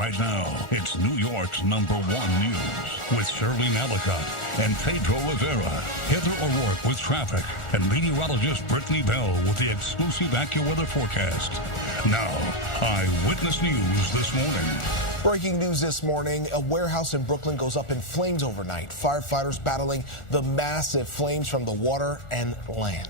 right now. It's New York's #1 news with Shirley Ellicott and Pedro Rivera. Heather O'Rourke with traffic and meteorologist Brittany Bell with the exclusive AccuWeather forecast. Now, Eyewitness News this morning. Breaking news this morning, a warehouse in Brooklyn goes up in flames overnight. Firefighters battling the massive flames from the water and land.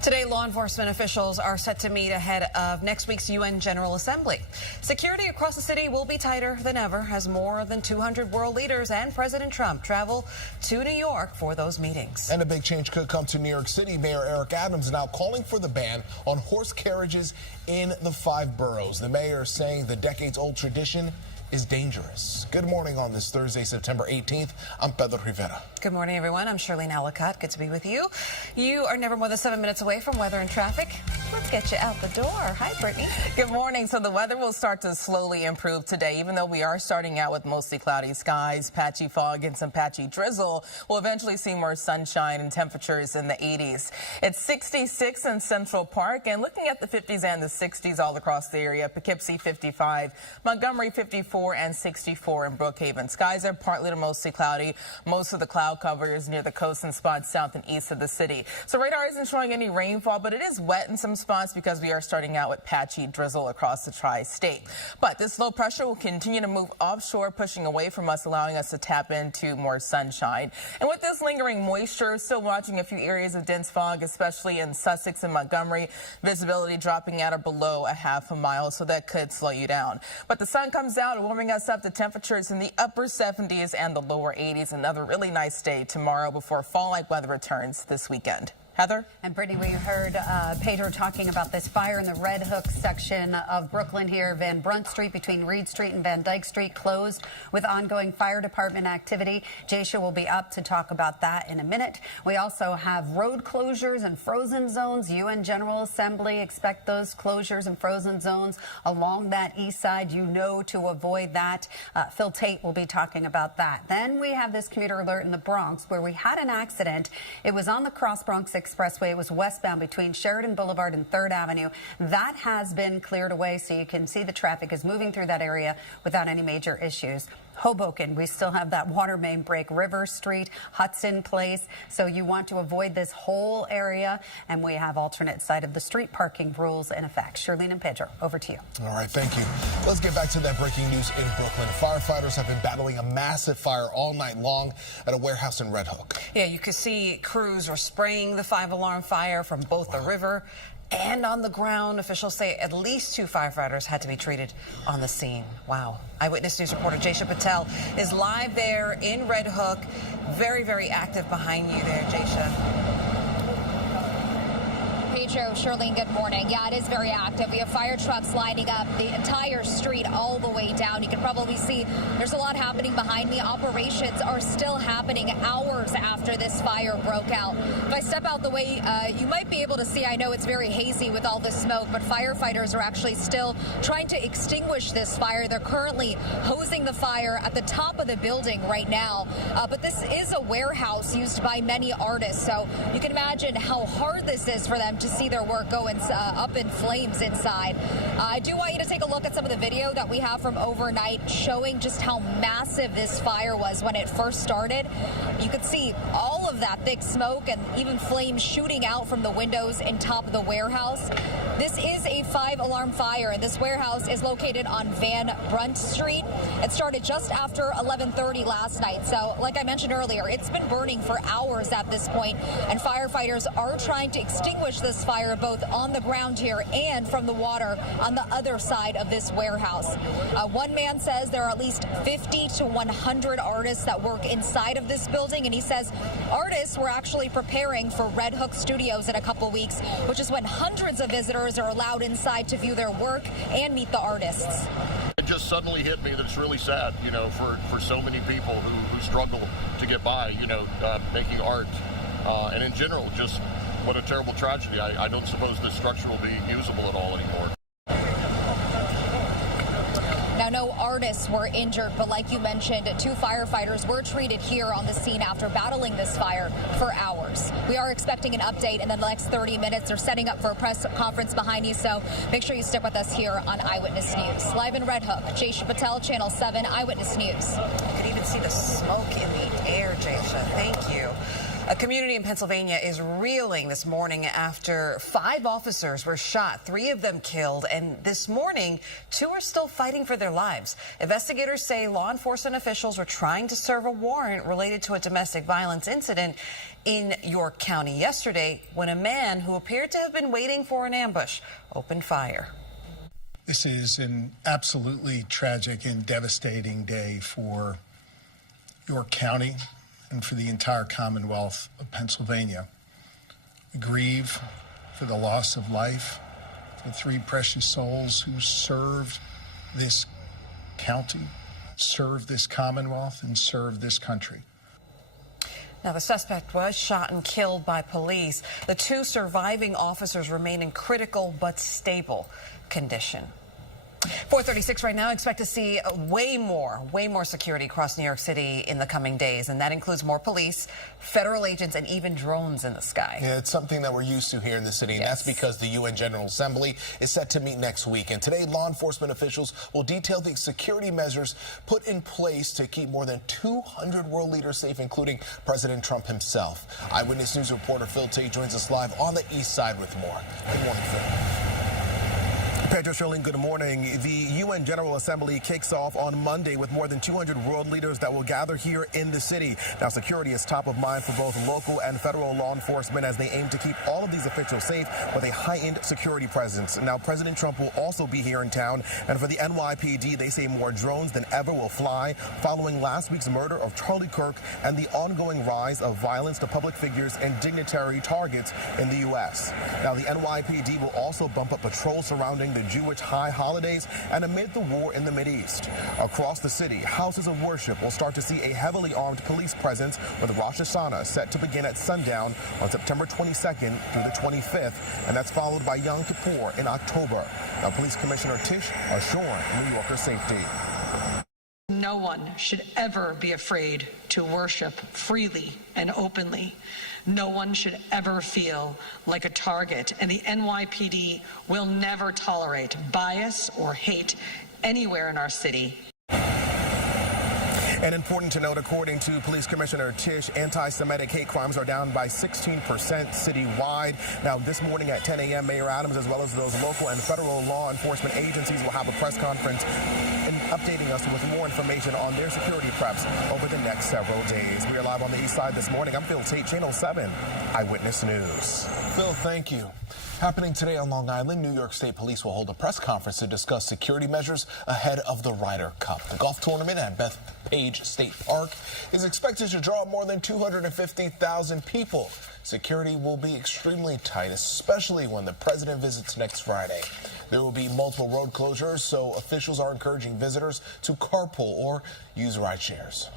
Today, law enforcement officials are set to meet ahead of next week's UN General Assembly. Security across the city will be tighter than ever as more than 200 world leaders and President Trump travel to New York for those meetings. And a big change could come to New York City. Mayor Eric Adams is now calling for the ban on horse carriages in the 5 boroughs. The mayor is saying the decades-old tradition is dangerous. Good morning on this Thursday, September 18th. I'm Pedro Rivera. Good morning, everyone. I'm Shirley Ellicott. Good to be with you. You are never more than 7 minutes away from weather and traffic. Let's get you out the door. Hi, Brittany. Good morning. So the weather will start to slowly improve today, even though we are starting out with mostly cloudy skies, patchy fog, and some patchy drizzle. We'll eventually see more sunshine and temperatures in the 80s. It's 66 in Central Park, and looking at the 50s and the 60s all across the area. Poughkeepsie 55, Montgomery 54, and 64 in Brookhaven. Skies are partly to mostly cloudy. Most of the cloud cover is near the coast and spots south and east of the city. So radar isn't showing any rainfall, but it is wet in some spots because we are starting out with patchy drizzle across the tri-state. But this low pressure will continue to move offshore, pushing away from us, allowing us to tap into more sunshine. And with this lingering moisture, still watching a few areas of dense fog, especially in Sussex and Montgomery. Visibility dropping at or below a half a mile, so that could slow you down. But the sun comes out, warming us up to temperatures in the upper 70s and the lower 80s. Another really nice day tomorrow before fall-like weather returns this weekend. Heather? And Brittany, we heard Pedro talking about this fire in the Red Hook section of Brooklyn here. Van Brunt Street between Reed Street and Van Dyke Street closed with ongoing fire department activity. Jaysha will be up to talk about that in a minute. We also have road closures and frozen zones. UN General Assembly expect those closures and frozen zones along that east side. You know to avoid that. Phil Tate will be talking about that. Then we have this commuter alert in the Bronx where we had an accident. It was on the Cross Bronx Expressway. It was westbound between Sheridan Boulevard and 3rd Avenue. That has been cleared away, so you can see the traffic is moving through that area without any major issues. Hoboken, we still have that water main break. River Street, Hudson Place. So you want to avoid this whole area, and we have alternate side of the street parking rules in effect. Shirlene and Pedro, over to you. All right, thank you. Let's get back to that breaking news in Brooklyn. Firefighters have been battling a massive fire all night long at a warehouse in Red Hook. Yeah, you could see crews are spraying the 5-alarm fire from both the river and on the ground. Officials say at least 2 firefighters had to be treated on the scene. Wow. Eyewitness News reporter Jaysha Patel is live there in Red Hook. Very, very active behind you there, Jaysha. Pedro, Shirlene, good morning. Yeah, it is very active. We have fire trucks lining up the entire street all the way down. You can probably see there's a lot happening behind me. Operations are still happening hours after this fire broke out. If I step out the way, you might be able to see, I know it's very hazy with all this smoke, but firefighters are actually still trying to extinguish this fire. They're currently hosing the fire at the top of the building right now. But this is a warehouse used by many artists, so you can imagine how hard this is for them to see their work going up in flames inside. I do want you to take a look at some of the video that we have from overnight showing just how massive this fire was when it first started. You could see all of that thick smoke and even flames shooting out from the windows and top of the warehouse. This is a 5-alarm fire, and this warehouse is located on Van Brunt Street. It started just after 11:30 last night. So like I mentioned earlier, it's been burning for hours at this point, and firefighters are trying to extinguish this fire both on the ground here and from the water on the other side of this warehouse. One man says there are at least 50 to 100 artists that work inside of this building, and he says artists were actually preparing for Red Hook Studios in a couple weeks, which is when hundreds of visitors are allowed inside to view their work and meet the artists. It just suddenly hit me that it's really sad, you know, for so many people who struggle to get by, you know, making art, and in general, just what a terrible tragedy. I don't suppose this structure will be usable at all anymore. Now, Now, no artists were injured, but like you mentioned, 2 firefighters were treated here on the scene after battling this fire for hours. We are expecting an update in the next 30 minutes. They're setting up for a press conference behind you, so make sure you stick with us here on Eyewitness News. Live in Red Hook, Jaysha Patel, Channel 7, Eyewitness News. You could even see the smoke in the air, Jaysha. Thank you. A community in Pennsylvania is reeling this morning after 5 officers were shot, 3 of them killed, and this morning 2 are still fighting for their lives. Investigators say law enforcement officials were trying to serve a warrant related to a domestic violence incident in York County yesterday when a man who appeared to have been waiting for an ambush opened fire. This is an absolutely tragic and devastating day for York County and for the entire Commonwealth of Pennsylvania. We grieve for the loss of life for 3 precious souls who served this county, served this Commonwealth, and served this country. Now, the suspect was shot and killed by police. The 2 surviving officers remain in critical but stable condition. 4:36 right now. Expect to see way more security across New York City in the coming days, and that includes more police, federal agents, and even drones in the sky. Yeah, it's something that we're used to here in the city, and that's because the UN General Assembly is set to meet next week. And today, law enforcement officials will detail the security measures put in place to keep more than 200 world leaders safe, including President Trump himself. Eyewitness News reporter Phil Tate joins us live on the east side with more. Good morning, Phil. Pedro, Shirlene, good morning. The UN General Assembly kicks off on Monday with more than 200 world leaders that will gather here in the city. Now, security is top of mind for both local and federal law enforcement as they aim to keep all of these officials safe with a heightened security presence. Now, President Trump will also be here in town, and for the NYPD, they say more drones than ever will fly following last week's murder of Charlie Kirk and the ongoing rise of violence to public figures and dignitary targets in the U.S. Now, the NYPD will also bump up patrols surrounding the Jewish high holidays and amid the war in the Mideast. Across the city, houses of worship will start to see a heavily armed police presence with Rosh Hashanah set to begin at sundown on September 22nd through the 25th, and that's followed by Yom Kippur in October. Now, Police Commissioner Tish assuring New Yorkers' safety. No one should ever be afraid to worship freely and openly. No one should ever feel like a target, and the NYPD will never tolerate bias or hate anywhere in our city. And important to note, according to Police Commissioner Tish, anti-Semitic hate crimes are down by 16% citywide. Now, this morning at 10 a.m., Mayor Adams, as well as those local and federal law enforcement agencies, will have a press conference and updating us with more information on their security preps over the next several days. We are live on the east side this morning. I'm Phil Tate, Channel 7 Eyewitness News. Phil, thank you. Happening today on Long Island, New York State Police will hold a press conference to discuss security measures ahead of the Ryder Cup. The golf tournament at Bethpage State Park is expected to draw more than 250,000 people. Security will be extremely tight, especially when the president visits next Friday. There will be multiple road closures, so officials are encouraging visitors to carpool or use ride shares.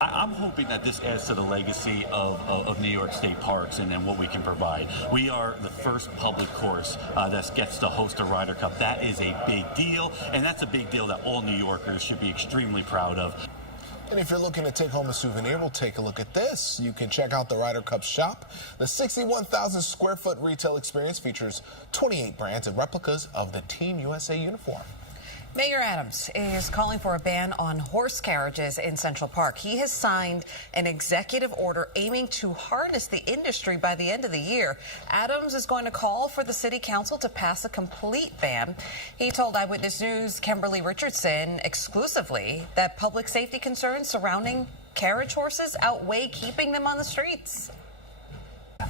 I'm hoping that this adds to the legacy of New York State parks and what we can provide. We are the first public course that gets to host a Ryder Cup. That is a big deal, and that's a big deal that all New Yorkers should be extremely proud of. And if you're looking to take home a souvenir, we'll take a look at this. You can check out the Ryder Cup shop. The 61,000 square foot retail experience features 28 brands and replicas of the Team USA uniform. Mayor Adams is calling for a ban on horse carriages in Central Park. He has signed an executive order aiming to harness the industry by the end of the year. Adams is going to call for the city council to pass a complete ban. He told Eyewitness News' Kimberly Richardson exclusively that public safety concerns surrounding carriage horses outweigh keeping them on the streets.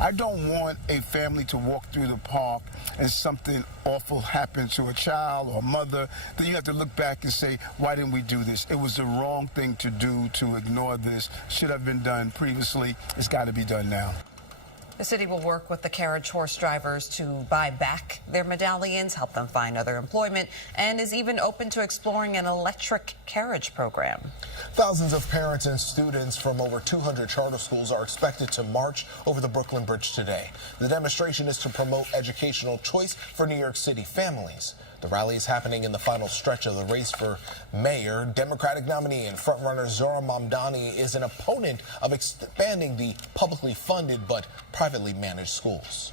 I don't want a family to walk through the park and something awful happen to a child or a mother. Then you have to look back and say, why didn't we do this? It was the wrong thing to do to ignore this. Should have been done previously. It's got to be done now. The city will work with the carriage horse drivers to buy back their medallions, help them find other employment, and is even open to exploring an electric carriage program. Thousands of parents and students from over 200 charter schools are expected to march over the Brooklyn Bridge today. The demonstration is to promote educational choice for New York City families. The rally is happening in the final stretch of the race for mayor. Democratic nominee and frontrunner Zohra Mamdani is an opponent of expanding the publicly funded but privately managed schools.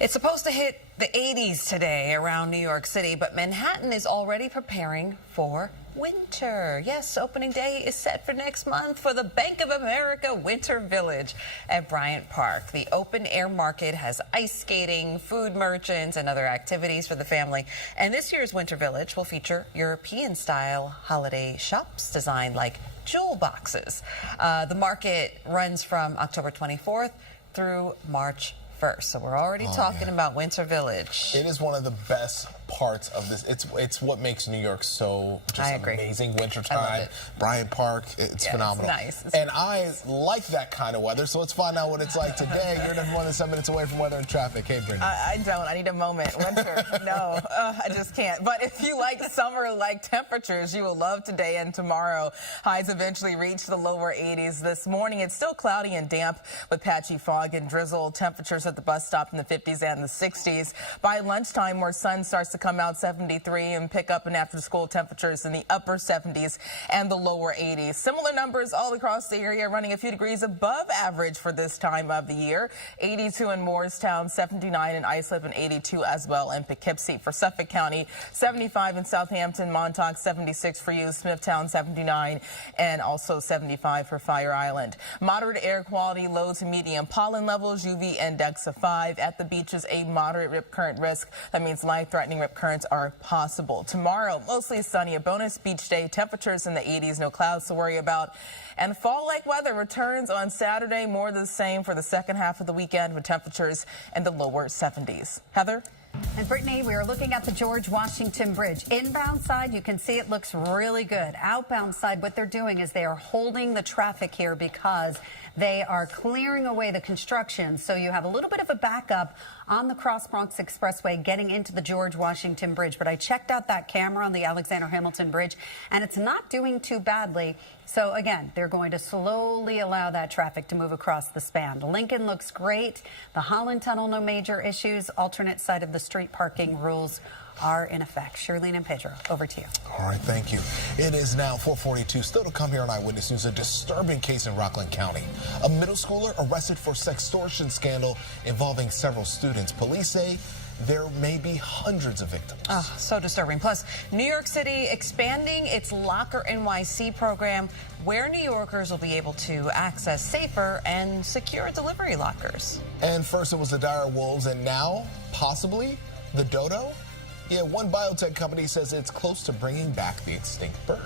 It's supposed to hit the 80s today around New York City, but Manhattan is already preparing for winter. Yes, opening day is set for next month for the Bank of America Winter Village at Bryant Park. The open air market has ice skating, food merchants, and other activities for the family. And this year's Winter Village will feature European-style holiday shops designed like jewel boxes. The market runs from October 24th through March 1st. So we're already talking about Winter Village. It is one of the best parts of this. It's what makes New York so just amazing. Wintertime, Bryant Park, it's phenomenal. It's nice. And I like that kind of weather, so let's find out what it's like today. You're more than 7 minutes away from weather and traffic. Hey, Brittany. I don't. I need a moment. Winter, no, I just can't. But if you like summer-like temperatures, you will love today and tomorrow. Highs eventually reach the lower 80s this morning. It's still cloudy and damp with patchy fog and drizzle. Temperatures at the bus stop in the 50s and the 60s. By lunchtime, where sun starts to come out, 73, and pick up in after-school temperatures in the upper 70s and the lower 80s. Similar numbers all across the area, running a few degrees above average for this time of the year. 82 in Morristown, 79 in Islip, and 82 as well in Poughkeepsie. For Suffolk County, 75 in Southampton, Montauk, 76 for you, Smithtown, 79, and also 75 for Fire Island. Moderate air quality, low to medium pollen levels, UV index of 5. At the beaches, a moderate rip current risk. That means life-threatening rip currents are possible. Tomorrow, mostly sunny, a bonus beach day, temperatures in the 80s, no clouds to worry about. And fall-like weather returns on Saturday, more of the same for the second half of the weekend with temperatures in the lower 70s. Heather? And Brittany, we are looking at the George Washington Bridge. Inbound side, you can see it looks really good. Outbound side, what they're doing is they are holding the traffic here because they are clearing away the construction. So you have a little bit of a backup on the Cross Bronx Expressway getting into the George Washington Bridge. But I checked out that camera on the Alexander Hamilton Bridge, and it's not doing too badly. So again, they're going to slowly allow that traffic to move across the span. Lincoln looks great. The Holland Tunnel, no major issues. Alternate side of the street parking rules are in effect. Shirlene and Pedro, over to you. All right, thank you. It is now 4:42. Still to come here on Eyewitness News, a disturbing case in Rockland County. A middle schooler arrested for sextortion scandal involving several students. Police say there may be hundreds of victims. Oh, so disturbing. Plus, New York City expanding its Locker NYC program, where New Yorkers will be able to access safer and secure delivery lockers. And first it was the dire wolves, and now, possibly, the dodo? Yeah, one biotech company says it's close to bringing back the extinct bird.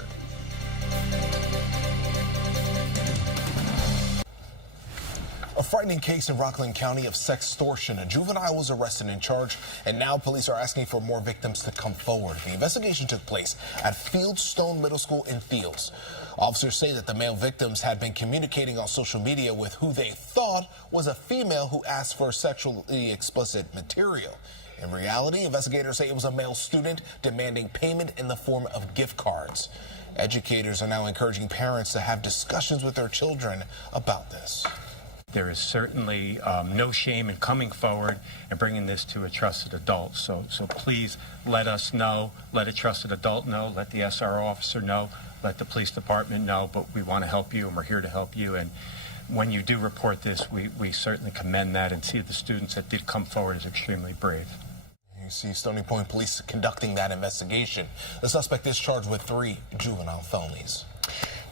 A frightening case in Rockland County of sextortion. A juvenile was arrested and charged, and now police are asking for more victims to come forward. The investigation took place at Fieldstone Middle School in Fields. Officers say that the male victims had been communicating on social media with who they thought was a female who asked for sexually explicit material. In reality, investigators say it was a male student demanding payment in the form of gift cards. Educators are now encouraging parents to have discussions with their children about this. There is certainly no shame in coming forward and bringing this to a trusted adult. So please let us know, let a trusted adult know, let the SRO officer know, let the police department know, but we want to help you and we're here to help you. And when you do report this, we certainly commend that and see the students that did come forward as extremely brave. You see Stony Point police conducting that investigation. The suspect is charged with 3 juvenile felonies.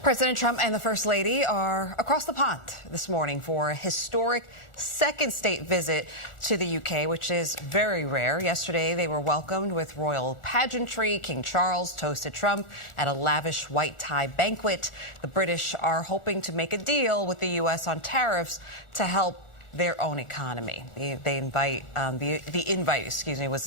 President Trump and the First Lady are across the pond this morning for a historic second state visit to the UK, which is very rare. Yesterday, they were welcomed with royal pageantry. King Charles toasted Trump at a lavish white tie banquet. The British are hoping to make a deal with the U.S. on tariffs to help their own economy. The invite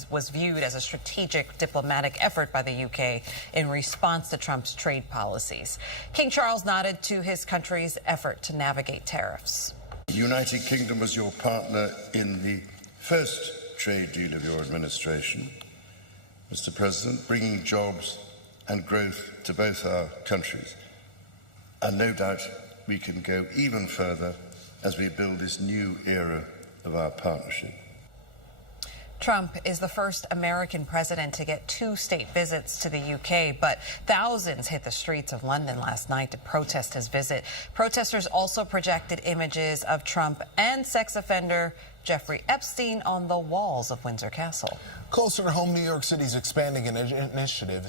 was viewed as a strategic diplomatic effort by the UK in response to Trump's trade policies. King Charles nodded to his country's effort to navigate tariffs. The United Kingdom was your partner in the first trade deal of your administration, Mr. President, bringing jobs and growth to both our countries. And no doubt we can go even further as we build this new era of our partnership. Trump is the first American president to get 2 state visits to the UK, but thousands hit the streets of London last night to protest his visit. Protesters also projected images of Trump and sex offender Jeffrey Epstein on the walls of Windsor Castle. Closer to home, New York City's expanding an initiative,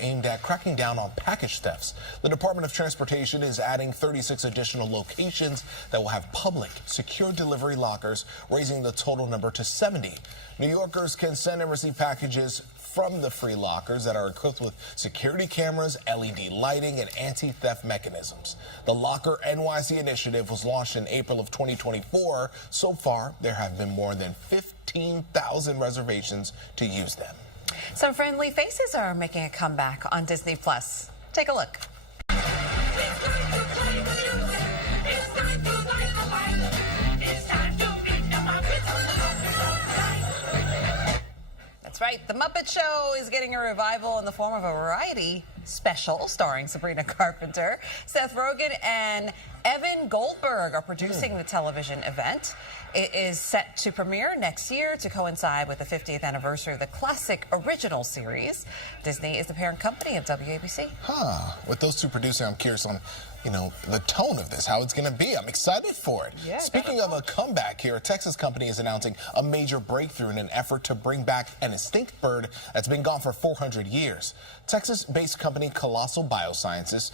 aimed at cracking down on package thefts. The Department of Transportation is adding 36 additional locations that will have public, secure delivery lockers, raising the total number to 70. New Yorkers can send and receive packages from the free lockers that are equipped with security cameras, LED lighting, and anti-theft mechanisms. The Locker NYC initiative was launched in April of 2024. So far, there have been more than 15,000 reservations to use them. Some friendly faces are making a comeback on Disney+. Take a look. That's right. The Muppet Show is getting a revival in the form of a variety special starring Sabrina Carpenter. Seth Rogen and Evan Goldberg are producing the television event. It is set to premiere next year to coincide with the 50th anniversary of the classic original series. Disney is the parent company of WABC. With those two producing, I'm curious on, the tone of this, how it's going to be. I'm excited for it. Yeah, Speaking of a comeback here, a Texas company is announcing a major breakthrough in an effort to bring back an extinct bird that's been gone for 400 years. Texas-based company Colossal Biosciences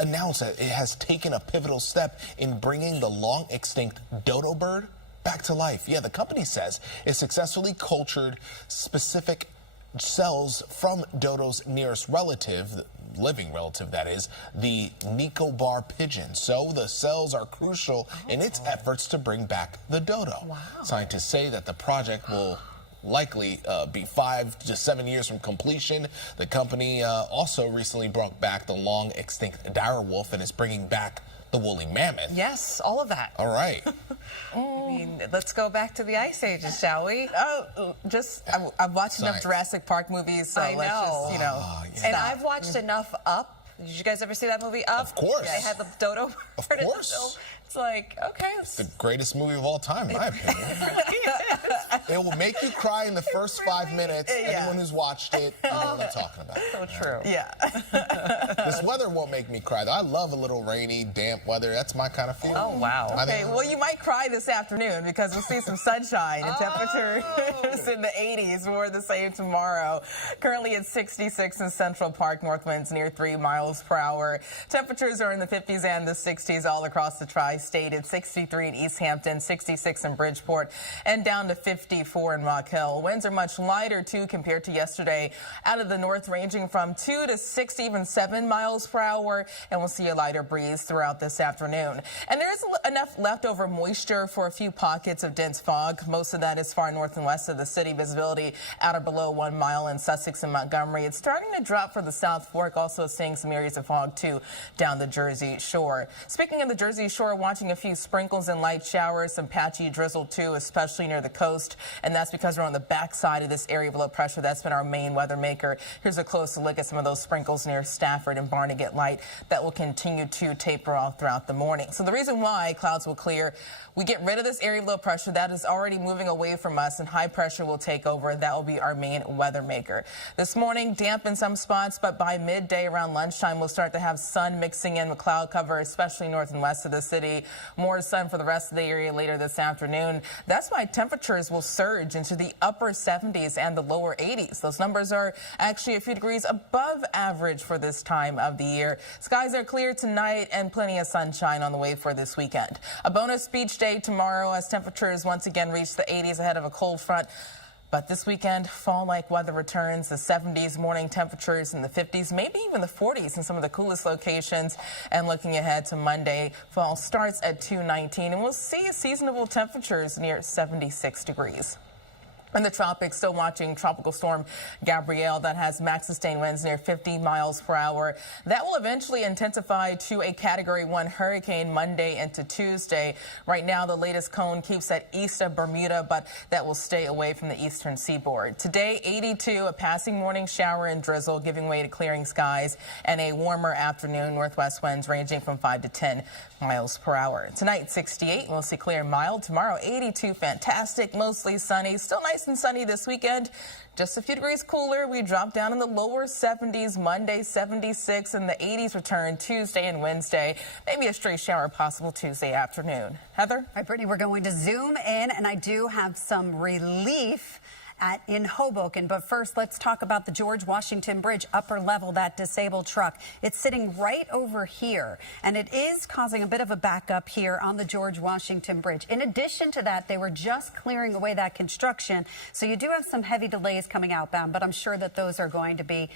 announced that it has taken a pivotal step in bringing the long-extinct dodo bird back to life. Yeah, the company says it successfully cultured specific cells from dodo's nearest relative, living relative that is, the Nicobar pigeon. So the cells are crucial in its efforts to bring back the dodo. Wow. Scientists say that the project will likely be 5 to 7 years from completion. The company also recently brought back the long extinct dire wolf and is bringing back the woolly mammoth. Yes, all of that. All right. Let's go back to the Ice Ages, shall we? I've watched enough Jurassic Park movies, so I know. let's just, And I've watched enough Up. Did you guys ever see that movie, Up? Of course. They had the dodo Of bird in the course. film. It's like, okay. It's the greatest movie of all time, in my opinion. It will make you cry in the first 5 minutes. Anyone who's watched it, you know what I'm talking about. So true. Yeah. This weather won't make me cry, though. I love a little rainy, damp weather. That's my kind of feeling. Oh, wow. Okay, well, you might cry this afternoon because we'll see some sunshine and temperatures in the 80s. More the same tomorrow. Currently it's 66 in Central Park, north winds near 3 miles per hour. Temperatures are in the 50s and the 60s all across the tri-state. It's 63 in East Hampton, 66 in Bridgeport, and down to 54 in Rock Hill. Winds are much lighter, too, compared to yesterday. Out of the north, ranging from 2 to 6, even 7 miles per hour, and we'll see a lighter breeze throughout this afternoon. And there's enough leftover moisture for a few pockets of dense fog. Most of that is far north and west of the city. Visibility at or below 1 mile in Sussex and Montgomery. It's starting to drop for the South Fork, also seeing some areas of fog, too, down the Jersey Shore. Speaking of the Jersey Shore, watching a few sprinkles and light showers, some patchy drizzle, too, especially near the coast. And that's because we're on the backside of this area of low pressure. That's been our main weather maker. Here's a closer look at some of those sprinkles near Stafford and Barnegat Light that will continue to taper off throughout the morning. So the reason why clouds will clear, we get rid of this area of low pressure that is already moving away from us, and high pressure will take over. That will be our main weather maker. This morning, damp in some spots, but by midday around lunchtime, we'll start to have sun mixing in with cloud cover, especially north and west of the city. More sun for the rest of the area later this afternoon. That's why temperatures will surge into the upper 70s and the lower 80s. Those numbers are actually a few degrees above average for this time of the year. Skies are clear tonight and plenty of sunshine on the way for this weekend. A bonus beach day tomorrow as temperatures once again reach the 80s ahead of a cold front. But this weekend, fall-like weather returns, the 70s, morning temperatures in the 50s, maybe even the 40s in some of the coolest locations. And looking ahead to Monday, fall starts at 219, and we'll see seasonable temperatures near 76 degrees. In the tropics, still watching Tropical Storm Gabrielle that has max sustained winds near 50 miles per hour. That will eventually intensify to a Category 1 hurricane Monday into Tuesday. Right now, the latest cone keeps at east of Bermuda, but that will stay away from the eastern seaboard. Today, 82, a passing morning shower and drizzle, giving way to clearing skies, and a warmer afternoon, northwest winds ranging from 5 to 10 miles per hour. Tonight, 68, we'll see clear and mild. Tomorrow, 82, fantastic, mostly sunny, still nice moist and sunny this weekend. Just a few degrees cooler. We drop down in the lower 70s Monday, 76, and the 80s return Tuesday and Wednesday. Maybe a stray shower possible Tuesday afternoon. Heather? All right, Brittany, we're going to zoom in, and I do have some relief in Hoboken. But first, let's talk about the George Washington Bridge upper level, that disabled truck. It's sitting right over here, and it is causing a bit of a backup here on the George Washington Bridge. In addition to that, they were just clearing away that construction, so you do have some heavy delays coming outbound, but I'm sure that those are going to be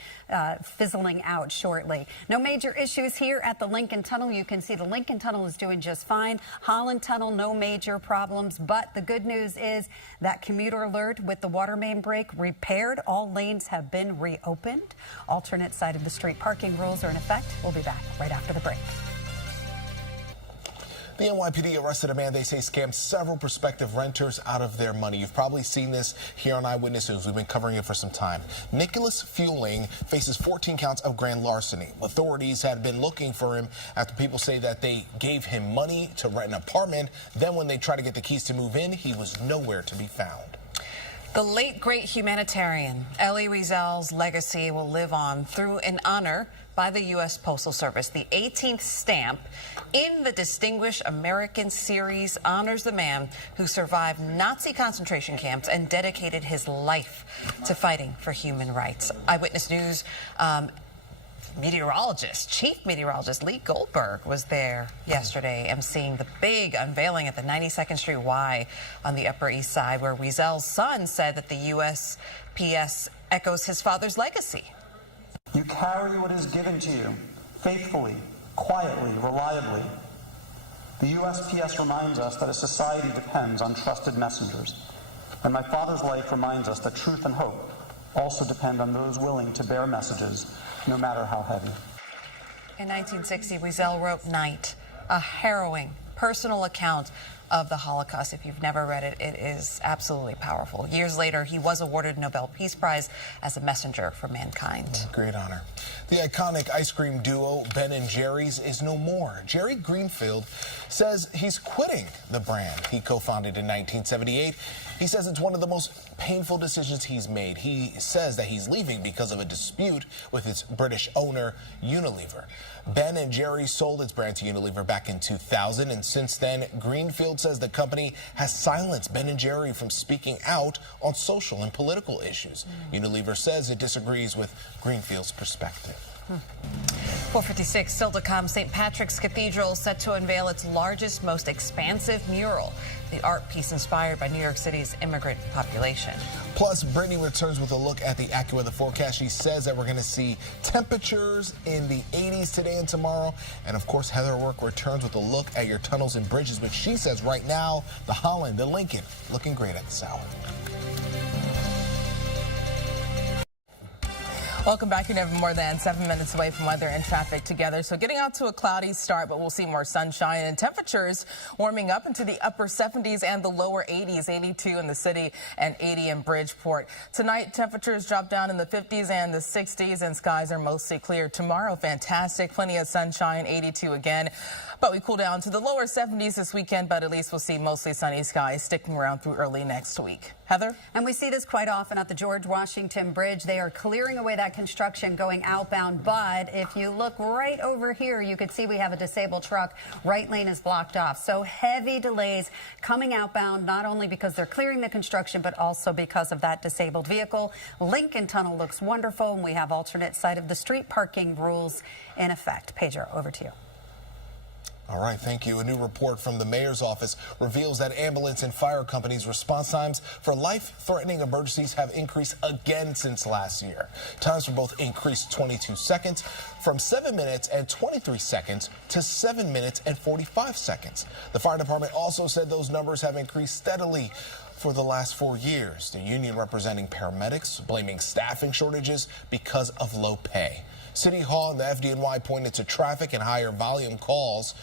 fizzling out shortly. No major issues here at the Lincoln Tunnel. You can see the Lincoln Tunnel is doing just fine. Holland Tunnel, no major problems, but the good news is that commuter alert with the water main break repaired. All lanes have been reopened. Alternate side of the street parking rules are in effect. We'll be back right after the break. The NYPD arrested a man they say scammed several prospective renters out of their money. You've probably seen this here on Eyewitness News. We've been covering it for some time. Nicholas Fueling faces 14 counts of grand larceny. Authorities had been looking for him after people say that they gave him money to rent an apartment. Then when they tried to get the keys to move in, he was nowhere to be found. The late, great humanitarian Elie Wiesel's legacy will live on through an honor by the U.S. Postal Service. The 18th stamp in the Distinguished American Series honors the man who survived Nazi concentration camps and dedicated his life to fighting for human rights. Eyewitness News Chief Meteorologist Lee Goldberg was there yesterday emceeing the big unveiling at the 92nd Street Y on the Upper East Side, where Wiesel's son said that the USPS echoes his father's legacy. You carry what is given to you faithfully, quietly, reliably. The USPS reminds us that a society depends on trusted messengers. And my father's life reminds us that truth and hope also depend on those willing to bear messages, no matter how heavy. In 1960, Wiesel wrote Night, a harrowing personal account of the Holocaust. If you've never read it, it is absolutely powerful. Years later, he was awarded a Nobel Peace Prize as a messenger for mankind. Great honor. The iconic ice cream duo Ben & Jerry's is no more. Jerry Greenfield says he's quitting the brand he co-founded in 1978. He says it's one of the most painful decisions he's made. He says that he's leaving because of a dispute with its British owner, Unilever. Ben & Jerry's sold its brand to Unilever back in 2000, and since then, Greenfield says the company has silenced Ben & Jerry from speaking out on social and political issues. Unilever says it disagrees with Greenfield's perspective. 4:56, still to come. St. Patrick's Cathedral set to unveil its largest, most expansive mural. The art piece inspired by New York City's immigrant population. Plus, Brittany returns with a look at the AccuWeather forecast. She says that we're going to see temperatures in the 80s today and tomorrow. And of course, Heather O'Rourke returns with a look at your tunnels and bridges, which she says right now, the Holland, the Lincoln, looking great at this hour. Welcome back. You're never more than 7 minutes away from weather and traffic together. So getting out to a cloudy start, but we'll see more sunshine and temperatures warming up into the upper 70s and the lower 80s, 82 in the city and 80 in Bridgeport. Tonight, temperatures drop down in the 50s and the 60s, and skies are mostly clear. Tomorrow, fantastic. Plenty of sunshine, 82 again. But we cool down to the lower 70s this weekend, but at least we'll see mostly sunny skies sticking around through early next week. Heather? And we see this quite often at the George Washington Bridge. They are clearing away that construction going outbound, but if you look right over here, you can see we have a disabled truck. Right lane is blocked off. So heavy delays coming outbound, not only because they're clearing the construction, but also because of that disabled vehicle. Lincoln Tunnel looks wonderful, and we have alternate side of the street parking rules in effect. Pedro, over to you. All right, thank you. A new report from the mayor's office reveals that ambulance and fire companies' response times for life-threatening emergencies have increased again since last year. Times for both increased 22 seconds, from 7 minutes and 23 seconds to 7 minutes and 45 seconds. The fire department also said those numbers have increased steadily for the last 4 years. The union representing paramedics blaming staffing shortages because of low pay. City Hall and the FDNY pointed to traffic and higher volume calls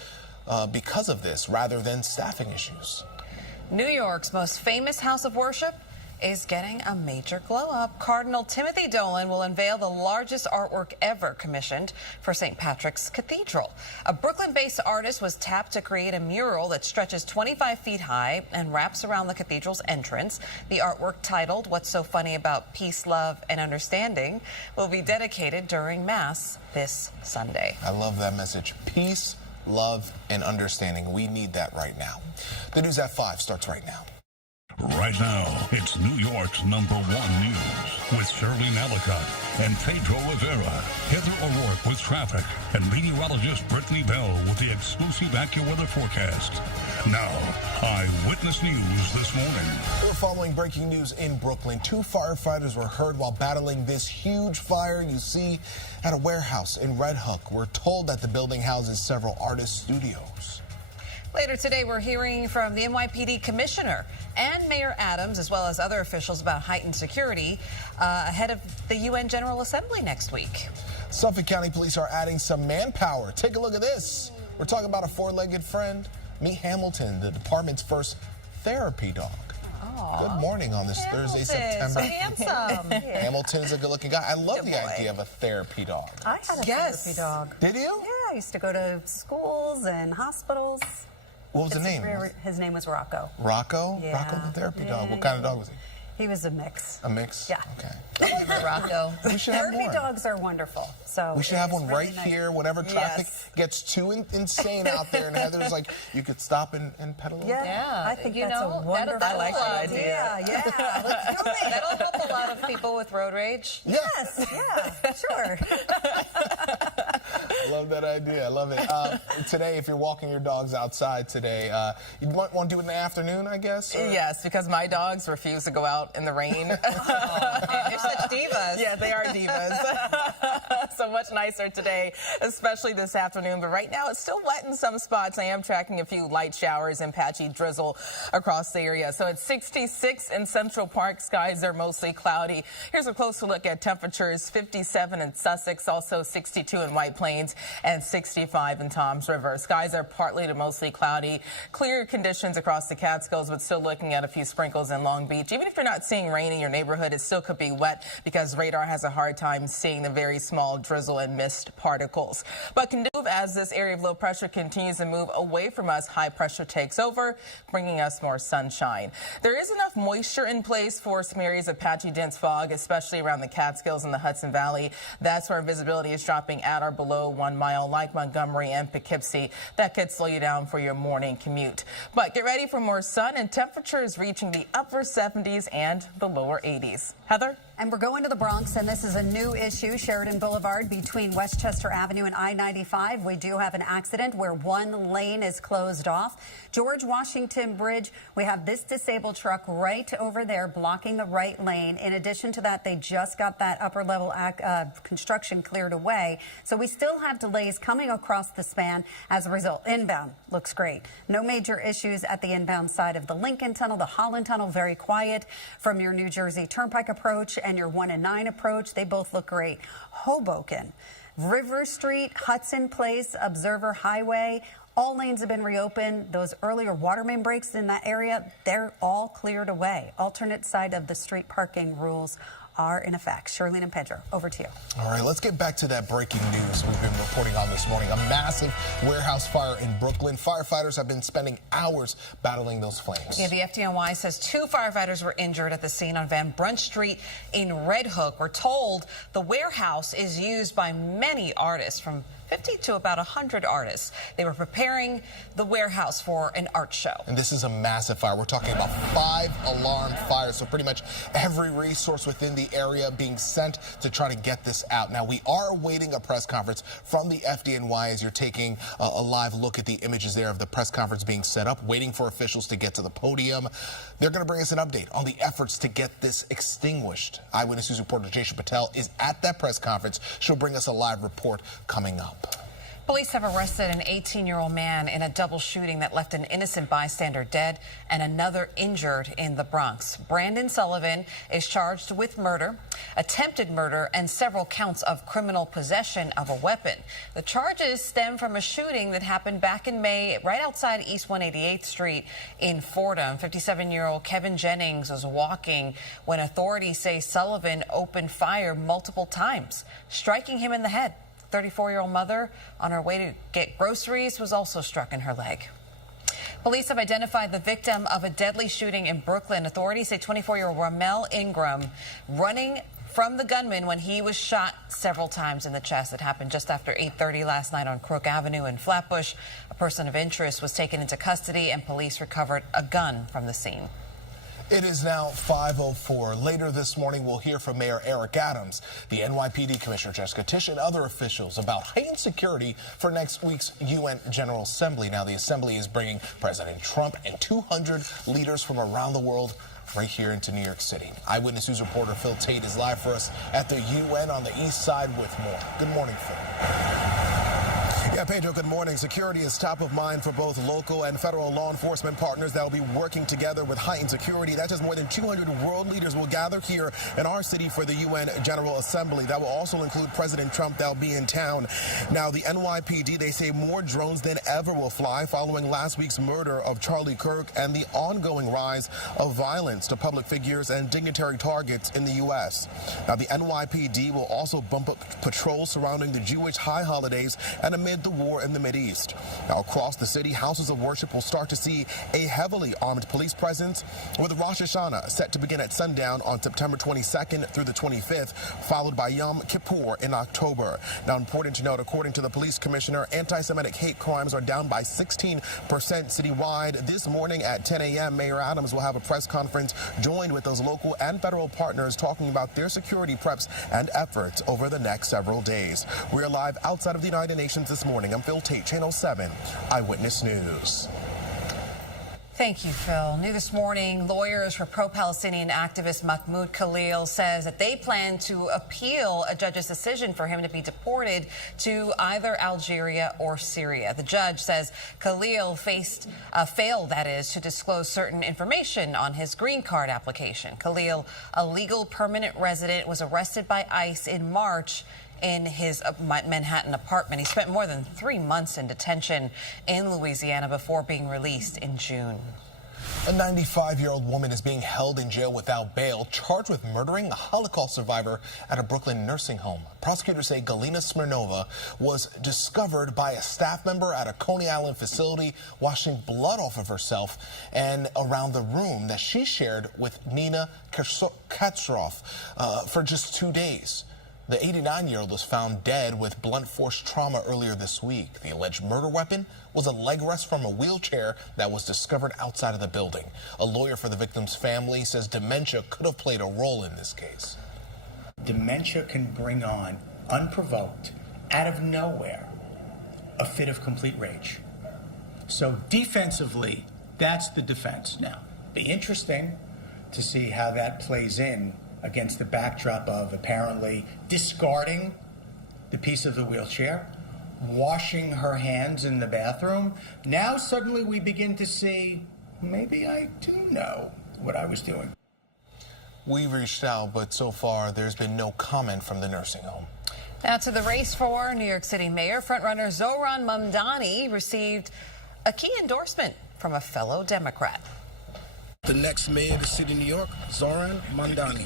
because of this rather than staffing issues. New York's most famous house of worship is getting a major glow up. Cardinal Timothy Dolan will unveil the largest artwork ever commissioned for St. Patrick's Cathedral. A Brooklyn-based artist was tapped to create a mural that stretches 25 feet high and wraps around the cathedral's entrance. The artwork, titled "What's So Funny About Peace, Love, and Understanding," will be dedicated during Mass this Sunday. I love that message. Peace, love, and understanding. We need that right now. The news at 5 starts right now. Right now, it's New York's #1 news with Shirley Malicott and Pedro Rivera. Heather O'Rourke with traffic and meteorologist Brittany Bell with the exclusive AccuWeather forecast. Now, Eyewitness News this morning. We're following breaking news in Brooklyn. 2 firefighters were hurt while battling this huge fire you see at a warehouse in Red Hook. We're told that the building houses several artist studios. Later today, we're hearing from the NYPD commissioner and Mayor Adams, as well as other officials, about heightened security ahead of the UN General Assembly next week. Suffolk County Police are adding some manpower. Take a look at this. We're talking about a 4-legged friend. Meet Hamilton, the department's first therapy dog. Aww. Good morning on this Thursday, September. So handsome. Hamilton is a good-looking guy. I love the idea of a therapy dog. I had a therapy dog. Did you? Yeah, I used to go to schools and hospitals. What was the name? His name was Rocco. Rocco? Yeah. Rocco the therapy dog. What kind of dog was he? He was a mix. A mix? Yeah. Okay. Rocco. We should have Therapy more. dogs are wonderful. So we should have one really right nice. here whenever traffic gets too insane out there, and Heather's like, you could stop and pedal. Yeah, I think that's a wonderful idea. Yeah, let's do it. That'll help a lot of people with road rage. Yes, yeah, sure. I love that idea. I love it. Today, if you're walking your dogs outside today, you want to do it in the afternoon, I guess? Or? Yes, because my dogs refuse to go out in the rain. They're such divas. Yeah, they are divas. So much nicer today, especially this afternoon. But right now, it's still wet in some spots. I am tracking a few light showers and patchy drizzle across the area. So it's 66 in Central Park. Skies are mostly cloudy. Here's a closer look at temperatures. 57 in Sussex, also 62 in White Plains, and 65 in Toms River. Skies are partly to mostly cloudy. Clear conditions across the Catskills, but still looking at a few sprinkles in Long Beach. Even if you're not seeing rain in your neighborhood, it still could be wet because radar has a hard time seeing the very small drizzle and mist particles. But can move as this area of low pressure continues to move away from us. High pressure takes over, bringing us more sunshine. There is enough moisture in place for some areas of patchy dense fog, especially around the Catskills and the Hudson Valley. That's where visibility is dropping at or below 1 mile, like Montgomery and Poughkeepsie. That could slow you down for your morning commute. But get ready for more sun and temperatures reaching the upper 70s and the lower 80s. Heather? And we're going to the Bronx, and this is a new issue. Sheridan Boulevard between Westchester Avenue and I-95. We do have an accident where one lane is closed off. George Washington Bridge, we have this disabled truck right over there blocking the right lane. In addition to that, they just got that upper level construction cleared away. So we still have delays coming across the span as a result. Inbound looks great. No major issues at the inbound side of the Lincoln Tunnel. The Holland Tunnel, very quiet from your New Jersey Turnpike approach and your 1 and 9 approach. They both look great. Hoboken, River Street, Hudson Place, Observer Highway, all lanes have been reopened. Those earlier water main breaks in that area, they're all cleared away. Alternate side of the street parking rules are in effect. Shirley and Pedro, over to you. All right, let's get back to that breaking news we've been reporting on this morning. A massive warehouse fire in Brooklyn. Firefighters have been spending hours battling those flames. Yeah, the FDNY says 2 firefighters were injured at the scene on Van Brunt Street in Red Hook. We're told the warehouse is used by many artists, from 50 to about 100 artists. They were preparing the warehouse for an art show. And this is a massive fire. We're talking about 5 alarm fires. So pretty much every resource within the area being sent to try to get this out. Now, we are awaiting a press conference from the FDNY as you're taking a live look at the images there of the press conference being set up, waiting for officials to get to the podium. They're going to bring us an update on the efforts to get this extinguished. Eyewitness News reporter Jaisha Patel is at that press conference. She'll bring us a live report coming up. Police have arrested an 18-year-old man in a double shooting that left an innocent bystander dead and another injured in the Bronx. Brandon Sullivan is charged with murder, attempted murder, and several counts of criminal possession of a weapon. The charges stem from a shooting that happened back in May right outside East 188th Street in Fordham. 57-year-old Kevin Jennings was walking when authorities say Sullivan opened fire multiple times, striking him in the head. 34-year-old mother on her way to get groceries was also struck in her leg. Police have identified the victim of a deadly shooting in Brooklyn. Authorities say 24-year-old Ramel Ingram running from the gunman when he was shot several times in the chest. It happened just after 8:30 last night on Crook Avenue in Flatbush. A person of interest was taken into custody and police recovered a gun from the scene. It is now 5:04. Later this morning, we'll hear from Mayor Eric Adams, the NYPD Commissioner Jessica Tisch, and other officials about heightened security for next week's UN General Assembly. Now, the Assembly is bringing President Trump and 200 leaders from around the world right here into New York City. Eyewitness News reporter Phil Tate is live for us at the UN on the East Side with more. Good morning, Phil. Yeah, Pedro, good morning. Security is top of mind for both local and federal law enforcement partners that will be working together with heightened security. That's just more than 200 world leaders will gather here in our city for the UN General Assembly. That will also include President Trump that will be in town. Now, the NYPD, they say more drones than ever will fly following last week's murder of Charlie Kirk and the ongoing rise of violence to public figures and dignitary targets in the U.S. Now, the NYPD will also bump up patrols surrounding the Jewish high holidays and amid the war in the Mideast. Now, across the city, houses of worship will start to see a heavily armed police presence, with Rosh Hashanah set to begin at sundown on September 22nd through the 25th, followed by Yom Kippur in October. Now, important to note, according to the police commissioner, anti-Semitic hate crimes are down by 16% citywide. This morning at 10 a.m., Mayor Adams will have a press conference joined with those local and federal partners talking about their security preps and efforts over the next several days. We're live outside of the United Nations this morning. I'm Phil Tate, Channel 7 Eyewitness News. Thank you, Phil. New this morning, lawyers for pro-Palestinian activist Mahmoud Khalil says that they plan to appeal a judge's decision for him to be deported to either Algeria or Syria. The judge says Khalil failed, that is, to disclose certain information on his green card application. Khalil, a legal permanent resident, was arrested by ICE in March in his Manhattan apartment. He spent more than 3 months in detention in Louisiana before being released in June. A 95-year-old woman is being held in jail without bail, charged with murdering a Holocaust survivor at a Brooklyn nursing home. Prosecutors say Galina Smirnova was discovered by a staff member at a Coney Island facility washing blood off of herself and around the room that she shared with Nina Katsroff for just 2 days. The 89-year-old was found dead with blunt force trauma earlier this week. The alleged murder weapon was a leg rest from a wheelchair that was discovered outside of the building. A lawyer for the victim's family says dementia could have played a role in this case. Dementia can bring on, unprovoked, out of nowhere, a fit of complete rage. So defensively, that's the defense. Now, be interesting to see how that plays in against the backdrop of apparently discarding the piece of the wheelchair, washing her hands in the bathroom. Now suddenly we begin to see, maybe I do know what I was doing. We reached out, but so far there's been no comment from the nursing home. Now to the race for New York City Mayor. Frontrunner Zohran Mamdani received a key endorsement from a fellow Democrat. The next mayor of the city of New York, Zohran Mamdani.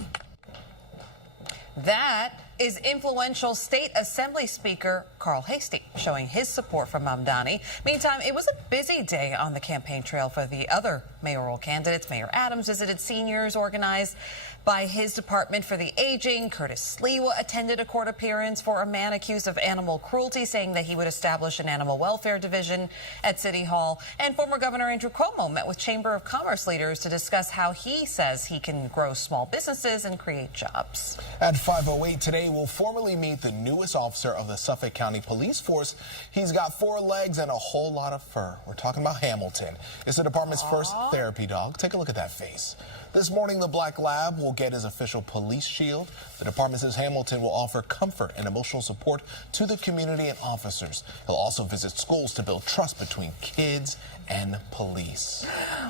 That is influential State Assembly Speaker Carl Hastie showing his support for Mamdani. Meantime, it was a busy day on the campaign trail for the other mayoral candidates. Mayor Adams visited seniors organized by his Department for the Aging. Curtis Sliwa attended a court appearance for a man accused of animal cruelty, saying that he would establish an animal welfare division at City Hall. And former Governor Andrew Cuomo met with Chamber of Commerce leaders to discuss how he says he can grow small businesses and create jobs. At 5:08 today, County will formally meet the newest officer of the Suffolk County Police Force. He's got 4 legs and a whole lot of fur. We're talking about Hamilton. It's the department's first therapy dog. Take a look at that face. This morning, the Black Lab will get his official police shield. The department says Hamilton will offer comfort and emotional support to the community and officers. He'll also visit schools to build trust between kids and police.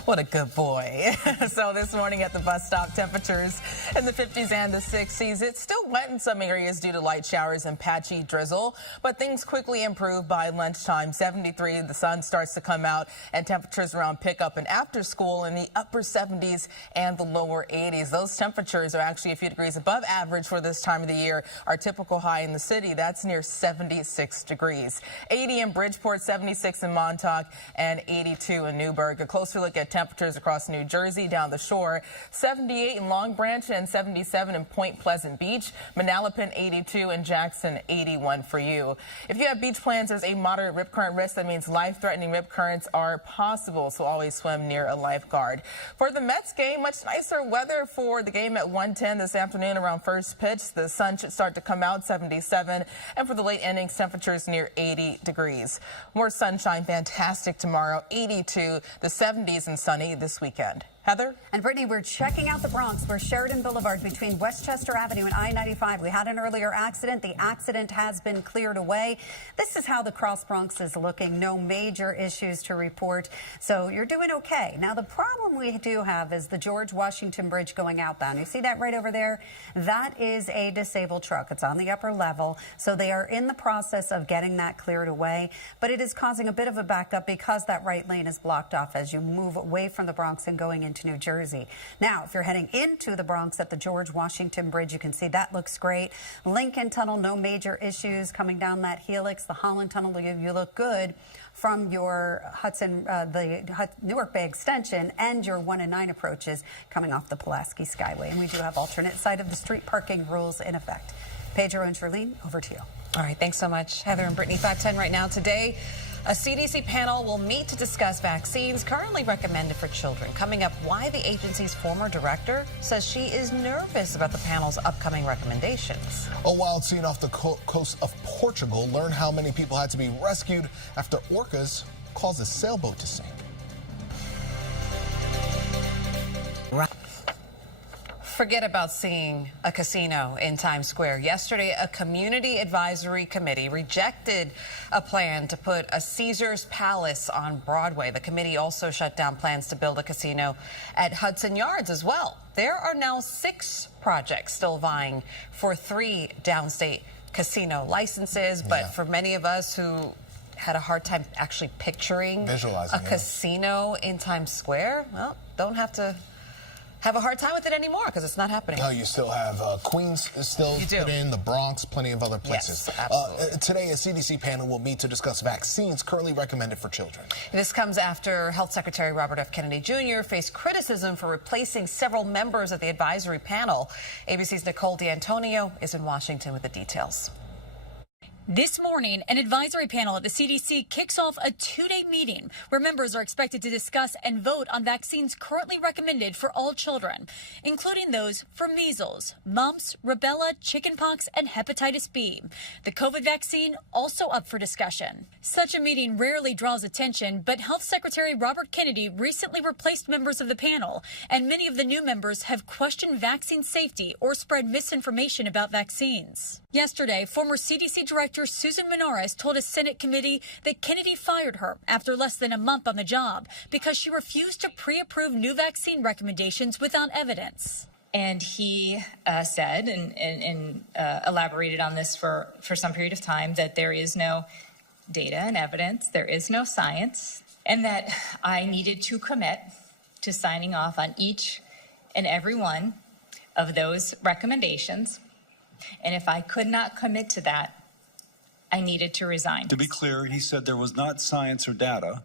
What a good boy. So this morning at the bus stop, temperatures in the 50s and the 60s. It's still wet in some areas due to light showers and patchy drizzle, but things quickly improve by lunchtime. 73, the sun starts to come out, and temperatures around pickup and after school in the upper 70s and the lower 80s. Those temperatures are actually a few degrees above average for this time of the year. Our typical high in the city, that's near 76 degrees. 80 in Bridgeport, 76 in Montauk, and 82 in Newburgh. A closer look at temperatures across New Jersey down the shore. 78 in Long Branch and 77 in Point Pleasant Beach. Manalapan 82 and Jackson 81 for you. If you have beach plans, there's a moderate rip current risk. That means life-threatening rip currents are possible, so always swim near a lifeguard. For the Mets game, much nicer weather for the game at 1:10 this afternoon around first pitch. The sun should start to come out, 77, and for the late innings, temperatures near 80 degrees. More sunshine, fantastic tomorrow, 82, the 70s and sunny this weekend. Heather? And Brittany, we're checking out the Bronx. We're Sheridan Boulevard between Westchester Avenue and I-95. We had an earlier accident. The accident has been cleared away. This is how the Cross Bronx is looking. No major issues to report. So you're doing okay. Now, the problem we do have is the George Washington Bridge going outbound. You see that right over there? That is a disabled truck. It's on the upper level. So they are in the process of getting that cleared away. But it is causing a bit of a backup because that right lane is blocked off as you move away from the Bronx and going into New Jersey. Now, if you're heading into the Bronx at the George Washington Bridge, you can see that looks great. Lincoln Tunnel, no major issues coming down that helix. The Holland Tunnel, you look good from your Newark Bay extension and your 1 and 9 approaches coming off the Pulaski Skyway. And we do have alternate side of the street parking rules in effect. Pedro and Charlene, over to you. All right, thanks so much, Heather and Brittany. 5:10 right now. Today, a CDC panel will meet to discuss vaccines currently recommended for children. Coming up, why the agency's former director says she is nervous about the panel's upcoming recommendations. A wild scene off the coast of Portugal. Learn how many people had to be rescued after orcas caused a sailboat to sink. Forget about seeing a casino in Times Square. Yesterday, a community advisory committee rejected a plan to put a Caesars Palace on Broadway. The committee also shut down plans to build a casino at Hudson Yards as well. There are now 6 projects still vying for 3 downstate casino licenses, but for many of us who had a hard time actually picturing visualizing a casino in Times Square, well, don't have to have a hard time with it anymore because it's not happening. No, you still have Queens still put in, the Bronx, plenty of other places. Yes, absolutely. Today, a CDC panel will meet to discuss vaccines currently recommended for children. This comes after Health Secretary Robert F. Kennedy Jr. faced criticism for replacing several members of the advisory panel. ABC's Nicole D'Antonio is in Washington with the details. This morning, an advisory panel at the CDC kicks off a 2-day meeting where members are expected to discuss and vote on vaccines currently recommended for all children, including those for measles, mumps, rubella, chickenpox, and hepatitis B. The COVID vaccine also up for discussion. Such a meeting rarely draws attention, but Health Secretary Robert Kennedy recently replaced members of the panel, and many of the new members have questioned vaccine safety or spread misinformation about vaccines. Yesterday, former CDC Director Susan Menares told a Senate committee that Kennedy fired her after less than a month on the job because she refused to pre-approve new vaccine recommendations without evidence. And he said and elaborated on this for some period of time that there is no data and evidence, there is no science, and that I needed to commit to signing off on each and every one of those recommendations. And if I could not commit to that, I needed to resign. To be clear, he said there was not science or data,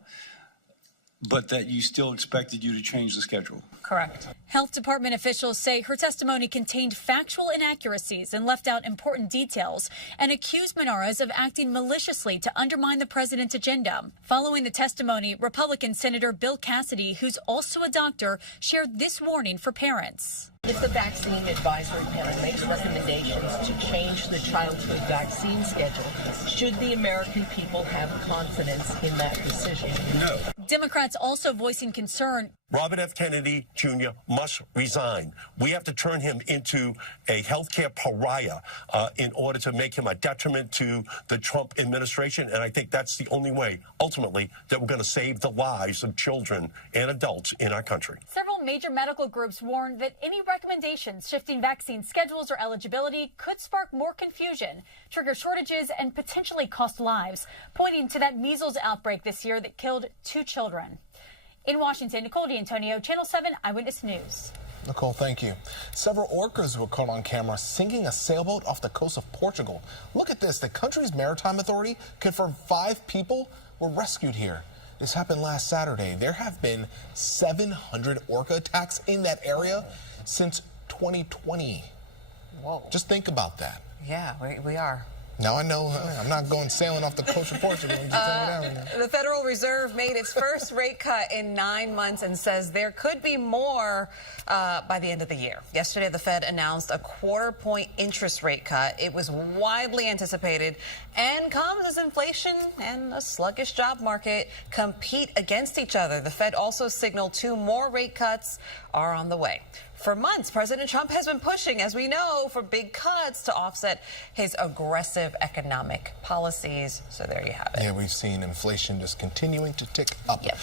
but that you still expected you to change the schedule. Correct. Health Department officials say her testimony contained factual inaccuracies and left out important details, and accused Menares of acting maliciously to undermine the president's agenda. Following the testimony, Republican Senator Bill Cassidy, who's also a doctor, shared this warning for parents. If the vaccine advisory panel makes recommendations to change the childhood vaccine schedule, should the American people have confidence in that decision? No. Democrats also voicing concern. Robert F. Kennedy Jr. must resign. We have to turn him into a healthcare pariah in order to make him a detriment to the Trump administration. And I think that's the only way, ultimately, that we're going to save the lives of children and adults in our country. Several major medical groups warned that any recommendations shifting vaccine schedules or eligibility could spark more confusion, trigger shortages, and potentially cost lives, pointing to that measles outbreak this year that killed 2 children. In Washington, Nicole D'Antonio, Channel 7 Eyewitness News. Nicole, thank you. Several orcas were caught on camera sinking a sailboat off the coast of Portugal. Look at this. The country's maritime authority confirmed 5 people were rescued here. This happened last Saturday. There have been 700 orca attacks in that area since 2020. Whoa. Just think about that. Yeah, we are. Now, I know I'm not going sailing off the coast of Portugal. I'm just telling you that right now. The Federal Reserve made its first rate cut in 9 months and says there could be more by the end of the year. Yesterday, the Fed announced a 1/4 point interest rate cut. It was widely anticipated and comes as inflation and a sluggish job market compete against each other. The Fed also signaled 2 more rate cuts are on the way. For months, President Trump has been pushing, as we know, for big cuts to offset his aggressive economic policies. So there you have it. Yeah, we've seen inflation just continuing to tick up. Yep.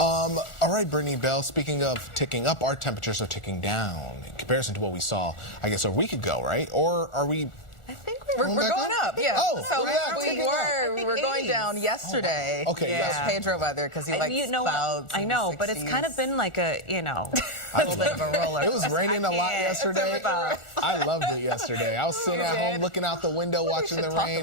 All right, Brittany Bell, speaking of ticking up, our temperatures are ticking down in comparison to what we saw, I guess, a week ago, right? Or are we... I think we're going up, yeah. Oh, so yeah, we were going down yesterday. Oh, okay, yeah. yes. Pedro weather because he likes clouds. I know, but it's kind of been like a, a little bit of a roller. It was raining a lot yesterday. I loved it yesterday. I was sitting at home looking out the window watching the rain.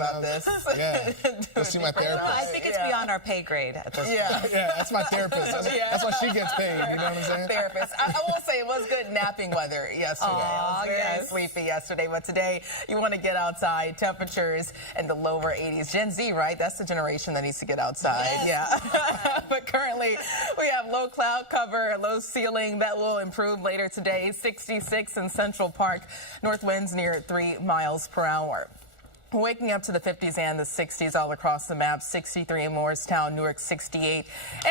Yeah. Go see my therapist. I think it's beyond our pay grade at this point. Yeah, that's my therapist. That's why she gets paid. You know what I'm saying? Therapist. I will say it was good napping weather yesterday. I was very sleepy yesterday, but today you want to get outside. Temperatures in the lower 80s. Gen Z, right? That's the generation that needs to get outside. Yes. Yeah. But currently we have low cloud cover, low ceiling. That will improve later today. 66 in Central Park. North winds near 3 miles per hour. Waking up to the 50s and the 60s all across the map. 63 in Morristown, Newark 68,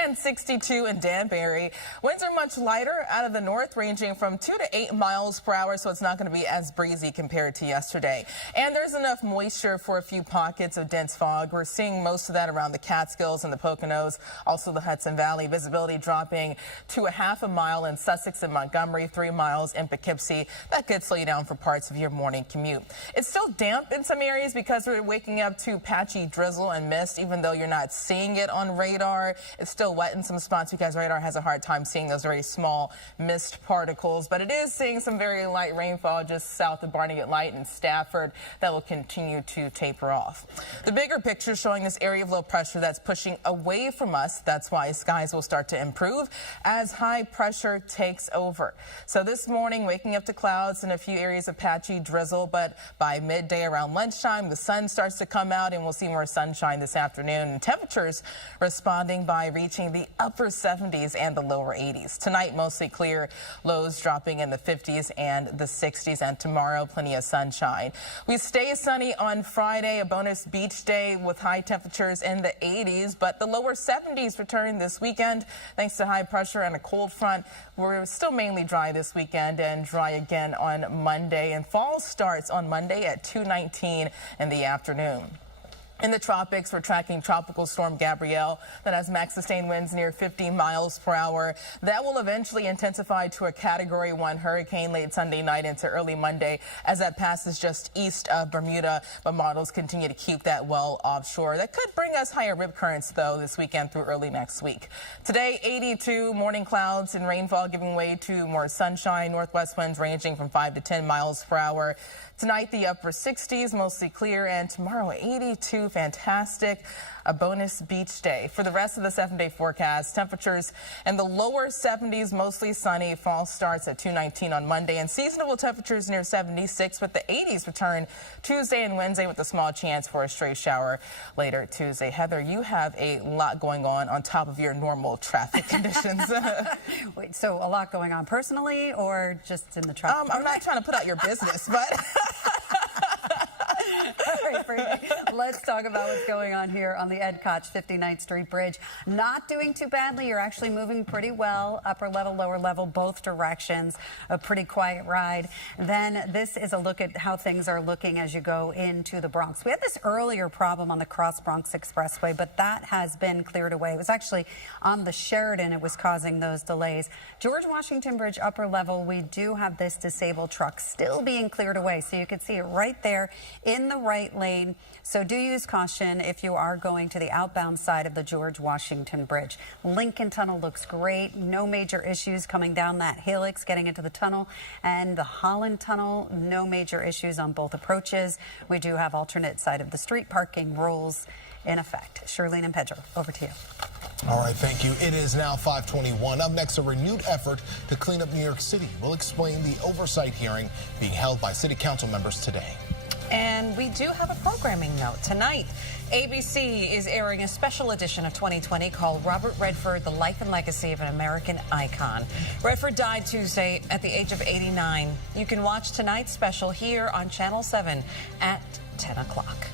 and 62 in Danbury. Winds are much lighter out of the north, ranging from 2 to 8 miles per hour, so it's not going to be as breezy compared to yesterday. And there's enough moisture for a few pockets of dense fog. We're seeing most of that around the Catskills and the Poconos, also the Hudson Valley. Visibility dropping to 1/2 mile in Sussex and Montgomery, 3 miles in Poughkeepsie. That could slow you down for parts of your morning commute. It's still damp in some areas because we're waking up to patchy drizzle and mist. Even though you're not seeing it on radar, it's still wet in some spots because radar has a hard time seeing those very small mist particles. But it is seeing some very light rainfall just south of Barnegat Light and Stafford that will continue to taper off. The bigger picture showing this area of low pressure that's pushing away from us. That's why skies will start to improve as high pressure takes over. So this morning, waking up to clouds and a few areas of patchy drizzle, but by midday around lunchtime, the sun starts to come out and we'll see more sunshine this afternoon. And temperatures responding by reaching the upper 70s and the lower 80s. Tonight, mostly clear, lows dropping in the 50s and the 60s, and tomorrow, plenty of sunshine. We stay sunny on Friday, a bonus beach day with high temperatures in the 80s, but the lower 70s return this weekend thanks to high pressure and a cold front. We're still mainly dry this weekend and dry again on Monday, and fall starts on Monday at 2:19 in the afternoon. In the tropics, we're tracking Tropical Storm Gabrielle that has max sustained winds near 50 miles per hour. That will eventually intensify to a Category 1 hurricane late Sunday night into early Monday as that passes just east of Bermuda. But models continue to keep that well offshore. That could bring us higher rip currents, though, this weekend through early next week. Today, 82, morning clouds and rainfall giving way to more sunshine. Northwest winds ranging from 5 to 10 miles per hour. Tonight, the upper 60s, mostly clear, and tomorrow, 82 fantastic, a bonus beach day. For the rest of the 7-day forecast, temperatures in the lower 70s, mostly sunny. Fall starts at 219 on Monday, and seasonable temperatures near 76, with the 80s return Tuesday and Wednesday, with a small chance for a stray shower later Tuesday. Heather, you have a lot going on top of your normal traffic conditions. Wait, so a lot going on personally or just in the traffic? I'm not trying to put out your business, but... All right, Brady, let's talk about what's going on here on the Ed Koch 59th Street Bridge. Not doing too badly. You're actually moving pretty well. Upper level, lower level, both directions. A pretty quiet ride. Then this is a look at how things are looking as you go into the Bronx. We had this earlier problem on the Cross Bronx Expressway, but that has been cleared away. It was actually on the Sheridan. It was causing those delays. George Washington Bridge, upper level, we do have this disabled truck still being cleared away. So you can see it right there in the right lane. So do use caution if you are going to the outbound side of the George Washington Bridge. Lincoln Tunnel looks great. No major issues coming down that helix getting into the tunnel. And the Holland Tunnel, no major issues on both approaches. We do have alternate side of the street parking rules in effect. Shirlene and Pedro, over to you. All right, thank you. It is now 5:21. Up next, a renewed effort to clean up New York City. We'll explain the oversight hearing being held by city council members today. And we do have a programming note. Tonight, ABC is airing a special edition of 2020 called Robert Redford, The Life and Legacy of an American Icon. Redford died Tuesday at the age of 89. You can watch tonight's special here on Channel 7 at 10 o'clock.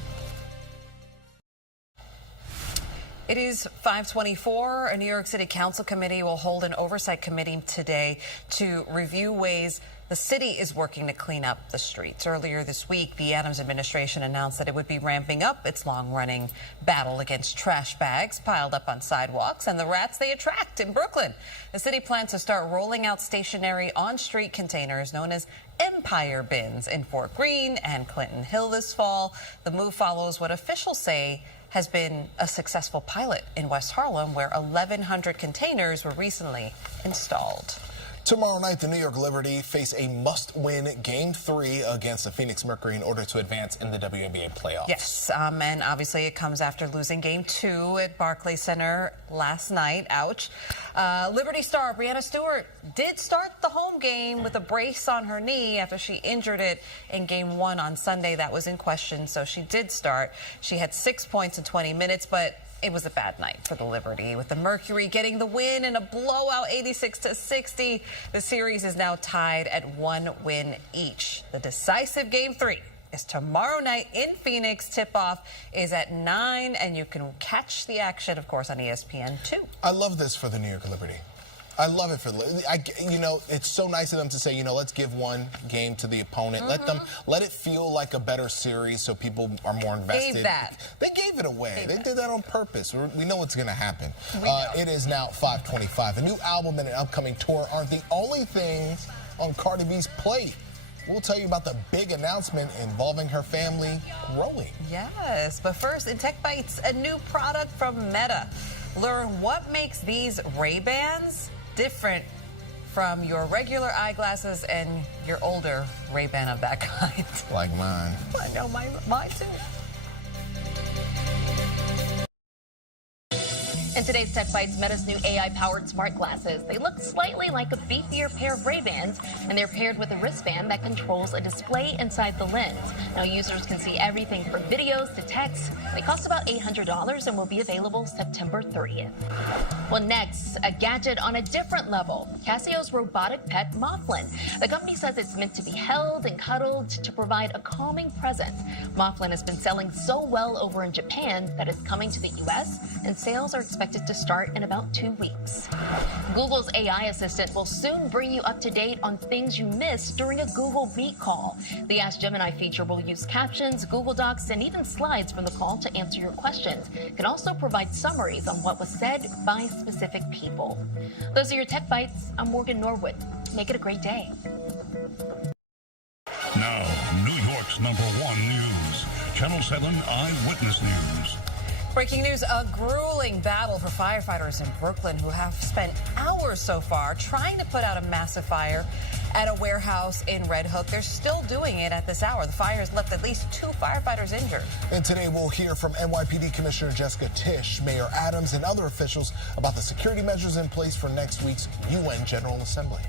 It is 5:24. A New York City Council committee will hold an oversight committee today to review ways the city is working to clean up the streets. Earlier this week, the Adams administration announced that it would be ramping up its long-running battle against trash bags piled up on sidewalks and the rats they attract in Brooklyn. The city plans to start rolling out stationary on-street containers known as Empire bins in Fort Greene and Clinton Hill this fall. The move follows what officials say has been a successful pilot in West Harlem, where 1,100 containers were recently installed. Tomorrow night, the New York Liberty face a must-win Game 3 against the Phoenix Mercury in order to advance in the WNBA playoffs. Yes, and obviously it comes after losing Game 2 at Barclays Center last night. Ouch. Liberty star Breanna Stewart did start the home game with a brace on her knee after she injured it in Game 1 on Sunday. That was in question, so she did start. She had 6 points in 20 minutes, but it was a bad night for the Liberty, with the Mercury getting the win in a blowout 86-60. The series is now tied at 1 win each. The decisive Game 3 is tomorrow night in Phoenix. Tip-off is at 9, and you can catch the action, of course, on ESPN2. I love this for the New York Liberty. I love it for, you know, it's so nice of them to say, you know, let's give one game to the opponent. Let it feel like a better series so people are more invested. They gave it away. They did that on purpose. We know what's going to happen. It is now 5:25. A new album and an upcoming tour aren't the only things on Cardi B's plate. We'll tell you about the big announcement involving her family growing. Yes, but first, in Tech Bites, a new product from Meta. Learn what makes these Ray-Bans different from your regular eyeglasses and your older Ray-Ban of that kind. Like mine. I know, mine too. In today's Tech Bites, Meta's new AI-powered smart glasses. They look slightly like a beefier pair of Ray-Bans, and they're paired with a wristband that controls a display inside the lens. Now, users can see everything from videos to text. They cost about $800 and will be available September 30th. Well, next, a gadget on a different level. Casio's robotic pet, Mothlan. The company says it's meant to be held and cuddled to provide a calming presence. Mothlan has been selling so well over in Japan that it's coming to the U.S., and sales are expected to start in about 2 weeks. Google's AI assistant will soon bring you up to date on things you missed during a Google Meet call. The Ask Gemini feature will use captions, Google Docs, and even slides from the call to answer your questions. It can also provide summaries on what was said by specific people. Those are your Tech Bites. I'm Morgan Norwood. Make it a great day. Now, New York's #1 news. Channel 7 Eyewitness News. Breaking news, a grueling battle for firefighters in Brooklyn who have spent hours so far trying to put out a massive fire at a warehouse in Red Hook. They're still doing it at this hour. The fire has left at least 2 firefighters injured. And today we'll hear from NYPD Commissioner Jessica Tisch, Mayor Adams, and other officials about the security measures in place for next week's UN General Assembly.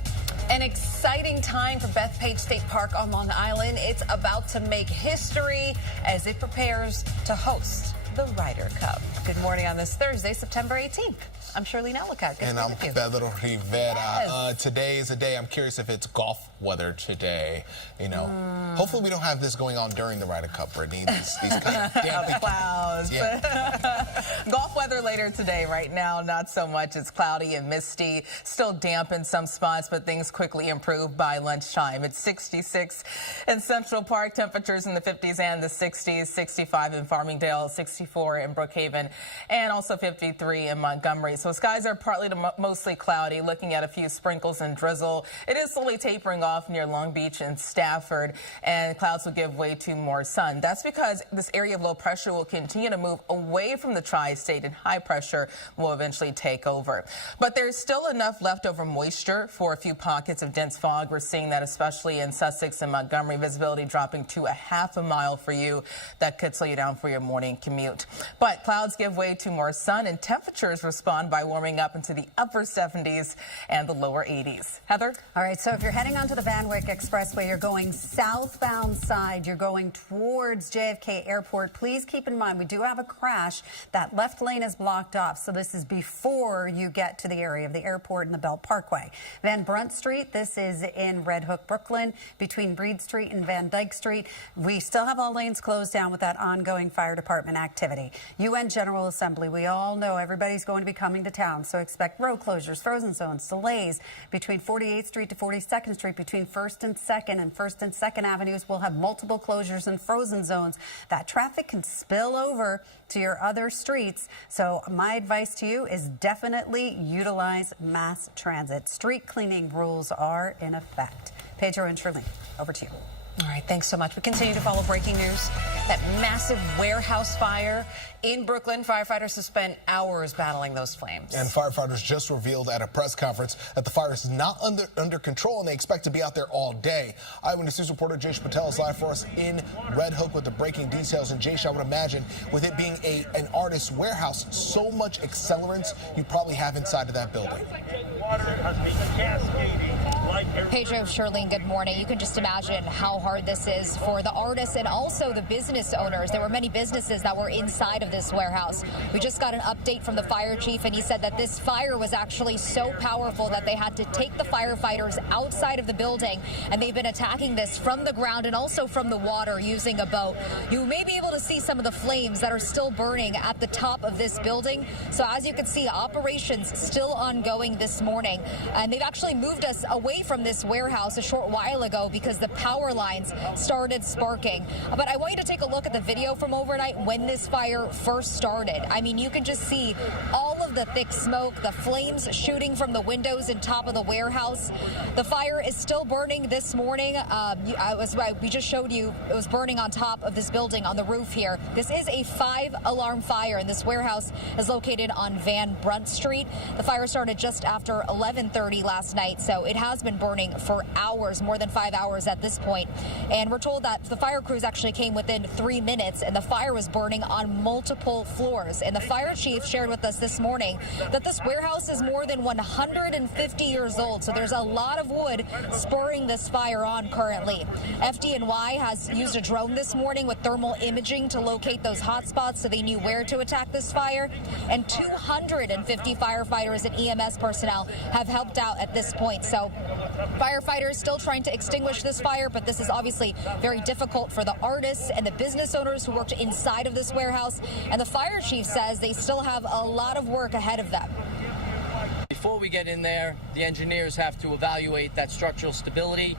An exciting time for Bethpage State Park on Long Island. It's about to make history as it prepares to host the Ryder Cup. Good morning on this Thursday, September 18th. I'm Shirley Ellicott. And I'm Pedro Rivera. Yes. Today is a day, I'm curious if it's golf weather today. You know, hopefully we don't have this going on during the Ryder Cup, Brittany. These kind of damp clouds. Yeah. Golf weather later today. Right now, not so much. It's cloudy and misty. Still damp in some spots, but things quickly improve by lunchtime. It's 66 in Central Park. Temperatures in the 50s and the 60s. 65 in Farmingdale, 64 in Brookhaven, and also 53 in Montgomery. So skies are partly to mostly cloudy, looking at a few sprinkles and drizzle. It is slowly tapering off near Long Beach and Stafford, and clouds will give way to more sun. That's because this area of low pressure will continue to move away from the tri-state, and high pressure will eventually take over. But there's still enough leftover moisture for a few pockets of dense fog. We're seeing that especially in Sussex and Montgomery. Visibility dropping to a half a mile for you. That could slow you down for your morning commute. But clouds give way to more sun, and temperatures respond by warming up into the upper 70s and the lower 80s. Heather? All right, so if you're heading onto the Van Wyck Expressway, you're going southbound side, you're going towards JFK Airport, please keep in mind we do have a crash. That left lane is blocked off, so this is before you get to the area of the airport and the Belt Parkway. Van Brunt Street, this is in Red Hook, Brooklyn, between Breed Street and Van Dyke Street. We still have all lanes closed down with that ongoing fire department activity. UN General Assembly, we all know everybody's going to be coming to town, so expect road closures, frozen zones, delays between 48th Street to 42nd Street, between 1st and 2nd and 1st and 2nd Avenues. We'll have multiple closures and frozen zones. That traffic can spill over to your other streets. So my advice to you is definitely utilize mass transit. Street cleaning rules are in effect. Pedro and Shirley, over to you. All right, thanks so much. We continue to follow breaking news. That massive warehouse fire in Brooklyn. Firefighters have spent hours battling those flames. And firefighters just revealed at a press conference that the fire is not under control, and they expect to be out there all day. Eyewitness News reporter Jaysha Patel is live for us in Red Hook with the breaking details. And Jaysha, I would imagine with it being an artist's warehouse, so much accelerants you probably have inside of that building. Pedro, Shirley, good morning. You can just imagine how hard this is for the artists and also the business owners. There were many businesses that were inside of this warehouse. We just got an update from the fire chief, and he said that this fire was actually so powerful that they had to take the firefighters outside of the building, and they've been attacking this from the ground and also from the water using a boat. You may be able to see some of the flames that are still burning at the top of this building. So as you can see, operations still ongoing this morning, and they've actually moved us away from this warehouse a short while ago because the power lines started sparking. But I want you to take a look at the video from overnight when this fire first started. I mean, you can just see all of the thick smoke, the flames shooting from the windows and top of the warehouse. The fire is still burning this morning. We just showed you it was burning on top of this building on the roof here. This is a 5-alarm fire, and this warehouse is located on Van Brunt Street. The fire started just after 11:30 last night, so it has been burning for hours, more than 5 hours at this point. And we're told that the fire crews actually came within 3 minutes, and the fire was burning on multiple floors. And the fire chief shared with us this morning that this warehouse is more than 150 years old, so there's a lot of wood spurring this fire on currently. FDNY has used a drone this morning with thermal imaging to locate those hot spots so they knew where to attack this fire. And 250 firefighters and EMS personnel have helped out at this point. So firefighters still trying to extinguish this fire, but this is obviously very difficult for the artists and the business owners who worked inside of this warehouse. And the fire chief says they still have a lot of work ahead of them. Before we get in there, the engineers have to evaluate that structural stability.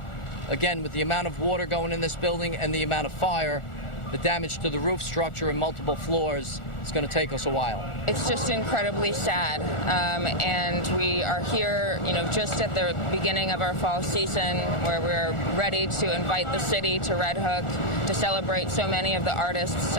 Again, with the amount of water going in this building and the amount of fire, the damage to the roof structure and multiple floors, it's going to take us a while. It's just incredibly sad, and we are here, just at the beginning of our fall season, where we're ready to invite the city to Red Hook to celebrate so many of the artists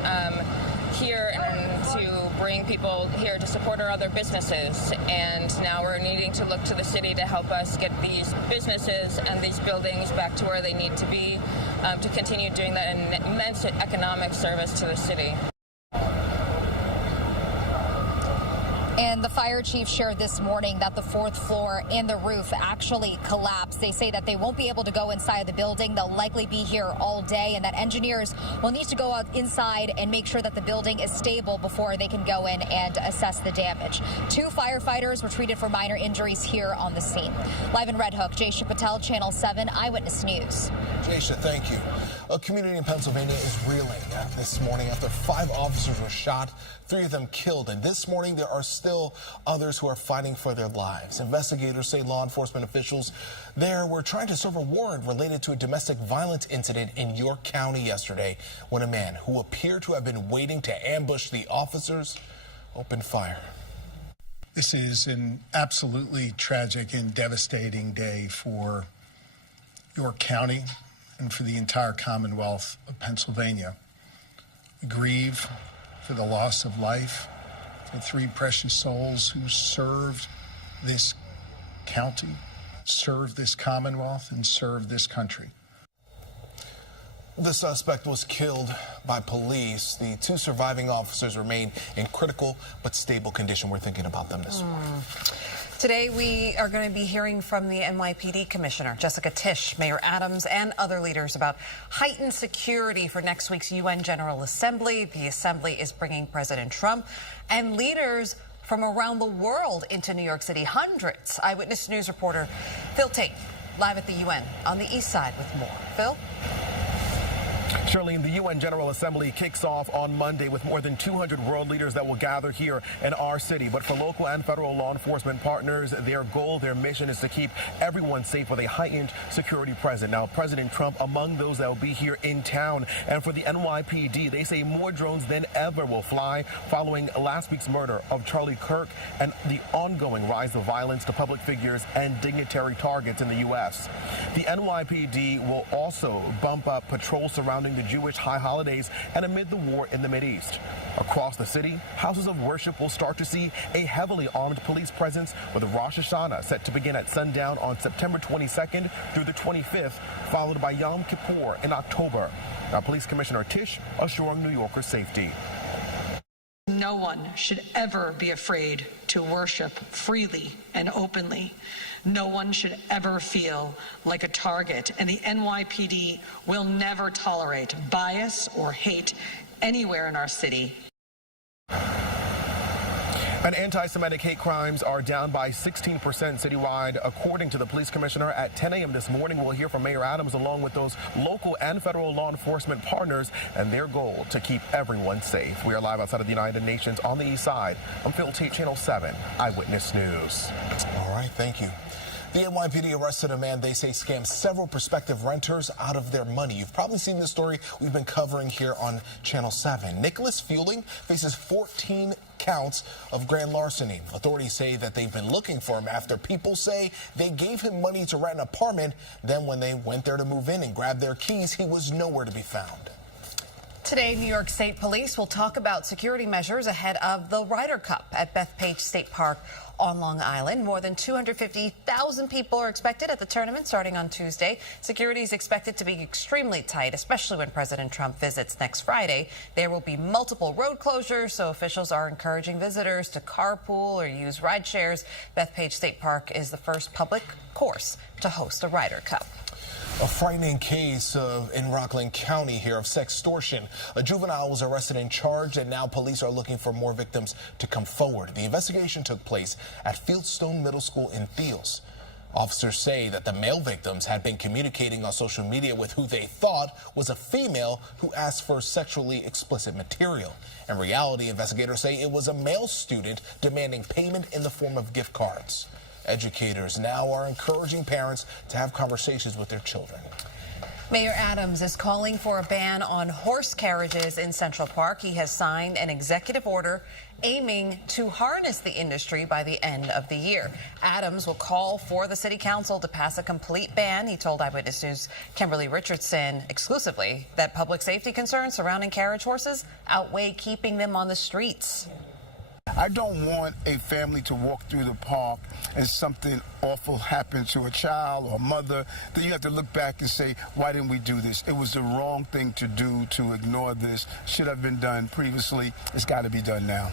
here and to bring people here to support our other businesses. And now we're needing to look to the city to help us get these businesses and these buildings back to where they need to be to continue doing that immense economic service to the city. And the fire chief shared this morning that the fourth floor and the roof actually collapsed. They say that they won't be able to go inside the building. They'll likely be here all day, and that engineers will need to go out inside and make sure that the building is stable before they can go in and assess the damage. 2 firefighters were treated for minor injuries here on the scene. Live in Red Hook, Jaysha Patel, Channel 7 Eyewitness News. Jaysha, thank you. A community in Pennsylvania is reeling this morning after 5 officers were shot, 3 of them killed. And this morning, there are still others who are fighting for their lives. Investigators say law enforcement officials there were trying to serve a warrant related to a domestic violence incident in York County yesterday when a man who appeared to have been waiting to ambush the officers opened fire. This is an absolutely tragic and devastating day for York County and for the entire Commonwealth of Pennsylvania. We grieve for the loss of life for 3 precious souls who served this county, served this Commonwealth, and served this country. The suspect was killed by police. The 2 surviving officers remain in critical but stable condition. We're thinking about them this morning. Today, we are going to be hearing from the NYPD Commissioner, Jessica Tisch, Mayor Adams, and other leaders about heightened security for next week's UN General Assembly. The Assembly is bringing President Trump and leaders from around the world into New York City. Hundreds. Eyewitness News reporter Phil Tate, live at the UN on the east side with more. Phil? Charlene, the UN General Assembly kicks off on Monday with more than 200 world leaders that will gather here in our city. But for local and federal law enforcement partners, their goal, their mission is to keep everyone safe with a heightened security presence. Now, President Trump among those that will be here in town. And for the NYPD, they say more drones than ever will fly following last week's murder of Charlie Kirk and the ongoing rise of violence to public figures and dignitary targets in the U.S. The NYPD will also bump up patrols surrounding the Jewish high holidays and amid the war in the Mideast. Across the city, houses of worship will start to see a heavily armed police presence with Rosh Hashanah set to begin at sundown on September 22nd through the 25th, followed by Yom Kippur in October. Now, Police Commissioner Tisch assuring New Yorkers safety. No one should ever be afraid to worship freely and openly. No one should ever feel like a target, and the NYPD will never tolerate bias or hate anywhere in our city. And anti-Semitic hate crimes are down by 16% citywide, according to the police commissioner. At 10 a.m. this morning, we'll hear from Mayor Adams along with those local and federal law enforcement partners and their goal to keep everyone safe. We are live outside of the United Nations on the east side. I'm Phil Tate, Channel 7 Eyewitness News. All right, thank you. The NYPD arrested a man they say scammed several prospective renters out of their money. You've probably seen this story we've been covering here on Channel 7. Nicholas Fielding faces 14 counts of grand larceny. Authorities say that they've been looking for him after people say they gave him money to rent an apartment. Then when they went there to move in and grab their keys, he was nowhere to be found. Today, New York State Police will talk about security measures ahead of the Ryder Cup at Bethpage State Park on Long Island. More than 250,000 people are expected at the tournament starting on Tuesday. Security is expected to be extremely tight, especially when President Trump visits next Friday. There will be multiple road closures, so officials are encouraging visitors to carpool or use ride shares. Bethpage State Park is the first public course to host a Ryder Cup. A frightening case in Rockland County here of sextortion. A juvenile was arrested and charged, and now police are looking for more victims to come forward. The investigation took place at Fieldstone Middle School in Thiels. Officers say that the male victims had been communicating on social media with who they thought was a female who asked for sexually explicit material. In reality, investigators say it was a male student demanding payment in the form of gift cards. Educators now are encouraging parents to have conversations with their children. Mayor Adams is calling for a ban on horse carriages in Central Park. He has signed an executive order aiming to harness the industry by the end of the year. Adams will call for the city council to pass a complete ban. He told Eyewitness News' Kimberly Richardson exclusively that public safety concerns surrounding carriage horses outweigh keeping them on the streets. I don't want a family to walk through the park and something awful happens to a child or a mother. Then you have to look back and say, why didn't we do this? It was the wrong thing to do to ignore this. Should have been done previously. It's got to be done now.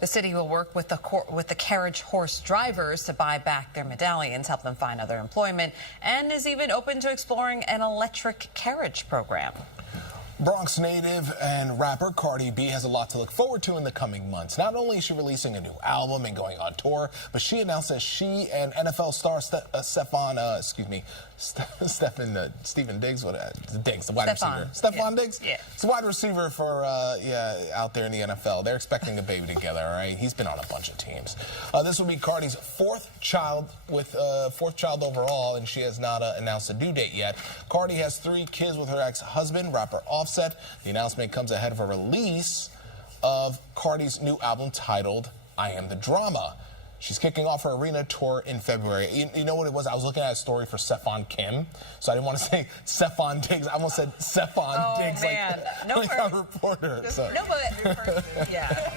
The city will work with the carriage horse drivers to buy back their medallions, help them find other employment, and is even open to exploring an electric carriage program. Bronx native and rapper Cardi B has a lot to look forward to in the coming months. Not only is she releasing a new album and going on tour, but she announced that she and NFL star Stephen Diggs, the wide receiver. Stephon Diggs? Yeah. It's a wide receiver for, out there in the NFL. They're expecting a baby together, all right? He's been on a bunch of teams. This will be Cardi's fourth child overall, and she has not announced a due date yet. Cardi has 3 kids with her ex-husband, rapper Offset. The announcement comes ahead of a release of Cardi's new album titled I Am the Drama. She's kicking off her arena tour in February. You know what it was? I was looking at a story for Stephon Kim, so I didn't want to say Stephon Diggs. I almost said Stephon Diggs, like a reporter. No, but yeah.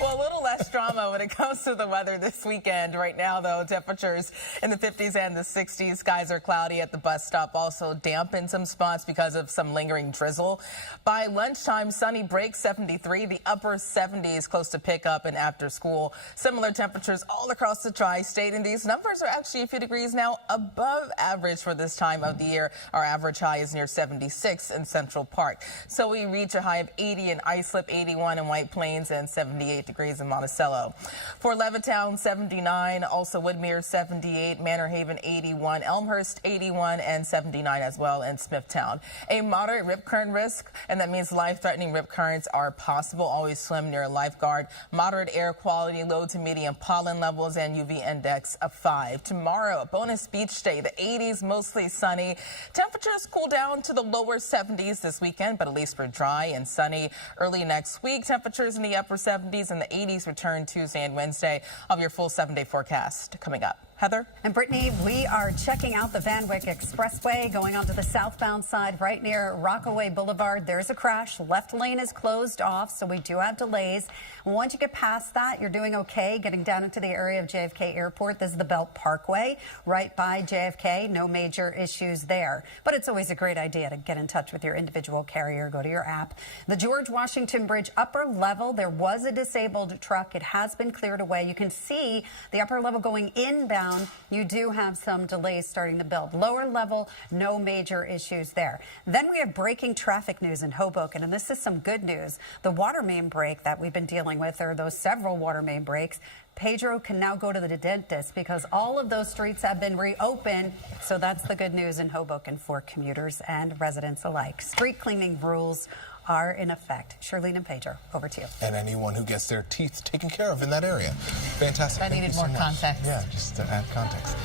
Well, a little less drama when it comes to the weather this weekend. Right now, though, temperatures in the 50s and the 60s. Skies are cloudy at the bus stop. Also damp in some spots because of some lingering drizzle. By lunchtime, sunny breaks 73. The upper 70s close to pickup and after school. Similar temperatures all across the tri-state, and these numbers are actually a few degrees now above average for this time of the year. Our average high is near 76 in Central Park. So we reach a high of 80 in Islip, 81 in White Plains, and 78 degrees in Monticello. For Levittown, 79, also Woodmere, 78, Manor Haven, 81, Elmhurst, 81, and 79 as well in Smithtown. A moderate rip current risk, and that means life-threatening rip currents are possible. Always swim near a lifeguard. Moderate air quality, low to medium pollen levels, and UV index of 5. Tomorrow, a bonus beach day. The 80s, mostly sunny. Temperatures cool down to the lower 70s this weekend, but at least we're dry and sunny. Early next week, temperatures in the upper 70s and the 80s return Tuesday and Wednesday. Of your full 7-day forecast coming up. Heather? And Brittany, we are checking out the Van Wyck Expressway going onto the southbound side right near Rockaway Boulevard. There's a crash. Left lane is closed off, so we do have delays. Once you get past that, you're doing okay getting down into the area of JFK Airport. This is the Belt Parkway right by JFK. No major issues there. But it's always a great idea to get in touch with your individual carrier. Go to your app. The George Washington Bridge upper level, there was a disabled truck. It has been cleared away. You can see the upper level going inbound. You do have some delays starting to build. Lower level, no major issues there. Then we have breaking traffic news in Hoboken, and this is some good news. The water main break that we've been dealing with, or those several water main breaks, Pedro can now go to the dentist because all of those streets have been reopened. So that's the good news in Hoboken for commuters and residents alike. Street cleaning rules are in effect. Shirlene and Pedro, over to you. And anyone who gets their teeth taken care of in that area. Fantastic. I needed more context. Yeah, just to add context.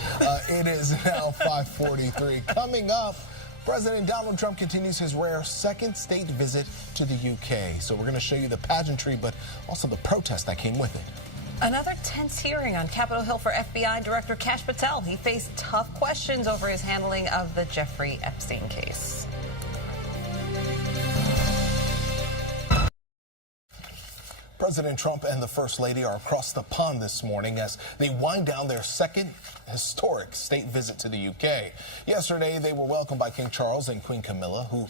It is now 5:43. Coming up, President Donald Trump continues his rare second state visit to the UK. So we're going to show you the pageantry, but also the protest that came with it. Another tense hearing on Capitol Hill for FBI Director Kash Patel. He faced tough questions over his handling of the Jeffrey Epstein case. President Trump and the First Lady are across the pond this morning as they wind down their second historic state visit to the UK. Yesterday, they were welcomed by King Charles and Queen Camilla, who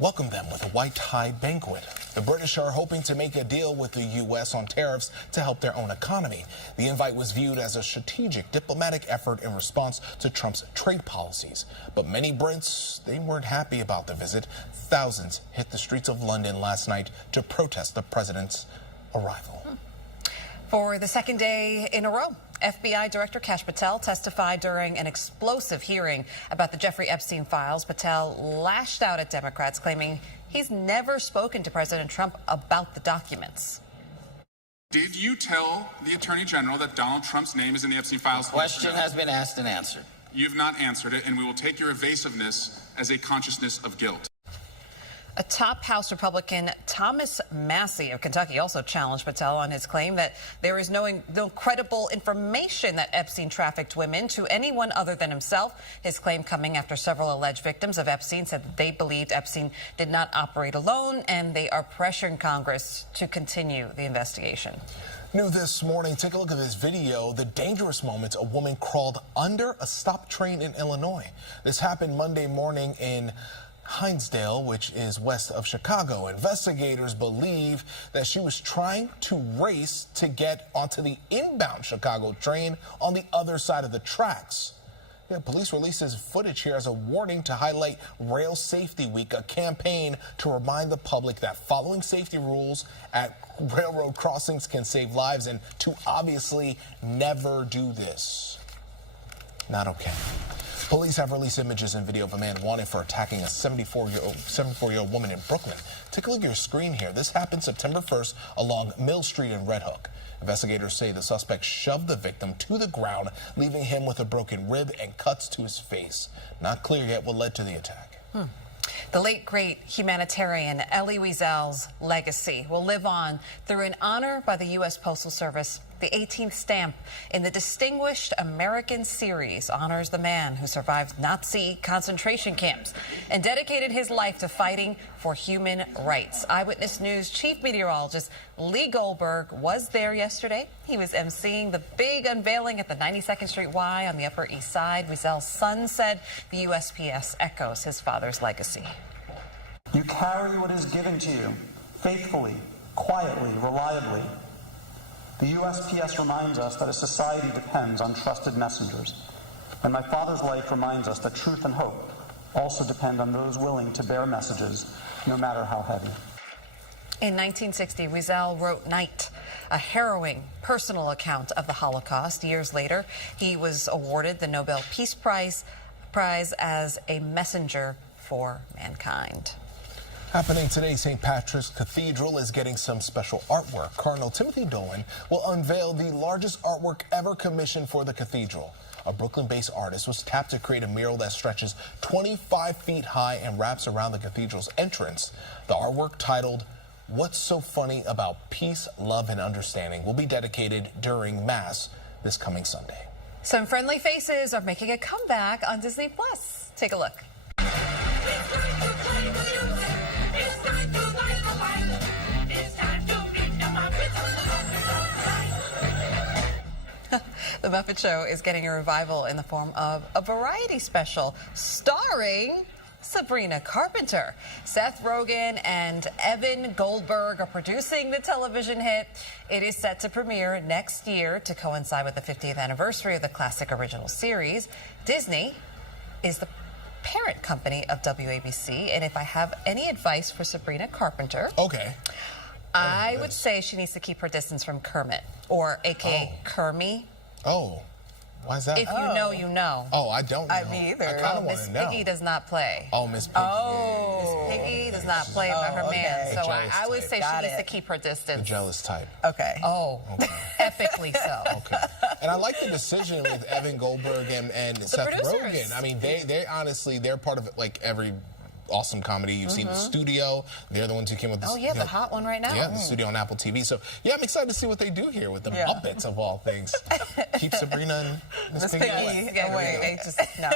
welcomed them with a white tie banquet. The British are hoping to make a deal with the U.S. on tariffs to help their own economy. The invite was viewed as a strategic diplomatic effort in response to Trump's trade policies. But many Brits, they weren't happy about the visit. Thousands hit the streets of London last night to protest the president's arrival. For the second day in a row, FBI Director Kash Patel testified during an explosive hearing about the Jeffrey Epstein files. Patel lashed out at Democrats, claiming he's never spoken to President Trump about the documents. Did you tell the Attorney General that Donald Trump's name is in the Epstein files? The question has been asked and answered. You've not answered it, and we will take your evasiveness as a consciousness of guilt. A top House Republican, Thomas Massie of Kentucky, also challenged Patel on his claim that there is no credible information that Epstein trafficked women to anyone other than himself. His claim coming after several alleged victims of Epstein said that they believed Epstein did not operate alone, and they are pressuring Congress to continue the investigation. New this morning, take a look at this video. The dangerous moments a woman crawled under a stopped train in Illinois. This happened Monday morning in Hinesdale, which is west of Chicago. Investigators believe that she was trying to race to get onto the inbound Chicago train on the other side of the tracks. Yeah, police releases footage here as a warning to highlight Rail Safety Week, a campaign to remind the public that following safety rules at railroad crossings can save lives, and to obviously never do this. Not okay. Police have released images and video of a man wanted for attacking a 74-year-old woman in Brooklyn. Take a look at your screen here. This happened September 1st along Mill Street in Red Hook. Investigators say the suspect shoved the victim to the ground, leaving him with a broken rib and cuts to his face. Not clear yet what led to the attack. The late, great humanitarian Elie Wiesel's legacy will live on through an honor by the U.S. Postal Service. The 18th stamp in the Distinguished American Series honors the man who survived Nazi concentration camps and dedicated his life to fighting for human rights. Eyewitness News chief meteorologist Lee Goldberg was there yesterday. He was emceeing the big unveiling at the 92nd Street Y on the Upper East Side. Wiesel's son said the USPS echoes his father's legacy. You carry what is given to you faithfully, quietly, reliably. The USPS reminds us that a society depends on trusted messengers. And my father's life reminds us that truth and hope also depend on those willing to bear messages, no matter how heavy. In 1960, Wiesel wrote Night, a harrowing personal account of the Holocaust. Years later, he was awarded the Nobel Peace Prize as a messenger for mankind. Happening today, St. Patrick's Cathedral is getting some special artwork. Cardinal Timothy Dolan will unveil the largest artwork ever commissioned for the cathedral. A Brooklyn-based artist was tapped to create a mural that stretches 25 feet high and wraps around the cathedral's entrance. The artwork, titled "What's So Funny About Peace, Love, and Understanding," will be dedicated during Mass this coming Sunday. Some friendly faces are making a comeback on Disney+. Take a look. The Muppet Show is getting a revival in the form of a variety special starring Sabrina Carpenter. Seth Rogen and Evan Goldberg are producing the television hit. It is set to premiere next year to coincide with the 50th anniversary of the classic original series. Disney is the parent company of WABC, and if I have any advice for Sabrina Carpenter, I would say she needs to keep her distance from Kermit, or AKA Kermie. Oh, why is that? If you know, you know. Oh, I don't know. Me either. I kind of want Miss to know. Piggy does not play. Oh, Miss Piggy. Miss Piggy does not play by her man. So I would say she needs to keep her The distance. jealous type. Okay. Oh, epically so. Okay. And I like the decision with Evan Goldberg and Seth producers. Rogen. I mean, they honestly, they're part of like every awesome comedy you've seen. The Studio, they're the ones who came with this. Oh yeah, the hot one right now. Yeah, the Studio on Apple TV. So yeah, I'm excited to see what they do here with the Muppets of all things. Keep Sabrina and Miss Piggy away. Yeah, they just no.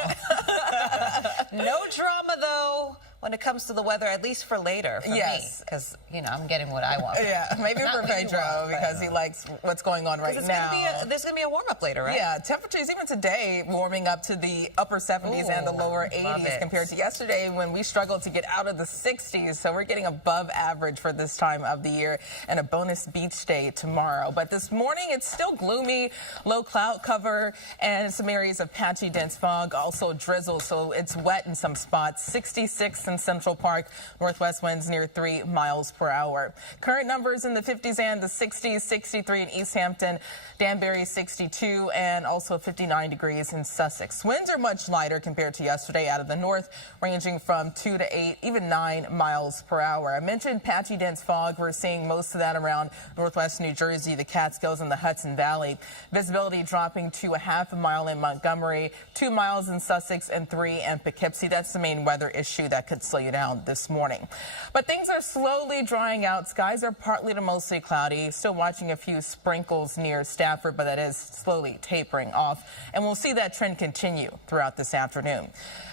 No drama though when it comes to the weather, at least for later for me, because I'm getting what I want. Yeah, maybe for Pedro because he likes what's going on right now. There's gonna be a warm up later, right? Yeah, temperatures even today warming up to the upper 70s and the lower 80s compared to yesterday when we struggled to get out of the 60s. So we're getting above average for this time of the year, and a bonus beach day tomorrow. But this morning it's still gloomy, low cloud cover, and some areas of patchy dense fog, also drizzle. So it's wet in some spots. 66 in Central Park, northwest winds near 3 miles per hour. Current numbers in the 50s and the 60s, 63 in East Hampton, Danbury 62, and also 59 degrees in Sussex. Winds are much lighter compared to yesterday out of the north, ranging from 2 to 8, even 9 miles per hour. I mentioned patchy dense fog. We're seeing most of that around northwest New Jersey, the Catskills, and the Hudson Valley. Visibility dropping to a half a mile in Montgomery, 2 miles in Sussex, and 3 in Poughkeepsie. That's the main weather issue that could should slow you down this morning. But things are slowly drying out. Skies are partly to mostly cloudy. Still watching a few sprinkles near Stafford, but that is slowly tapering off. And we'll see that trend continue throughout this afternoon.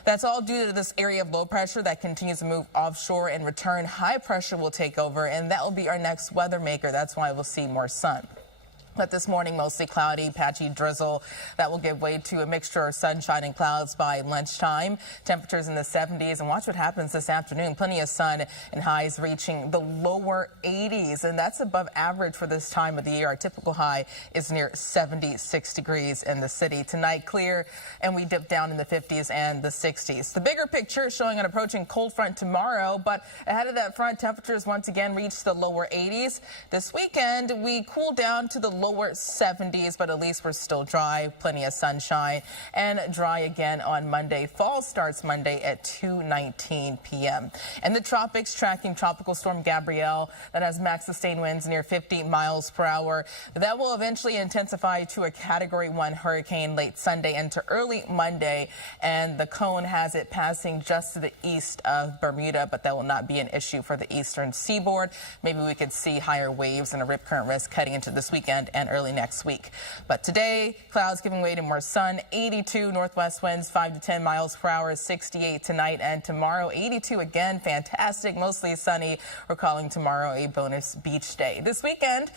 That's all due to this area of low pressure that continues to move offshore and return. High pressure will take over, and that will be our next weather maker. That's why we'll see more sun. But this morning, mostly cloudy, patchy drizzle. That will give way to a mixture of sunshine and clouds by lunchtime. Temperatures in the 70s. And watch what happens this afternoon. Plenty of sun and highs reaching the lower 80s. And that's above average for this time of the year. Our typical high is near 76 degrees in the city. Tonight, clear, and we dip down in the 50s and the 60s. The bigger picture is showing an approaching cold front tomorrow. But ahead of that front, temperatures once again reach the lower 80s. This weekend, we cool down to the lower 70s, but at least we're still dry. Plenty of sunshine and dry again on Monday. Fall starts Monday at 2:19 p.m. And the tropics tracking Tropical Storm Gabrielle that has max sustained winds near 50 miles per hour. That will eventually intensify to a Category 1 hurricane late Sunday into early Monday. And the cone has it passing just to the east of Bermuda, but that will not be an issue for the eastern seaboard. Maybe we could see higher waves and a rip current risk heading into this weekend and early next week. But today, clouds giving way to more sun. 82 northwest winds, 5 to 10 miles per hour. 68 tonight and tomorrow. 82 again, fantastic, mostly sunny. We're calling tomorrow a bonus beach day. This weekend,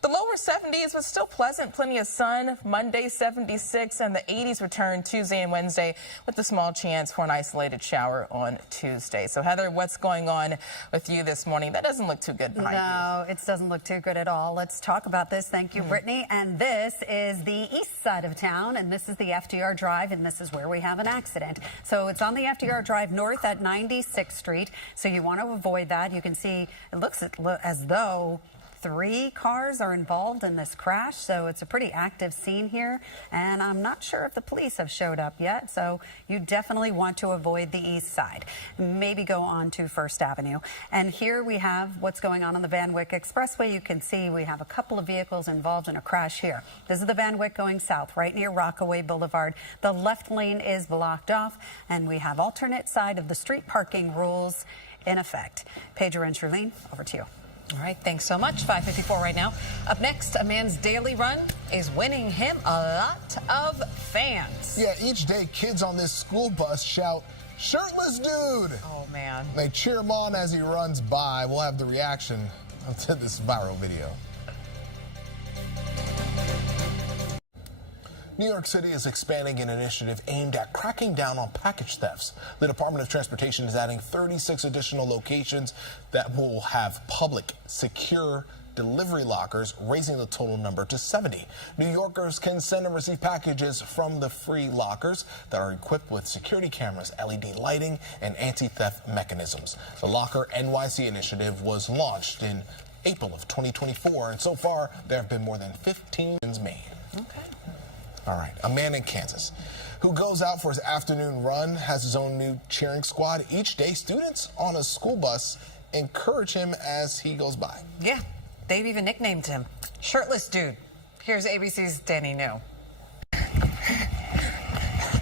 the lower 70s was still pleasant. Plenty of sun. Monday, 76, and the 80s return Tuesday and Wednesday with a small chance for an isolated shower on Tuesday. So, Heather, what's going on with you this morning? That doesn't look too good behind you. No, it doesn't look too good at all. Let's talk about this. Thank you, Brittany. And this is the east side of town, and this is the FDR Drive, and this is where we have an accident. So it's on the FDR Drive north at 96th Street. So you want to avoid that. You can see it looks as though 3 cars are involved in this crash, so it's a pretty active scene here, and I'm not sure if the police have showed up yet, so you definitely want to avoid the east side. Maybe go on to First Avenue. And here we have what's going on the Van Wyck Expressway. You can see we have a couple of vehicles involved in a crash here. This is the Van Wyck going south, right near Rockaway Boulevard. The left lane is blocked off, and we have alternate side of the street parking rules in effect. Pedro and Charlene, over to you. All right, thanks so much. 5:54 right now. Up next, a man's daily run is winning him a lot of fans. Yeah, each day kids on this school bus shout, "Shirtless dude!" Oh, man. They cheer him on as he runs by. We'll have the reaction to this viral video. New York City is expanding an initiative aimed at cracking down on package thefts. The Department of Transportation is adding 36 additional locations that will have public, secure delivery lockers, raising the total number to 70. New Yorkers can send and receive packages from the free lockers that are equipped with security cameras, LED lighting, and anti-theft mechanisms. The Locker NYC initiative was launched in April of 2024, and so far there have been more than 15 made. Okay. All right, a man in Kansas who goes out for his afternoon run has his own new cheering squad. Each day, students on a school bus encourage him as he goes by. Yeah, they've even nicknamed him Shirtless Dude. Here's ABC's Danny New.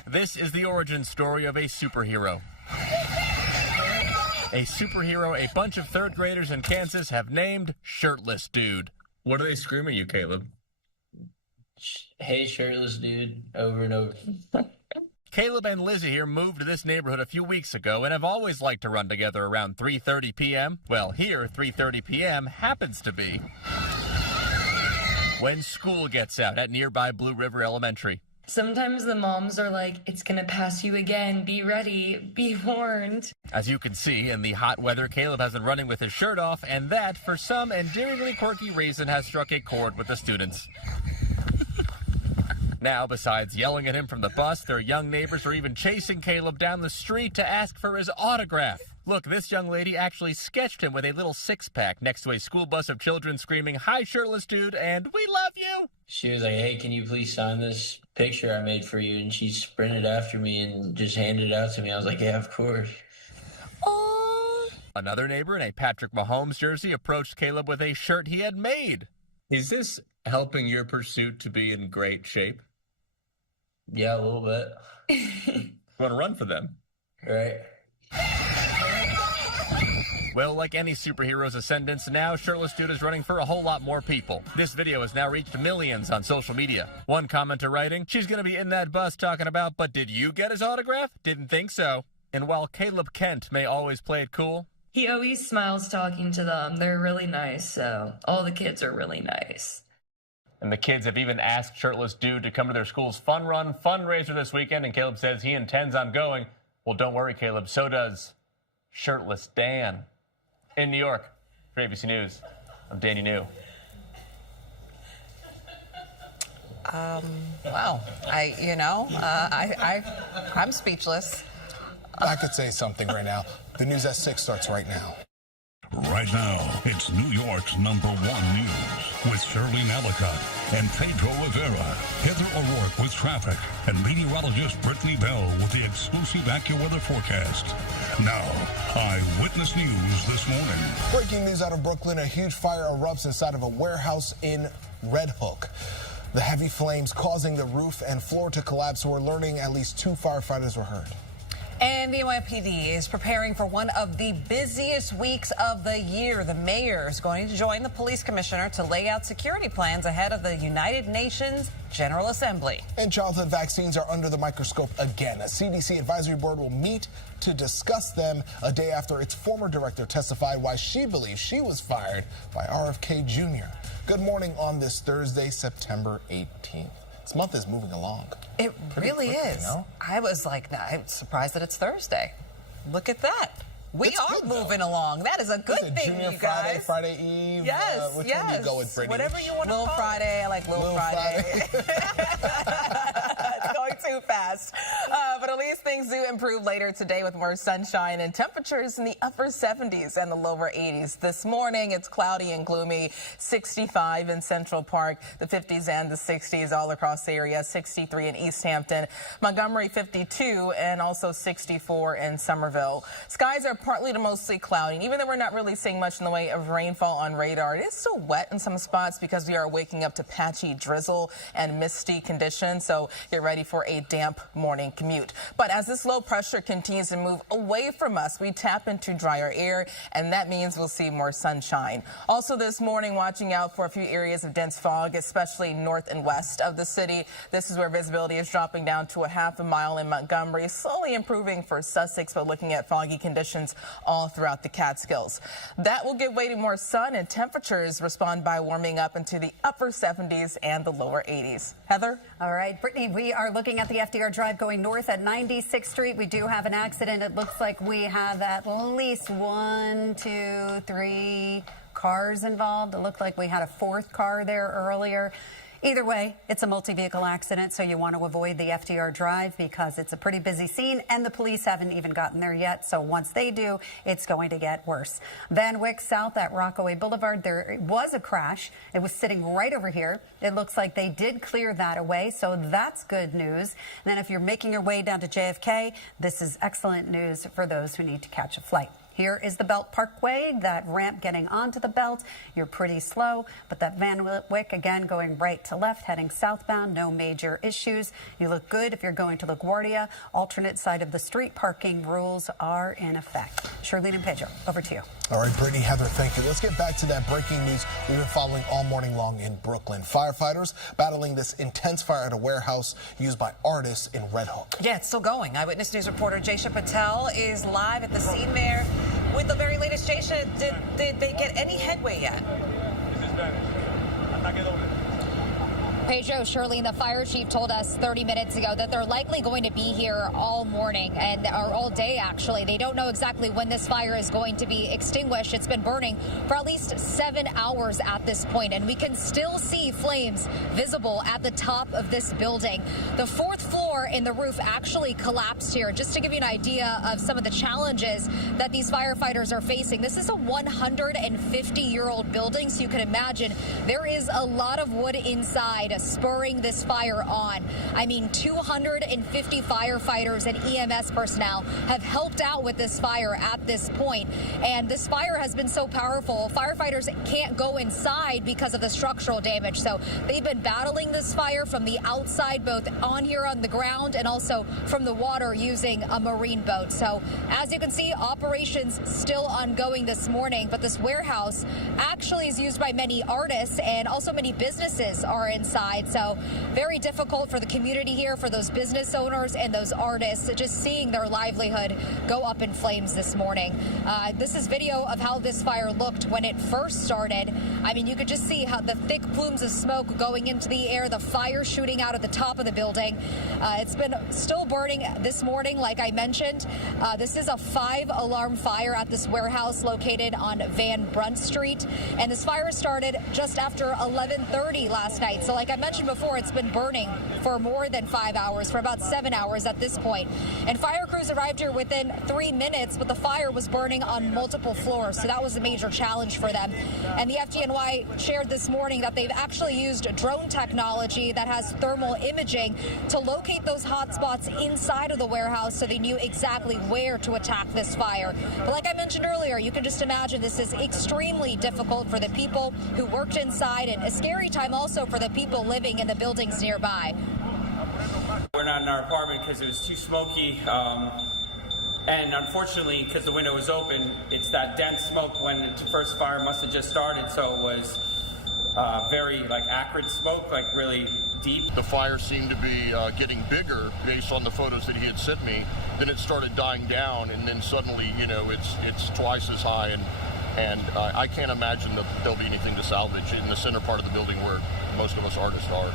This is the origin story of a superhero. A superhero a bunch of third graders in Kansas have named Shirtless Dude. What are they screaming at you, Caleb? Hey, shirtless dude, over and over. Caleb and Lizzie here moved to this neighborhood a few weeks ago and have always liked to run together around 3:30 p.m. Well, here, 3:30 p.m. happens to be when school gets out at nearby Blue River Elementary. Sometimes the moms are like, it's gonna pass you again, be ready, be warned. As you can see, in the hot weather, Caleb has been running with his shirt off, and that, for some endearingly quirky reason, has struck a chord with the students. Now, besides yelling at him from the bus, their young neighbors are even chasing Caleb down the street to ask for his autograph. Look, this young lady actually sketched him with a little six-pack next to a school bus of children screaming, "Hi, shirtless dude," and "We love you!" She was like, hey, can you please sign this picture I made for you? And she sprinted after me and just handed it out to me. I was like, yeah, of course. Aww. Another neighbor in a Patrick Mahomes jersey approached Caleb with a shirt he had made. Is this helping your pursuit to be in great shape? Yeah, a little bit. You want to run for them? Right. Well, like any superhero's ascendance, now shirtless dude is running for a whole lot more people. This video has now reached millions on social media. One commenter writing, she's going to be in that bus talking about, but did you get his autograph? Didn't think so. And while Caleb Kent may always play it cool, He always smiles talking to them. They're really nice, so all the kids are really nice. and the kids have even asked shirtless dude to come to their school's fun run fundraiser this weekend, and Caleb says he intends on going. Well, don't worry, Caleb. So does Shirtless Dan. In New York, for ABC News, I'm Danny New. Wow. I'm speechless. I could say something right now. The news at 6 starts right now. Right now, it's New York's #1 news with Shirley Malika and Pedro Rivera, Heather O'Rourke with traffic, and meteorologist Brittany Bell with the exclusive AccuWeather forecast. Now, Eyewitness News this morning. Breaking news out of Brooklyn, a huge fire erupts inside of a warehouse in Red Hook. The heavy flames causing the roof and floor to collapse. We're learning at least 2 firefighters were hurt. And the NYPD is preparing for one of the busiest weeks of the year. The mayor is going to join the police commissioner to lay out security plans ahead of the United Nations General Assembly. And childhood vaccines are under the microscope again. A CDC advisory board will meet to discuss them a day after its former director testified why she believes she was fired by RFK Jr. Good morning on this Thursday, September 18th. This month is moving along. It really quickly, is. you know? I'm surprised that it's Thursday. Look at that. We are moving along. That is a good thing, Junior you guys. Friday Eve. Yes, which yes. one do you go with, Brittany? Whatever you want to call Little Friday. I like Little Friday. It's going too fast. But at least things do improve later today with more sunshine and temperatures in the upper 70s and the lower 80s. This morning, it's cloudy and gloomy. 65 in Central Park, the 50s and the 60s all across the area. 63 in East Hampton, Montgomery 52, and also 64 in Somerville. Skies are partly to mostly cloudy. Even though we're not really seeing much in the way of rainfall on radar, it is still wet in some spots because we are waking up to patchy drizzle and misty conditions. So get ready for a damp morning commute. But as this low pressure continues to move away from us, we tap into drier air, and that means we'll see more sunshine. Also this morning, watching out for a few areas of dense fog, especially north and west of the city. This is where visibility is dropping down to a half a mile in Montgomery, slowly improving for Sussex, but looking at foggy conditions all throughout the Catskills. That will give way to more sun, and temperatures respond by warming up into the upper 70s and the lower 80s. Heather? All right, Brittany, we are looking at the FDR Drive going north at 96th Street. We do have an accident. It looks like we have at least 1, 2, 3 cars involved. It looked like we had a 4th car there earlier. Either way, it's a multi-vehicle accident, so you want to avoid the FDR Drive because it's a pretty busy scene, and the police haven't even gotten there yet. So once they do, it's going to get worse. Van Wyck South at Rockaway Boulevard, there was a crash. It was sitting right over here. It looks like they did clear that away, so that's good news. And then if you're making your way down to JFK, this is excellent news for those who need to catch a flight. Here is the Belt Parkway, that ramp getting onto the belt. You're pretty slow, but that Van Wyck, again, going right to left, heading southbound, no major issues. You look good if you're going to LaGuardia. Alternate side of the street parking rules are in effect. Shirley and Pedro, over to you. All right, Brittany, Heather, thank you. Let's get back to that breaking news we've been following all morning long in Brooklyn. Firefighters battling this intense fire at a warehouse used by artists in Red Hook. Yeah, it's still going. Eyewitness News reporter Jaysha Patel is live at the scene there with the very latest. Jaysha, did they get any headway yet? Pedro, Shirley, the fire chief told us 30 minutes ago that they're likely going to be here all morning or all day, actually. They don't know exactly when this fire is going to be extinguished. It's been burning for at least 7 hours at this point, and we can still see flames visible at the top of this building. The 4th floor in the roof actually collapsed here. Just to give you an idea of some of the challenges that these firefighters are facing, this is a 150-year-old building, so you can imagine there is a lot of wood inside just spurring this fire on. I mean, 250 firefighters and EMS personnel have helped out with this fire at this point. And this fire has been so powerful, firefighters can't go inside because of the structural damage. So they've been battling this fire from the outside, both on here on the ground and also from the water using a marine boat. So as you can see, operations still ongoing this morning, but this warehouse actually is used by many artists and also many businesses are inside. So very difficult for the community here, for those business owners and those artists, just seeing their livelihood go up in flames this morning. This is video of how this fire looked when it first started. I mean, you could just see how the thick plumes of smoke going into the air, the fire shooting out at the top of the building. It's been still burning this morning, like I mentioned. This is a 5-alarm fire at this warehouse located on Van Brunt Street. And this fire started just after 11:30 last night. So like I mentioned before, it's been burning for more than 5 hours, for about 7 hours at this point. And fire crews arrived here within 3 minutes, but the fire was burning on multiple floors. So that was a major challenge for them. And the FDNY shared this morning that they've actually used drone technology that has thermal imaging to locate those hot spots inside of the warehouse so they knew exactly where to attack this fire. But like I mentioned earlier, you can just imagine this is extremely difficult for the people who worked inside, and a scary time also for the people living in the buildings nearby. We're not in our apartment because it was too smoky. And unfortunately, because the window was open, it's that dense smoke when the first fire must have just started. So it was very acrid smoke, really deep. The fire seemed to be getting bigger based on the photos that he had sent me. Then it started dying down, and then suddenly, it's twice as high. And I can't imagine that there'll be anything to salvage in the center part of the building where most of us artists are.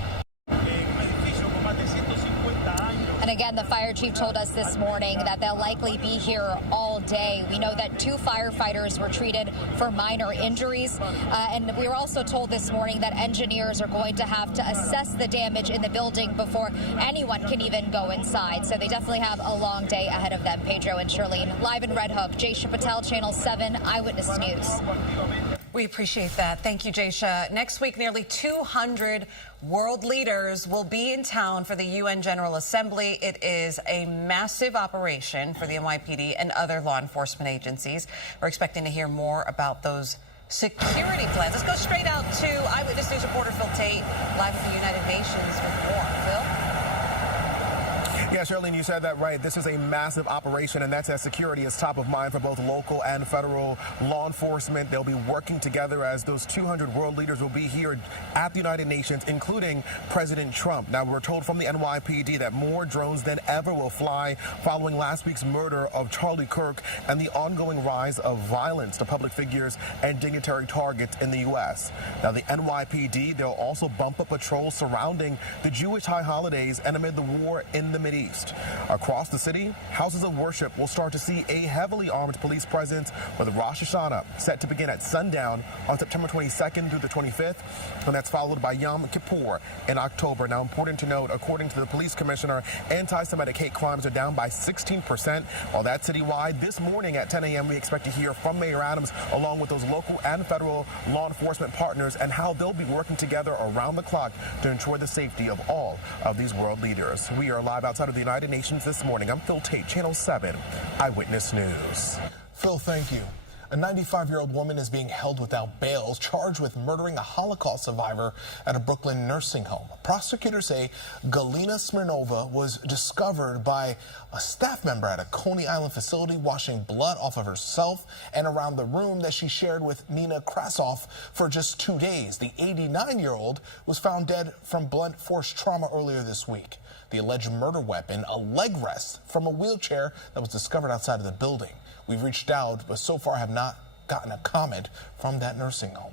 And again, the fire chief told us this morning that they'll likely be here all day. We know that 2 firefighters were treated for minor injuries. And we were also told this morning that engineers are going to have to assess the damage in the building before anyone can even go inside. So they definitely have a long day ahead of them. Pedro and Charlene, live in Red Hook. Jaysha Patel, Channel 7 Eyewitness News. We appreciate that. Thank you, Jaysha. Next week, nearly 200 world leaders will be in town for the UN General Assembly. It is a massive operation for the NYPD and other law enforcement agencies. We're expecting to hear more about those security plans. Let's go straight out to Eyewitness News reporter Phil Tate, live at the United Nations with more. Phil? Yeah, Charlene, you said that right. This is a massive operation, and that's as security is top of mind for both local and federal law enforcement. They'll be working together as those 200 world leaders will be here at the United Nations, including President Trump. Now, we're told from the NYPD that more drones than ever will fly following last week's murder of Charlie Kirk and the ongoing rise of violence to public figures and dignitary targets in the U.S. Now, the NYPD, they'll also bump up patrols surrounding the Jewish high holidays and amid the war in the Mideast. Across the city, houses of worship will start to see a heavily armed police presence with Rosh Hashanah set to begin at sundown on September 22nd through the 25th, and that's followed by Yom Kippur in October. Now, important to note, according to the police commissioner, anti-Semitic hate crimes are down by 16%, while that's citywide. This morning at 10 a.m., we expect to hear from Mayor Adams along with those local and federal law enforcement partners and how they'll be working together around the clock to ensure the safety of all of these world leaders. We are live outside of the United Nations this morning. I'm Phil Tate, Channel 7 Eyewitness News. Phil, thank you. A 95-year-old woman is being held without bail, charged with murdering a Holocaust survivor at a Brooklyn nursing home. Prosecutors say Galina Smirnova was discovered by a staff member at a Coney Island facility washing blood off of herself and around the room that she shared with Nina Krasoff for just 2 days. The 89-year-old was found dead from blunt force trauma earlier this week. The alleged murder weapon, a leg rest from a wheelchair that was discovered outside of the building. We've reached out, but so far have not gotten a comment from that nursing home.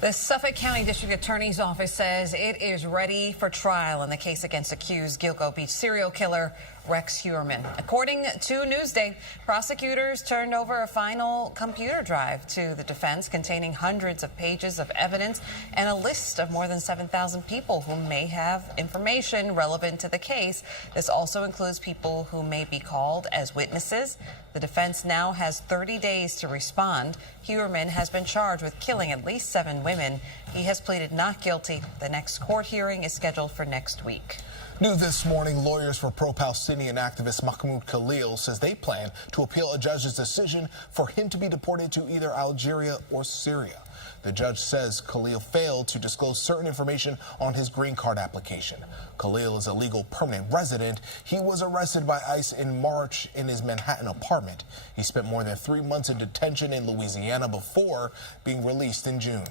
The Suffolk County District Attorney's Office says it is ready for trial in the case against accused Gilgo Beach serial killer Rex Heuermann. According to Newsday, prosecutors turned over a final computer drive to the defense containing hundreds of pages of evidence and a list of more than 7,000 people who may have information relevant to the case. This also includes people who may be called as witnesses. The defense now has 30 days to respond. Heuermann has been charged with killing at least 7 women He has pleaded not guilty. The next court hearing is scheduled for next week. New this morning, lawyers for pro-Palestinian activist Mahmoud Khalil says they plan to appeal a judge's decision for him to be deported to either Algeria or Syria. The judge says Khalil failed to disclose certain information on his green card application. Khalil is a legal permanent resident. He was arrested by ICE in March in his Manhattan apartment. He spent more than 3 months in detention in Louisiana before being released in June.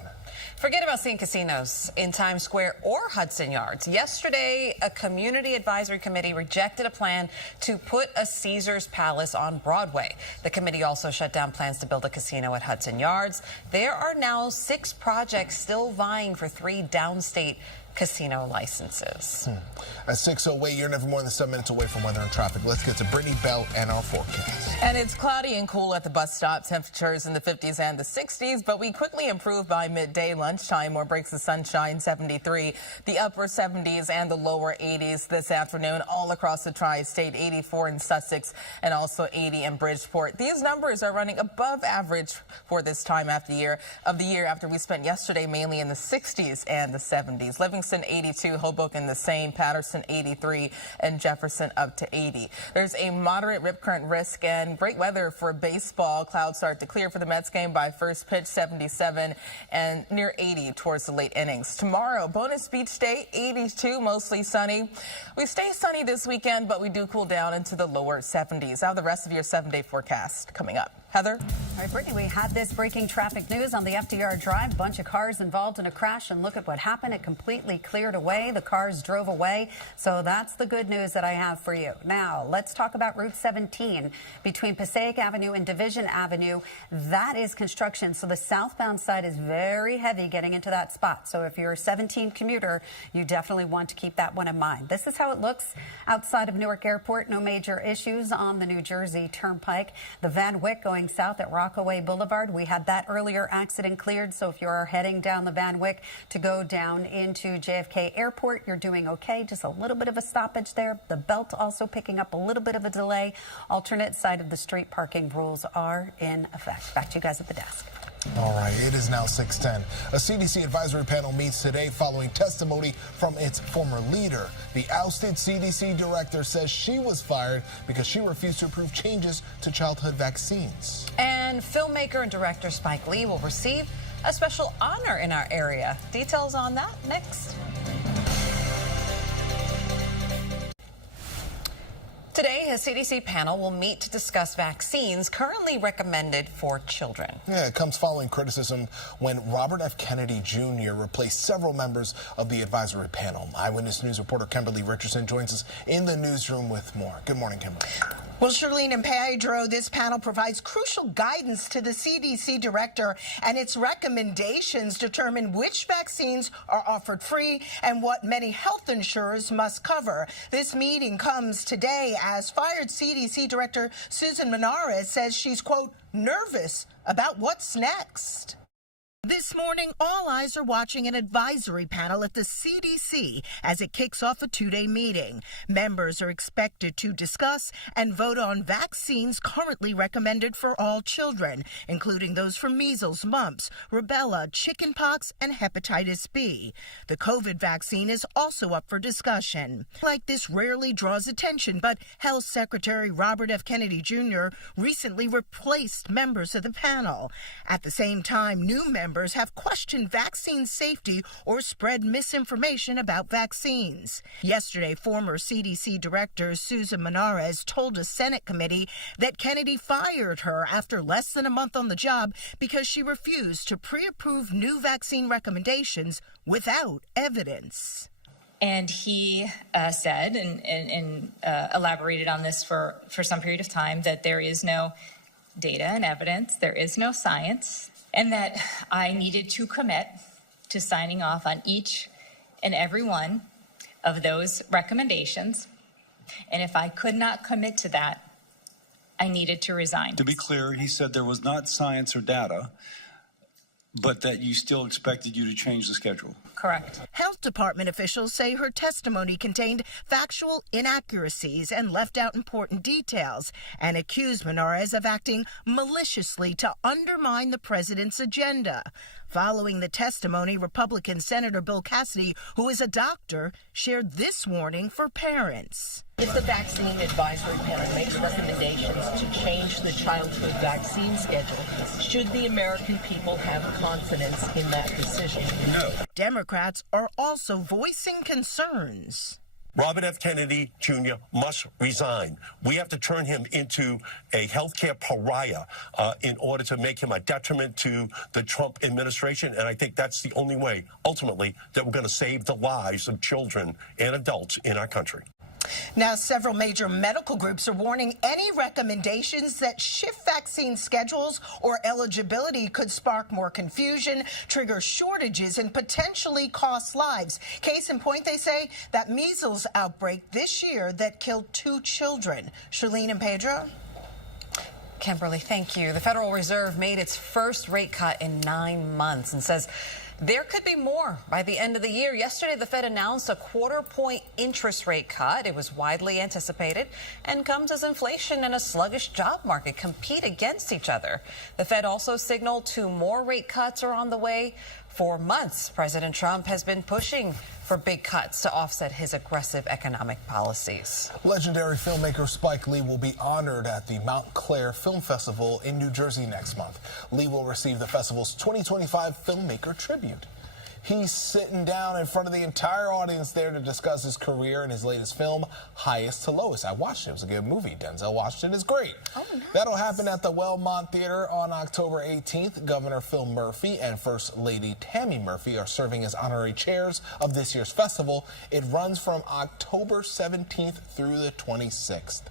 Forget about seeing casinos in Times Square or Hudson Yards. Yesterday, a community advisory committee rejected a plan to put a Caesars Palace on Broadway. The committee also shut down plans to build a casino at Hudson Yards. There are now 6 projects still vying for 3 downstate casino licenses. At 6:08, you're never more than 7 minutes away from weather and traffic. Let's get to Brittany Bell and our forecast. And it's cloudy and cool at the bus stop. Temperatures in the 50s and the 60s, but we quickly improve by midday. Lunchtime, more breaks of sunshine, 73. The upper 70s and the lower 80s this afternoon all across the tri-state, 84 in Sussex and also 80 in Bridgeport. These numbers are running above average for this time of the year after we spent yesterday mainly in the 60s and the 70s. Livingston 82, Hoboken the same, Patterson 83, and Jefferson up to 80. There's a moderate rip current risk and great weather for baseball. Clouds start to clear for the Mets game by first pitch, 77, and near 80 towards the late innings. Tomorrow, bonus beach day, 82, mostly sunny. We stay sunny this weekend, but we do cool down into the lower 70s. Now the rest of your 7-day forecast coming up. Heather? All right, Brittany, we had this breaking traffic news on the FDR Drive. A bunch of cars involved in a crash, and look at what happened. It completely cleared away. The cars drove away. So that's the good news that I have for you. Now, let's talk about Route 17 between Passaic Avenue and Division Avenue. That is construction, so the southbound side is very heavy getting into that spot. So if you're a 17 commuter, you definitely want to keep that one in mind. This is how it looks outside of Newark Airport. No major issues on the New Jersey Turnpike. The Van Wyck going south at Rockaway Boulevard. We had that earlier accident cleared, so if you're heading down the Van Wyck to go down into JFK Airport, you're doing okay. Just a little bit of a stoppage there. The belt also picking up a little bit of a delay. Alternate side of the street parking rules are in effect. Back to you guys at the desk. All right, it is now 6:10. A CDC advisory panel meets today following testimony from its former leader. The ousted CDC director says she was fired because she refused to approve changes to childhood vaccines. And filmmaker and director Spike Lee will receive a special honor in our area. Details on that next. Today, a CDC panel will meet to discuss vaccines currently recommended for children. Yeah, it comes following criticism when Robert F. Kennedy Jr. replaced several members of the advisory panel. Eyewitness News reporter Kimberly Richardson joins us in the newsroom with more. Good morning, Kimberly. Well, Charlene and Pedro, this panel provides crucial guidance to the CDC director, and its recommendations determine which vaccines are offered free and what many health insurers must cover. This meeting comes today as fired CDC director Susan Menares says she's, quote, nervous about what's next. This morning, all eyes are watching an advisory panel at the CDC as it kicks off a 2-day meeting. Members are expected to discuss and vote on vaccines currently recommended for all children, including those for measles, mumps, rubella, chickenpox, and hepatitis B. The COVID vaccine is also up for discussion. Like this rarely draws attention, but Health Secretary Robert F. Kennedy Jr. recently replaced members of the panel. At the same time, new members have questioned vaccine safety or spread misinformation about vaccines. Yesterday, former CDC Director Susan Menares told a Senate committee that Kennedy fired her after less than a month on the job because she refused to pre-approve new vaccine recommendations without evidence. And he said and elaborated on this for some period of time that there is no data and evidence, there is no science, and that I needed to commit to signing off on each and every one of those recommendations. And if I could not commit to that, I needed to resign. To be clear, he said there was not science or data, but that you still expected you to change the schedule. Correct. Health Department officials say her testimony contained factual inaccuracies and left out important details, and accused Menares of acting maliciously to undermine the president's agenda. Following the testimony, Republican Senator Bill Cassidy, who is a doctor, shared this warning for parents. If the vaccine advisory panel makes recommendations to change the childhood vaccine schedule, should the American people have confidence in that decision? No. Democrats are also voicing concerns. Robert F. Kennedy Jr. must resign. We have to turn him into a healthcare pariah in order to make him a detriment to the Trump administration. And I think that's the only way, ultimately, that we're going to save the lives of children and adults in our country. Now, several major medical groups are warning any recommendations that shift vaccine schedules or eligibility could spark more confusion, trigger shortages, and potentially cost lives. Case in point, they say, that measles outbreak this year that killed 2 children. Charlene and Pedro? Kimberly, thank you. The Federal Reserve made its first rate cut in 9 months and says there could be more by the end of the year. Yesterday, the Fed announced a quarter-point interest rate cut. It was widely anticipated and comes as inflation and a sluggish job market compete against each other. The Fed also signaled 2 more rate cuts are on the way. For months, President Trump has been pushing for big cuts to offset his aggressive economic policies. Legendary filmmaker Spike Lee will be honored at the Montclair Film Festival in New Jersey next month. Lee will receive the festival's 2025 Filmmaker Tribute. He's sitting down in front of the entire audience there to discuss his career and his latest film, Highest to Lowest. I watched it. It was a good movie. Denzel watched it. It's great. Oh, nice. That'll happen at the Wellmont Theater on October 18th. Governor Phil Murphy and First Lady Tammy Murphy are serving as honorary chairs of this year's festival. It runs from October 17th through the 26th.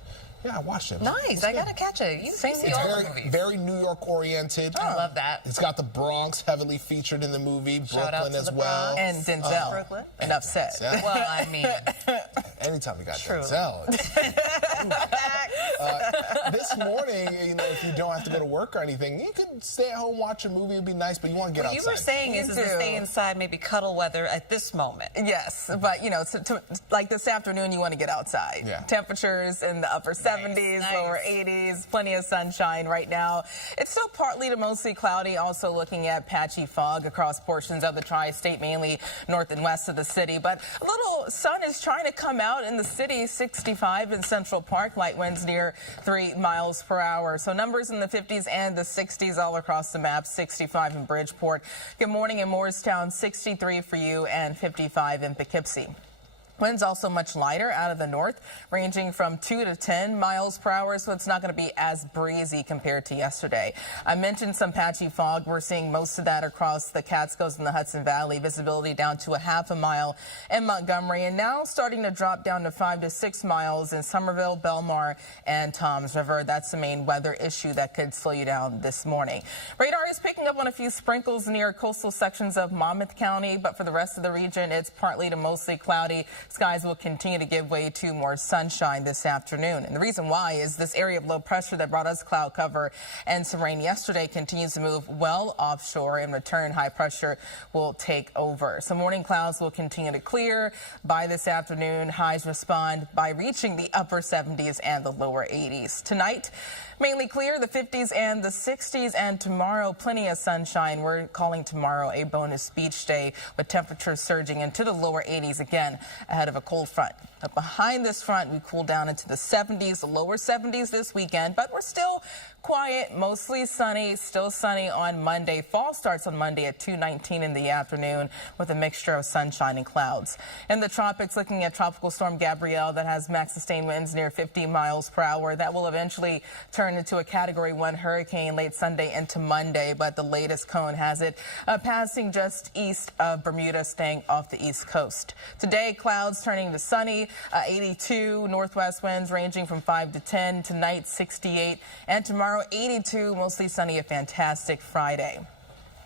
Yeah, I watched it. Nice. I got to catch it. You see all the movies. Very New York oriented. I love that. It's got the Bronx heavily featured in the movie, Brooklyn as well. And Denzel. Brooklyn. Enough said. Well, I mean, anytime you got Denzel. This morning, you know, if you don't have to go to work or anything, you could stay at home, watch a movie. It'd be nice, but you want to get outside. You were saying is to stay inside, maybe cuddle weather at this moment. Yes, but you know, like this afternoon, you want to get outside. Yeah. Temperatures in the upper 70s, lower 80s, plenty of sunshine right now. It's still partly to mostly cloudy, also looking at patchy fog across portions of the tri-state, mainly north and west of the city. But a little sun is trying to come out in the city, 65 in Central Park, light winds near 3 miles per hour. So numbers in the 50s and the 60s all across the map, 65 in Bridgeport. Good morning in Morristown, 63 for you, and 55 in Poughkeepsie. Winds also much lighter out of the north, ranging from 2 to 10 miles per hour, so it's not going to be as breezy compared to yesterday. I mentioned some patchy fog. We're seeing most of that across the Catskills and the Hudson Valley. Visibility down to a half a mile in Montgomery, and now starting to drop down to 5 to 6 miles in Somerville, Belmar, and Toms River. That's the main weather issue that could slow you down this morning. Radar is picking up on a few sprinkles near coastal sections of Monmouth County, but for the rest of the region, it's partly to mostly cloudy. Skies will continue to give way to more sunshine this afternoon. And the reason why is this area of low pressure that brought us cloud cover and some rain yesterday continues to move well offshore. In return, high pressure will take over. So morning clouds will continue to clear by this afternoon. Highs respond by reaching the upper 70s and the lower 80s. Tonight, mainly clear, the 50s and the 60s, and tomorrow, plenty of sunshine. We're calling tomorrow a bonus beach day with temperatures surging into the lower 80s again ahead of a cold front. But behind this front, we cool down into the 70s, the lower 70s this weekend, but we're still quiet, mostly sunny, still sunny on Monday. Fall starts on Monday at 2:19 in the afternoon with a mixture of sunshine and clouds. In the tropics, looking at Tropical Storm Gabrielle that has max sustained winds near 50 miles per hour. That will eventually turn into a Category 1 hurricane late Sunday into Monday, but the latest cone has it passing just east of Bermuda, staying off the east coast. Today, clouds turning to sunny, 82 northwest winds ranging from 5 to 10. Tonight, 68, and tomorrow 82, mostly sunny, a fantastic Friday.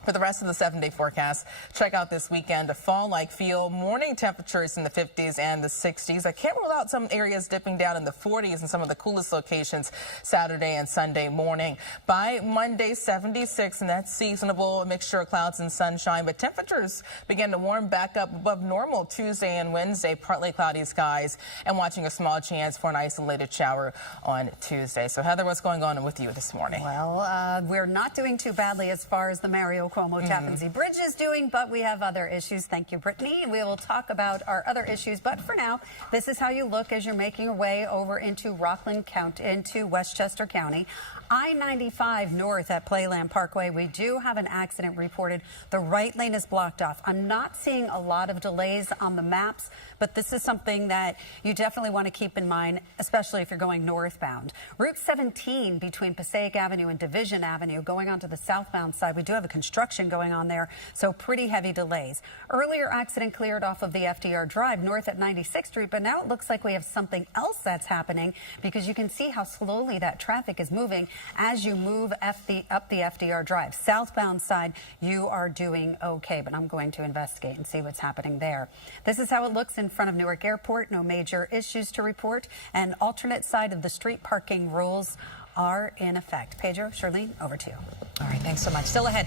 For the rest of the 7-day forecast, check out this weekend a fall-like feel. Morning temperatures in the 50s and the 60s. I can't rule out some areas dipping down in the 40s in some of the coolest locations Saturday and Sunday morning. By Monday, 76, and that's seasonable, a mixture of clouds and sunshine. But temperatures begin to warm back up above normal Tuesday and Wednesday. Partly cloudy skies and watching a small chance for an isolated shower on Tuesday. So, Heather, what's going on with you this morning? Well, we're not doing too badly as far as the Mario Cuomo Tappan Zee Bridge is doing, but we have other issues. Thank you, Brittany. We will talk about our other issues, but for now, this is how you look as you're making your way over into Rockland County, into Westchester County. I-95 north at Playland Parkway, we do have an accident reported. The right lane is blocked off. I'm not seeing a lot of delays on the maps, but this is something that you definitely want to keep in mind, especially if you're going northbound. Route 17 between Passaic Avenue and Division Avenue going onto the southbound side. We do have a construction going on there, so pretty heavy delays. Earlier accident cleared off of the FDR Drive north at 96th Street, but now it looks like we have something else that's happening because you can see how slowly that traffic is moving as you move up the FDR Drive. Southbound side, you are doing okay, but I'm going to investigate and see what's happening there. This is how it looks in front of Newark Airport. No major issues to report, and alternate side of the street parking rules are in effect. Pedro, Charlene, over to you. All right, thanks so much. Still ahead,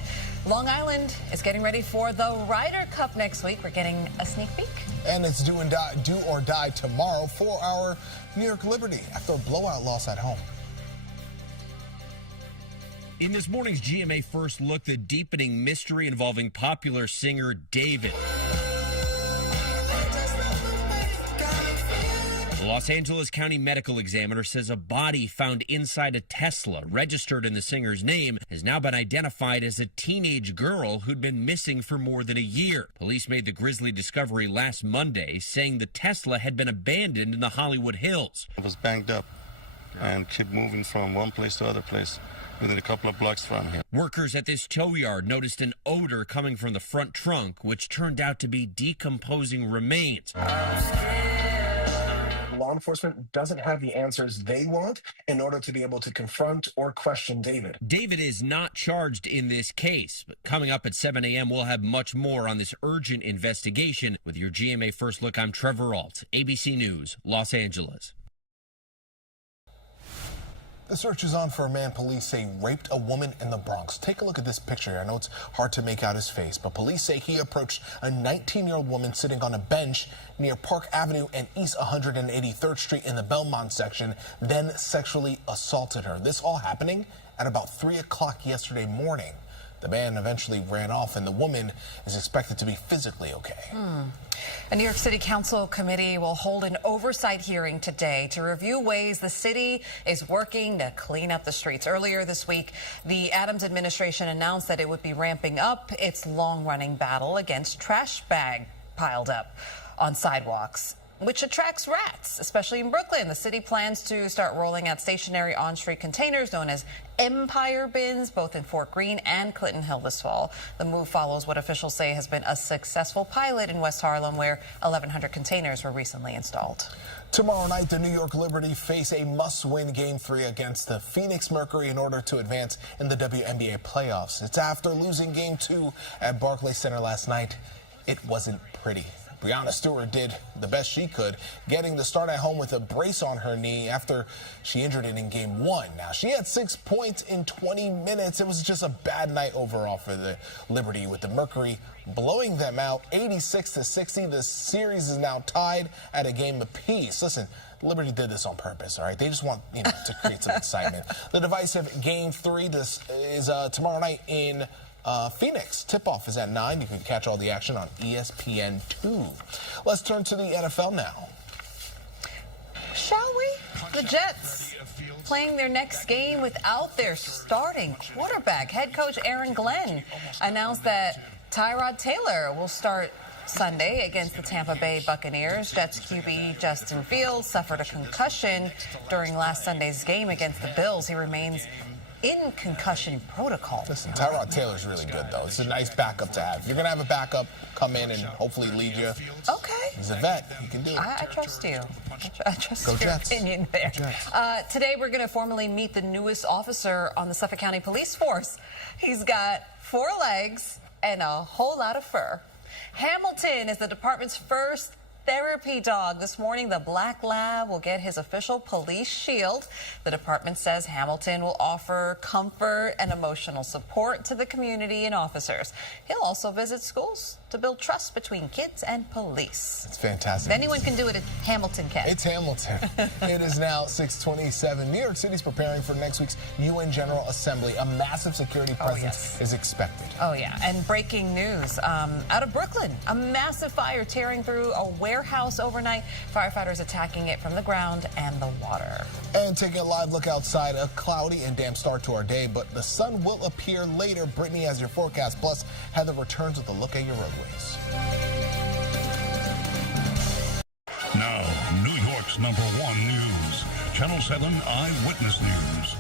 Long Island is getting ready for the Ryder Cup next week. We're getting a sneak peek. And it's do or die tomorrow for our New York Liberty after a blowout loss at home. In this morning's GMA First Look, the deepening mystery involving popular singer David. The Los Angeles County Medical Examiner says a body found inside a Tesla registered in the singer's name has now been identified as a teenage girl who'd been missing for more than a year. Police made the grisly discovery last Monday, saying the Tesla had been abandoned in the Hollywood Hills. It was banged up and kept moving from one place to other place within a couple of blocks from here. Workers at this tow yard noticed an odor coming from the front trunk, which turned out to be decomposing remains. Law enforcement doesn't have the answers they want in order to be able to confront or question David. David is not charged in this case, but coming up at 7 a.m., we'll have much more on this urgent investigation. With your GMA First Look, I'm Trevor Alt, ABC News, Los Angeles. The search is on for a man police say raped a woman in the Bronx. Take a look at this picture. I know it's hard to make out his face, but police say he approached a 19-year-old woman sitting on a bench near Park Avenue and East 183rd Street in the Belmont section, then sexually assaulted her. This all happening at about 3 o'clock yesterday morning. The man eventually ran off, and the woman is expected to be physically okay. A New York City Council committee will hold an oversight hearing today to review ways the city is working to clean up the streets. Earlier this week, the Adams administration announced that it would be ramping up its long-running battle against trash bag piled up on sidewalks, which attracts rats, especially in Brooklyn. The city plans to start rolling out stationary on-street containers known as Empire bins, both in Fort Greene and Clinton Hill this fall. The move follows what officials say has been a successful pilot in West Harlem, where 1,100 containers were recently installed. Tomorrow night, the New York Liberty face a must-win Game 3 against the Phoenix Mercury in order to advance in the WNBA playoffs. It's after losing Game 2 at Barclays Center last night. It wasn't pretty. Breanna Stewart did the best she could, getting the start at home with a brace on her knee after she injured it in Game 1. Now, she had 6 points in 20 minutes. It was just a bad night overall for the Liberty, with the Mercury blowing them out 86-60. The series is now tied at a game apiece. Listen, Liberty did this on purpose, all right? They just want, to create some excitement. The divisive Game 3 this is tomorrow night in Phoenix. Tip-off is at 9. You can catch all the action on ESPN2. Let's turn to the NFL now. Shall we? The Jets playing their next game without their starting quarterback. Head coach Aaron Glenn announced that Tyrod Taylor will start Sunday against the Tampa Bay Buccaneers. Jets QB Justin Fields suffered a concussion during last Sunday's game against the Bills. He remains in concussion protocol. Listen, Tyrod Taylor's really good, though. It's a nice backup to have. You're going to have a backup come in and hopefully lead you. Okay. He's a vet. He can do it. I trust you. I trust Go your Jets. opinion there. Today, we're going to formally meet the newest officer on the Suffolk County Police Force. He's got 4 legs and a whole lot of fur. Hamilton is the department's first therapy dog. This morning, the Black Lab will get his official police shield. The department says Hamilton will offer comfort and emotional support to the community and officers. He'll also visit schools. to build trust between kids and police. It's fantastic. If anyone can do it, Hamilton can. It's Hamilton. It is now 6:27. New York City's preparing for next week's UN General Assembly. A massive security presence is expected. Oh, yeah. And breaking news out of Brooklyn. A massive fire tearing through a warehouse overnight. Firefighters attacking it from the ground and the water. And taking a live look outside, a cloudy and damp start to our day, but the sun will appear later. Brittany has your forecast. Plus, Heather returns with a look at your roadways. Now, New York's #1 news. Channel 7 Eyewitness News.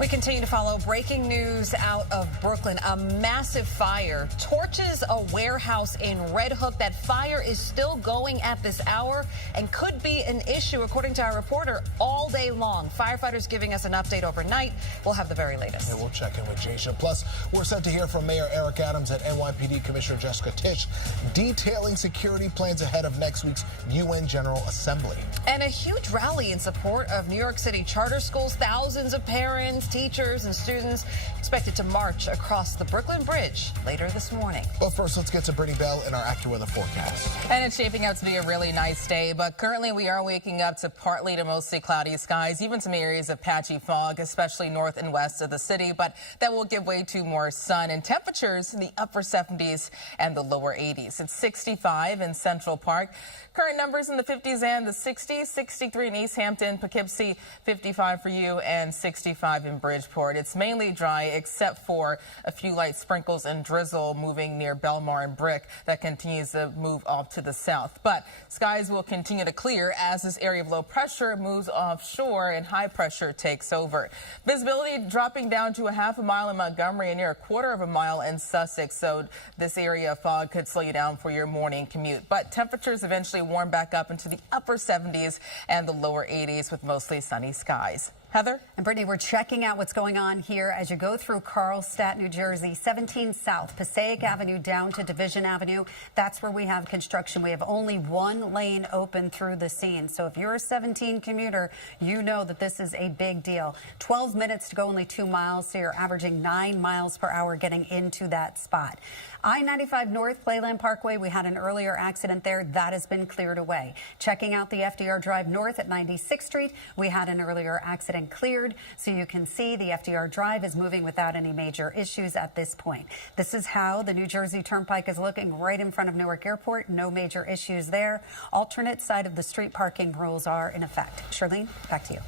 We continue to follow breaking news out of Brooklyn. A massive fire torches a warehouse in Red Hook. That fire is still going at this hour and could be an issue, according to our reporter, all day long. Firefighters giving us an update overnight. We'll have the very latest. And we'll check in with Jaisha. Plus, we're set to hear from Mayor Eric Adams and NYPD Commissioner Jessica Tisch detailing security plans ahead of next week's UN General Assembly. And a huge rally in support of New York City charter schools. Thousands of parents, teachers, and students expected to march across the Brooklyn Bridge later this morning. But first, let's get to Brittany Bell in our AccuWeather forecast. And it's shaping up to be a really nice day, but currently we are waking up to partly to mostly cloudy skies, even some areas of patchy fog, especially north and west of the city, but that will give way to more sun and temperatures in the upper 70s and the lower 80s. It's 65 in Central Park. Current numbers in the 50s and the 60s, 63 in East Hampton, Poughkeepsie, 55 for you, and 65 in Bridgeport. It's mainly dry except for a few light sprinkles and drizzle moving near Belmar and Brick that continues to move off to the south. But skies will continue to clear as this area of low pressure moves offshore and high pressure takes over. Visibility dropping down to a half a mile in Montgomery and near a quarter of a mile in Sussex. So this area of fog could slow you down for your morning commute. But temperatures eventually warm back up into the upper 70s and the lower 80s with mostly sunny skies. Heather? And Brittany, we're checking out what's going on here as you go through Carlstadt, New Jersey, 17 South, Passaic Avenue down to Division Avenue. That's where we have construction. We have only one lane open through the scene. So if you're a 17 commuter, you know that this is a big deal. 12 minutes to go, only 2 miles. So you're averaging 9 miles per hour getting into that spot. I-95 North, Playland Parkway, we had an earlier accident there. That has been cleared away. Checking out the FDR Drive North at 96th Street, we had an earlier accident cleared. So you can see the FDR Drive is moving without any major issues at this point. This is how the New Jersey Turnpike is looking right in front of Newark Airport. No major issues there. Alternate side of the street parking rules are in effect. Charlene, back to you.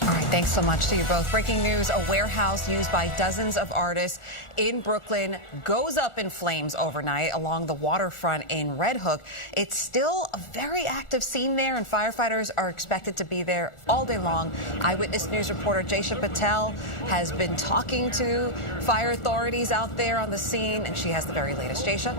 All right, thanks so much to you both. Breaking news, a warehouse used by dozens of artists in Brooklyn goes up in flames overnight along the waterfront in Red Hook. It's still a very active scene there, and firefighters are expected to be there all day long. Eyewitness News reporter Jaisha Patel has been talking to fire authorities out there on the scene, and she has the very latest. Jaisha?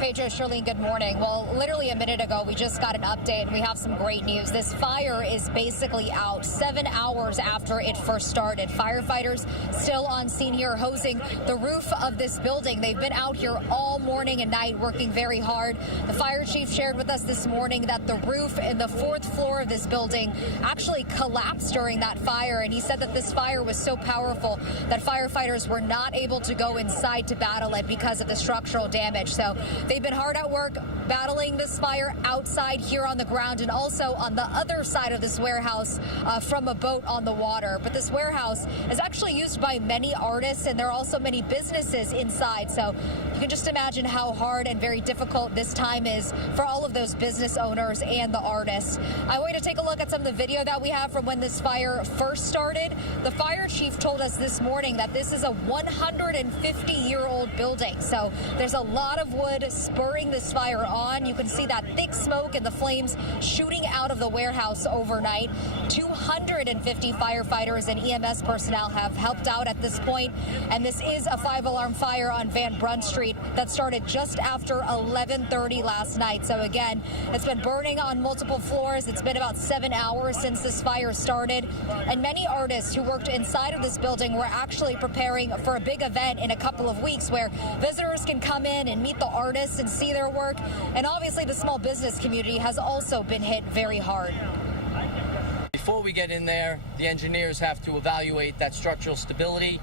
Pedro, Charlene, good morning. Well, literally a minute ago, we just got an update, and we have some great news. This fire is basically out 7 hours after it first started. Firefighters still on scene here hosing the roof of this building. They've been out here all morning and night working very hard. The fire chief shared with us this morning that the roof in the 4th floor of this building actually collapsed during that fire, and he said that this fire was so powerful that firefighters were not able to go inside to battle it because of the structural damage. So they've been hard at work battling this fire outside here on the ground and also on the other side of this warehouse from a boat on the water. But this warehouse is actually used by many artists, and there are also many businesses inside. So you can just imagine how hard and very difficult this time is for all of those business owners and the artists. I want you to take a look at some of the video that we have from when this fire first started. The fire chief told us this morning that this is a 150-year-old building. So there's a lot of wood spurring this fire on. You can see that thick smoke and the flames shooting out of the warehouse overnight. 250 firefighters and EMS personnel have helped out at this point, and this is a 5-alarm fire on Van Brunt Street that started just after 11:30 last night. So again, it's been burning on multiple floors. It's been about 7 hours since this fire started, and many artists who worked inside of this building were actually preparing for a big event in a couple of weeks where visitors can come in and meet the artists and see their work. And obviously the small business community has also been hit very hard. Before we get in there, the engineers have to evaluate that structural stability,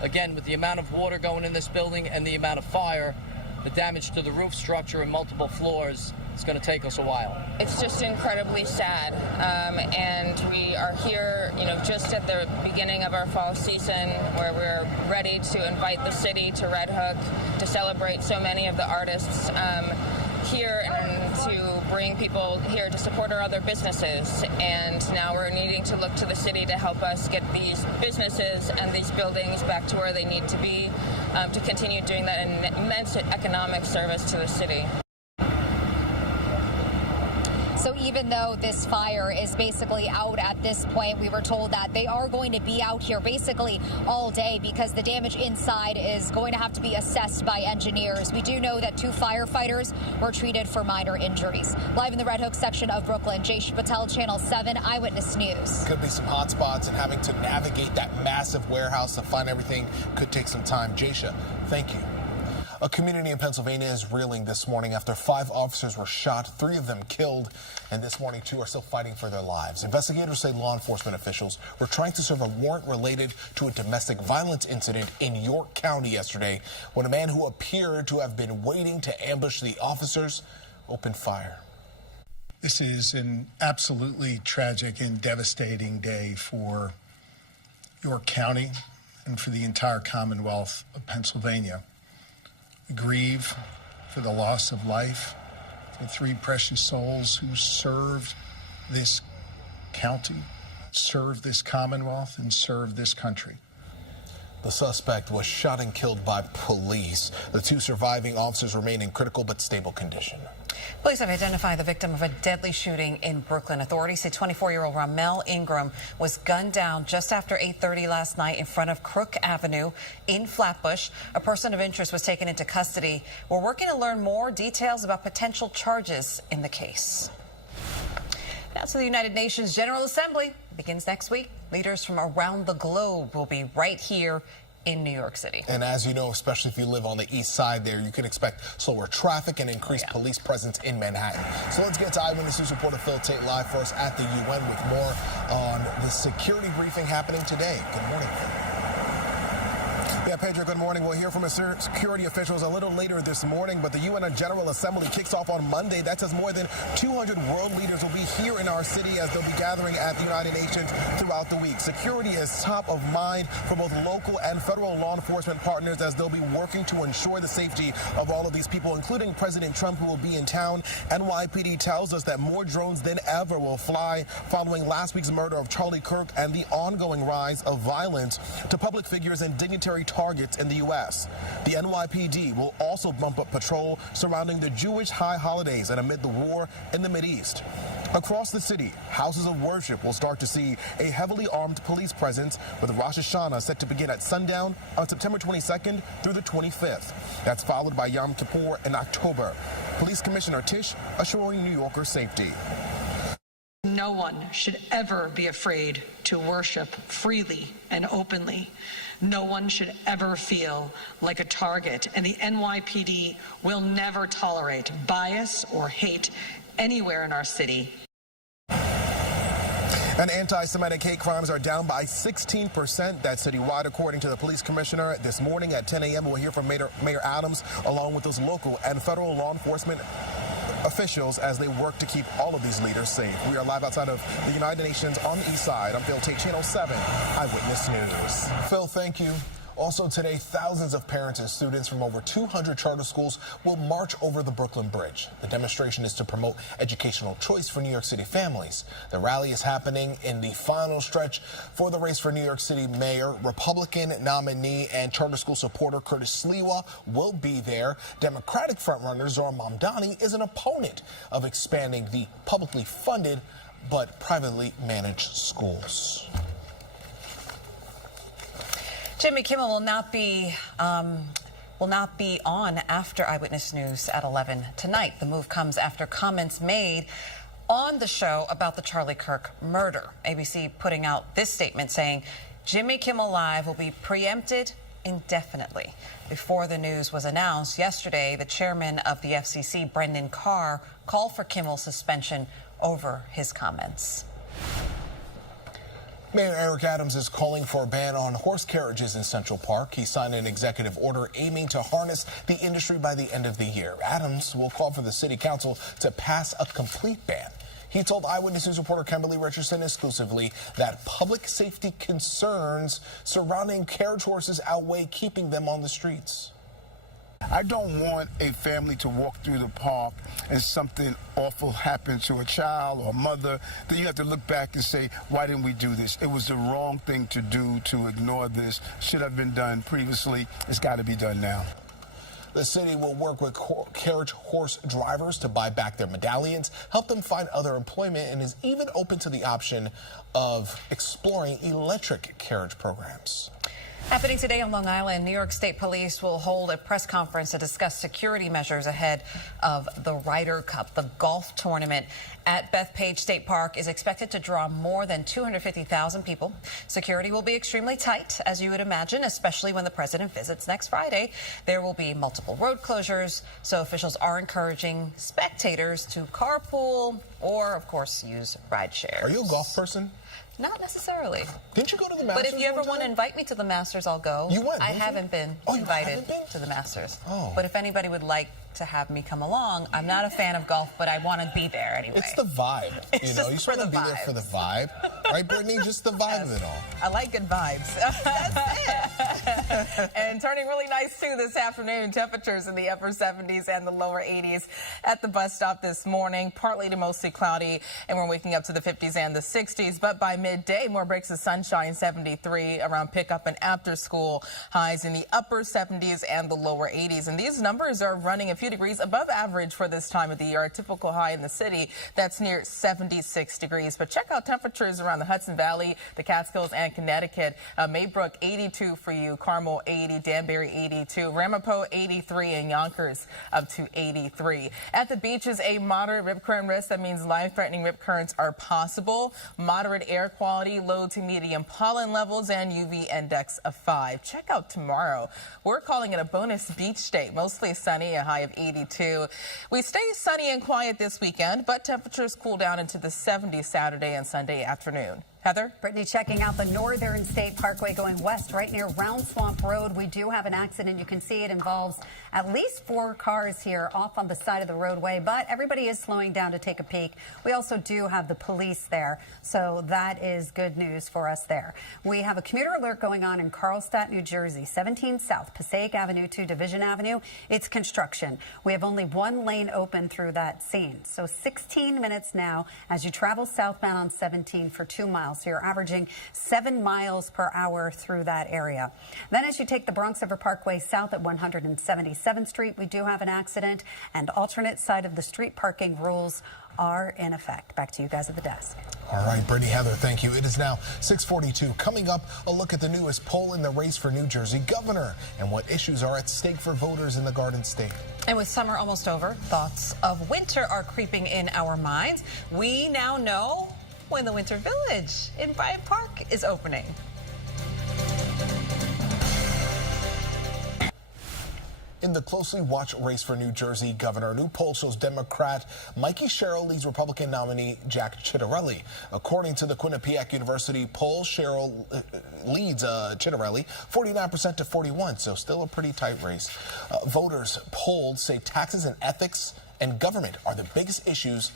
Again, with the amount of water going in this building and the amount of fire, the damage to the roof structure and multiple floors, it's going to take us a while. It's just incredibly sad, and we are here, just at the beginning of our fall season, where we're ready to invite the city to Red Hook to celebrate so many of the artists here, and to bring people here to support our other businesses. And now we're needing to look to the city to help us get these businesses and these buildings back to where they need to be, to continue doing that immense economic service to the city. So even though this fire is basically out at this point, we were told that they are going to be out here basically all day because the damage inside is going to have to be assessed by engineers. We do know that 2 firefighters were treated for minor injuries. Live in the Red Hook section of Brooklyn, Jaysha Patel, Channel 7 Eyewitness News. Could be some hot spots, and having to navigate that massive warehouse to find everything could take some time. Jaysha, thank you. A community in Pennsylvania is reeling this morning after 5 officers were shot, 3 of them killed, and this morning 2 are still fighting for their lives. Investigators say law enforcement officials were trying to serve a warrant related to a domestic violence incident in York County yesterday when a man who appeared to have been waiting to ambush the officers opened fire. This is an absolutely tragic and devastating day for York County and for the entire Commonwealth of Pennsylvania. We grieve for the loss of life, for 3 precious souls who served this county, served this Commonwealth, and served this country. The suspect was shot and killed by police. The 2 surviving officers remain in critical but stable condition. Police have identified the victim of a deadly shooting in Brooklyn. Authorities say 24-year-old Ramel Ingram was gunned down just after 8:30 last night in front of Crook Avenue in Flatbush. A person of interest was taken into custody. We're working to learn more details about potential charges in the case. Now to the United Nations General Assembly. It begins next week. Leaders from around the globe will be right here in New York City. And as you know, especially if you live on the east side there, you can expect slower traffic and increased police presence in Manhattan. So let's get to Eyewitness News reporter Phil Tate live for us at the UN with more on the security briefing happening today. Good morning, Phil. Yeah, Pedro, good morning. We'll hear from security officials a little later this morning, but the UN General Assembly kicks off on Monday. That says more than 200 world leaders will be here in our city as they'll be gathering at the United Nations throughout the week. Security is top of mind for both local and federal law enforcement partners as they'll be working to ensure the safety of all of these people, including President Trump, who will be in town. NYPD tells us that more drones than ever will fly following last week's murder of Charlie Kirk and the ongoing rise of violence to public figures and dignitary targets in the U.S. The NYPD will also bump up patrol surrounding the Jewish high holidays and amid the war in the Mideast. Across the city, houses of worship will start to see a heavily armed police presence, with Rosh Hashanah set to begin at sundown on September 22nd through the 25th. That's followed by Yom Kippur in October. Police Commissioner Tisch assuring New Yorkers safety. No one should ever be afraid to worship freely and openly. No one should ever feel like a target, and the NYPD will never tolerate bias or hate anywhere in our city. And anti-Semitic hate crimes are down by 16%. That's citywide, according to the police commissioner. This morning at 10 a.m., we'll hear from Mayor Adams, along with those local and federal law enforcement officials as they work to keep all of these leaders safe. We are live outside of the United Nations on the east side. I'm Phil Tate, Channel 7 Eyewitness News. Phil, thank you. Also today, thousands of parents and students from over 200 charter schools will march over the Brooklyn Bridge. The demonstration is to promote educational choice for New York City families. The rally is happening in the final stretch for the race for New York City mayor. Republican nominee and charter school supporter Curtis Sliwa will be there. Democratic frontrunner Zohar Mamdani is an opponent of expanding the publicly funded but privately managed schools. Jimmy Kimmel will not be on after Eyewitness News at 11 tonight. The move comes after comments made on the show about the Charlie Kirk murder. ABC putting out this statement saying Jimmy Kimmel Live will be preempted indefinitely. Before the news was announced yesterday, the chairman of the FCC, Brendan Carr, called for Kimmel's suspension over his comments. Mayor Eric Adams is calling for a ban on horse carriages in Central Park. He signed an executive order aiming to harness the industry by the end of the year. Adams will call for the city council to pass a complete ban. He told Eyewitness News reporter Kimberly Richardson exclusively that public safety concerns surrounding carriage horses outweigh keeping them on the streets. I don't want a family to walk through the park and something awful happens to a child or a mother. Then you have to look back and say, why didn't we do this? It was the wrong thing to do to ignore this. Should have been done previously. It's got to be done now. The city will work with carriage horse drivers to buy back their medallions, help them find other employment, and is even open to the option of exploring electric carriage programs. Happening today on Long Island, New York State Police will hold a press conference to discuss security measures ahead of the Ryder Cup. The golf tournament at Bethpage State Park is expected to draw more than 250,000 people. Security will be extremely tight, as you would imagine, especially when the president visits next Friday. There will be multiple road closures, so officials are encouraging spectators to carpool or, of course, use rideshare. Are you a golf person? Not necessarily. Didn't you go to the Masters? But if you ever want to invite me to the Masters, I'll go. You went? I haven't been invited to the Masters. Oh. But if anybody would like to have me come along, I'm not a fan of golf, but I want to be there anyway. It's the vibe. It's you know, just you just for want to the be there for the vibe. Right, Brittany? Just the vibe of it all. I like good vibes. And turning really nice, too, this afternoon. Temperatures in the upper 70s and the lower 80s at the bus stop this morning. Partly to mostly cloudy, and we're waking up to the 50s and the 60s. But by midday, more breaks of sunshine, 73 around pickup and after school. Highs in the upper 70s and the lower 80s. And these numbers are running a few degrees above average for this time of the year. A typical high in the city, that's near 76 degrees. But check out temperatures around the Hudson Valley, the Catskills, and Connecticut. Maybrook, 82 for you. Carmel, 80. Danbury, 82. Ramapo, 83. And Yonkers, up to 83. At the beaches, a moderate rip current risk. That means life-threatening rip currents are possible. Moderate air quality, low to medium pollen levels, and UV index of 5. Check out tomorrow. We're calling it a bonus beach day. Mostly sunny, a high of 82. We stay sunny and quiet this weekend, but temperatures cool down into the 70s Saturday and Sunday afternoon. Heather? Brittany, checking out the Northern State Parkway going west right near Round Swamp Road. We do have an accident. You can see it involves at least 4 cars here off on the side of the roadway, but everybody is slowing down to take a peek. We also do have the police there, so that is good news for us there. We have a commuter alert going on in Carlstadt, New Jersey, 17 South, Passaic Avenue to Division Avenue. It's construction. We have only 1 lane open through that scene, so 16 minutes now as you travel southbound on 17 for 2 miles. So you're averaging 7 miles per hour through that area. Then as you take the Bronx River Parkway south at 177th Street, we do have an accident, and alternate side of the street parking rules are in effect. Back to you guys at the desk. All right, Brittany, Heather, thank you. It is now 6:42. Coming up, a look at the newest poll in the race for New Jersey governor and what issues are at stake for voters in the Garden State. And with summer almost over, thoughts of winter are creeping in our minds. We now know when the Winter Village in Bryant Park is opening. In the closely watched race for New Jersey governor, a new poll shows Democrat Mikey Sherrill leads Republican nominee Jack Ciattarelli. According to the Quinnipiac University poll, Sherrill leads Ciattarelli 49% to 41%, so still a pretty tight race. Voters polled say taxes and ethics and government are the biggest issues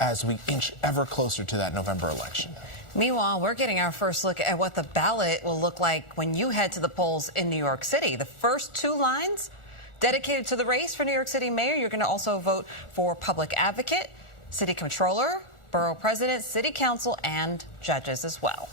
as we inch ever closer to that November election. Meanwhile, we're getting our first look at what the ballot will look like when you head to the polls in New York City. The first 2 lines dedicated to the race for New York City mayor. You're going to also vote for public advocate, city controller, borough president, city council, and judges as well.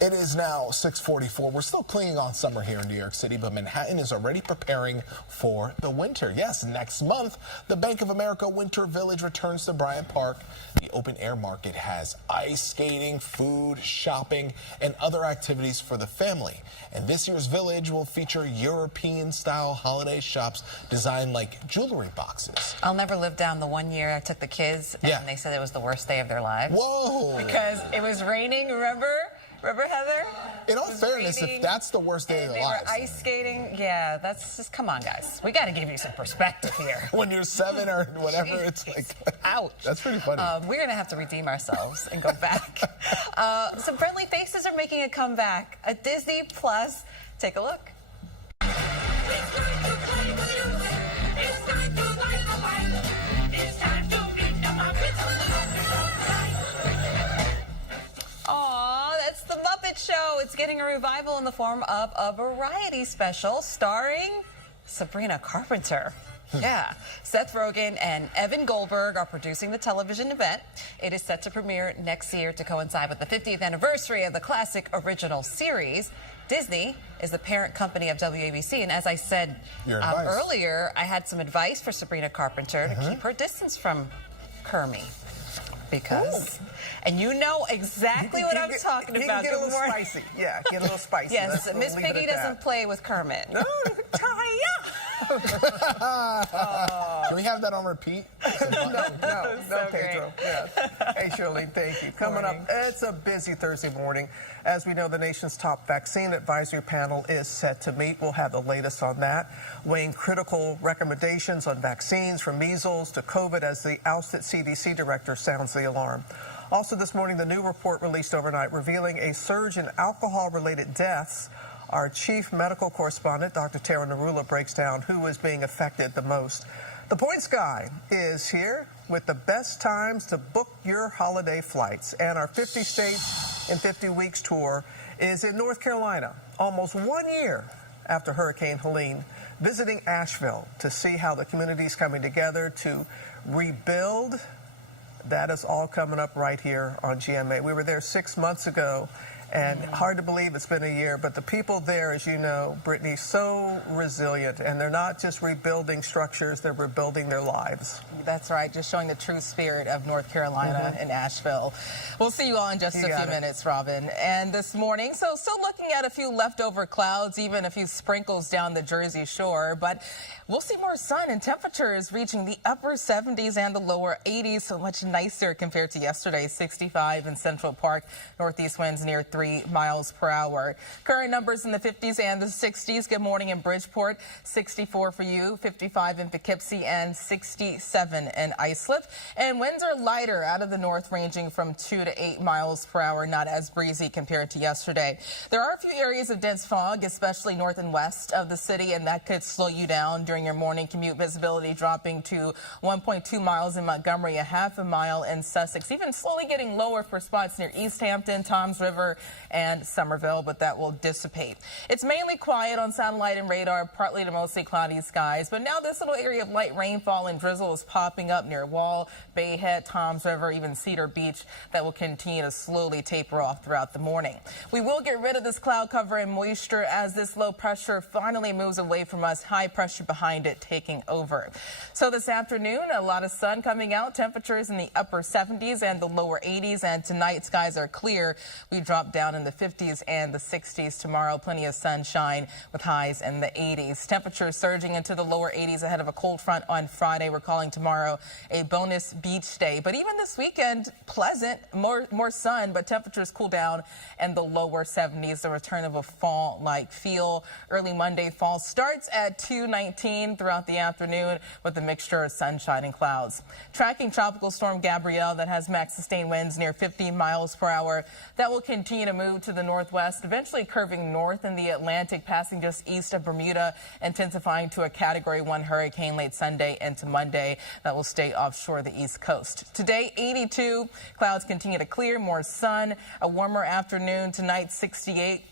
It is now 6:44. We're still clinging on summer here in New York City, but Manhattan is already preparing for the winter. Yes, next month, the Bank of America Winter Village returns to Bryant Park. The open air market has ice skating, food, shopping, and other activities for the family. And this year's village will feature European-style holiday shops designed like jewelry boxes. I'll never live down the one year I took the kids, and they said it was the worst day of their lives. Whoa! Because it was raining, remember? Remember, Heather? In all fairness, if that's the worst day of their lives. They were ice skating. Yeah, that's just, come on, guys. We got to give you some perspective here. When you're 7 or whatever, Jeez. It's like, ouch. That's pretty funny. We're going to have to redeem ourselves and go back. Some friendly faces are making a comeback at Disney Plus. Take a look. Show. It's getting a revival in the form of a variety special starring Sabrina Carpenter. Yeah. Seth Rogen and Evan Goldberg are producing the television event. It is set to premiere next year to coincide with the 50th anniversary of the classic original series. Disney is the parent company of WABC, and as I said earlier, I had some advice for Sabrina Carpenter to keep her distance from Kermie. Because, and you know exactly what I'm talking about. Get a little spicy. Yeah, get a little spicy. Yes, Miss Piggy doesn't play with Kermit. No, Can we have that on repeat? No, Pedro. Yes. Hey, Shirley, thank you. Coming up, it's a busy Thursday morning. As we know, the nation's top vaccine advisory panel is set to meet. We'll have the latest on that, weighing critical recommendations on vaccines from measles to COVID as the ousted CDC director sounds the alarm. Also this morning, the new report released overnight revealing a surge in alcohol-related deaths. Our chief medical correspondent, Dr. Tara Narula, breaks down who is being affected the most. The Points Guy is here with the best times to book your holiday flights. And our 50 States in 50 Weeks tour is in North Carolina, almost 1 year after Hurricane Helene, visiting Asheville to see how the community is coming together to rebuild. That is all coming up right here on GMA. We were there 6 months ago. And hard to believe it's been a year, but the people there, as you know, Brittany, so resilient. And they're not just rebuilding structures, they're rebuilding their lives. That's right, just showing the true spirit of North Carolina and Asheville. We'll see you all in just a few minutes, Robin. And this morning, so still looking at a few leftover clouds, even a few sprinkles down the Jersey Shore, but we'll see more sun and temperatures reaching the upper 70s and the lower 80s, so much nicer compared to yesterday. 65 in Central Park, northeast winds near 3 miles per hour. Current numbers in the 50s and the 60s. Good morning in Bridgeport, 64 for you, 55 in Poughkeepsie, and 67 in Islip. And winds are lighter out of the north, ranging from 2 to 8 miles per hour, not as breezy compared to yesterday. There are a few areas of dense fog, especially north and west of the city, and that could slow you down during your morning commute. Visibility dropping to 1.2 miles in Montgomery, a half a mile in Sussex, even slowly getting lower for spots near East Hampton, Toms River, and Somerville, but that will dissipate. It's mainly quiet on satellite and radar, partly to mostly cloudy skies, but now this little area of light rainfall and drizzle is popping up near Wall, Bay Head, Toms River, even Cedar Beach. That will continue to slowly taper off throughout the morning. We will get rid of this cloud cover and moisture as this low pressure finally moves away from us, high pressure behind it taking over. So this afternoon, a lot of sun coming out, temperatures in the upper 70s and the lower 80s, and tonight skies are clear. We drop down in the 50s and the 60s tomorrow. Plenty of sunshine with highs in the 80s. Temperatures surging into the lower 80s ahead of a cold front on Friday. We're calling tomorrow a bonus beach day. But even this weekend, pleasant, more sun, but temperatures cool down in the lower 70s. The return of a fall-like feel. Early Monday, fall starts at 2:19 throughout the afternoon with a mixture of sunshine and clouds. Tracking Tropical Storm Gabrielle that has max sustained winds near 50 miles per hour. That will continue to move to the northwest, eventually curving north in the Atlantic, passing just east of Bermuda, intensifying to a Category 1 hurricane late Sunday into Monday. That will stay offshore the East Coast. Today, 82. Clouds continue to clear, more sun, a warmer afternoon. Tonight, 68.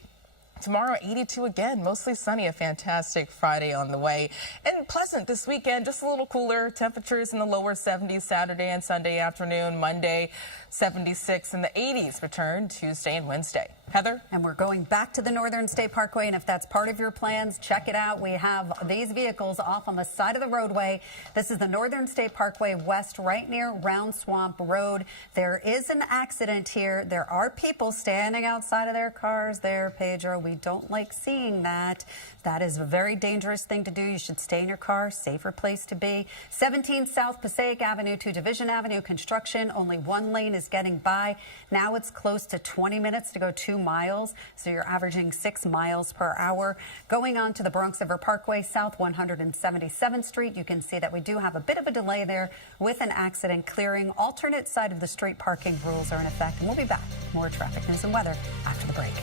Tomorrow, 82 again, mostly sunny, a fantastic Friday on the way. And pleasant this weekend, just a little cooler. Temperatures in the lower 70s Saturday and Sunday afternoon. Monday, 76 in the 80s. Return Tuesday and Wednesday. Heather? And we're going back to the Northern State Parkway, and if that's part of your plans, check it out. We have these vehicles off on the side of the roadway. This is the Northern State Parkway West, right near Round Swamp Road. There is an accident here. There are people standing outside of their cars there, Pedro. We We don't like seeing that. That is a very dangerous thing to do. You should stay in your car, safer place to be. 17 South Passaic Avenue to Division Avenue construction. Only one lane is getting by. Now it's close to 20 minutes to go 2 miles. So you're averaging 6 miles per hour. Going on to the Bronx River Parkway, South 177th Street. You can see that we do have a bit of a delay there with an accident clearing. Alternate side of the street parking rules are in effect. And we'll be back. More traffic news and weather after the break.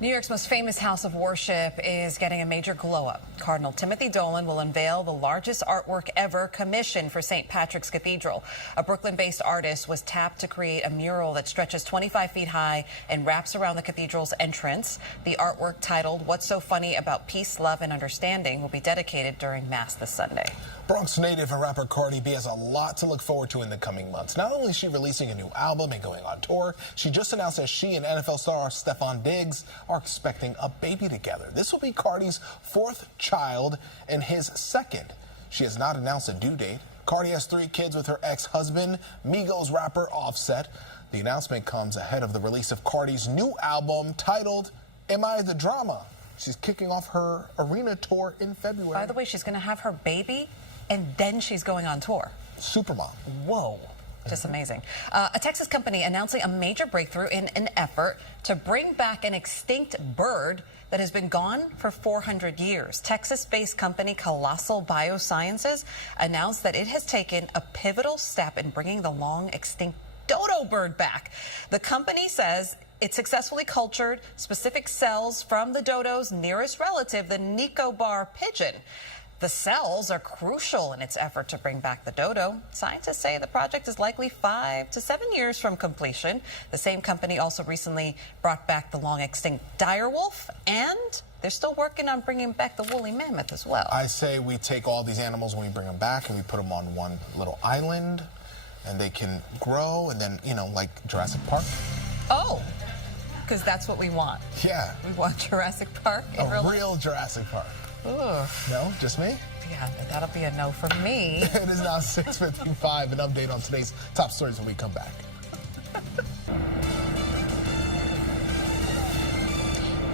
New York's most famous house of worship is getting a major glow-up. Cardinal Timothy Dolan will unveil the largest artwork ever commissioned for St. Patrick's Cathedral. A Brooklyn-based artist was tapped to create a mural that stretches 25 feet high and wraps around the cathedral's entrance. The artwork, titled "What's So Funny About Peace, Love, and Understanding," will be dedicated during Mass this Sunday. Bronx native and rapper Cardi B has a lot to look forward to in the coming months. Not only is she releasing a new album and going on tour, she just announced that she and NFL star Stephon Diggs are expecting a baby together. This will be Cardi's 4th child and his 2nd. She has not announced a due date. Cardi has 3 kids with her ex-husband, Migos rapper Offset. The announcement comes ahead of the release of Cardi's new album titled "Am I the Drama?" She's kicking off her arena tour in February. By the way, she's going to have her baby, and then she's going on tour. Supermom. Whoa. Just amazing. A Texas company announcing a major breakthrough in an effort to bring back an extinct bird that has been gone for 400 years. Texas-based company Colossal Biosciences announced that it has taken a pivotal step in bringing the long-extinct dodo bird back. The company says it successfully cultured specific cells from the dodo's nearest relative, the Nicobar pigeon. The cells are crucial in its effort to bring back the dodo. Scientists say the project is likely 5 to 7 years from completion. The same company also recently brought back the long-extinct direwolf, and they're still working on bringing back the woolly mammoth as well. I say we take all these animals when we bring them back and we put them on one little island, and they can grow, and then, you know, like Jurassic Park. Oh, because that's what we want. Yeah. We want Jurassic Park. A real Jurassic Park. Ugh. No, just me? Yeah, that'll be a no from me. It is now 6:55. An update on today's top stories when we come back.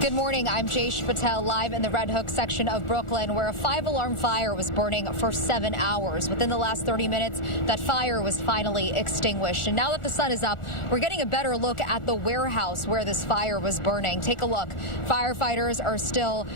Good morning. I'm Jayesh Patel, live in the Red Hook section of Brooklyn, where a 5-alarm fire was burning for 7 hours. Within the last 30 minutes, that fire was finally extinguished. And now that the sun is up, we're getting a better look at the warehouse where this fire was burning. Take a look. Firefighters are still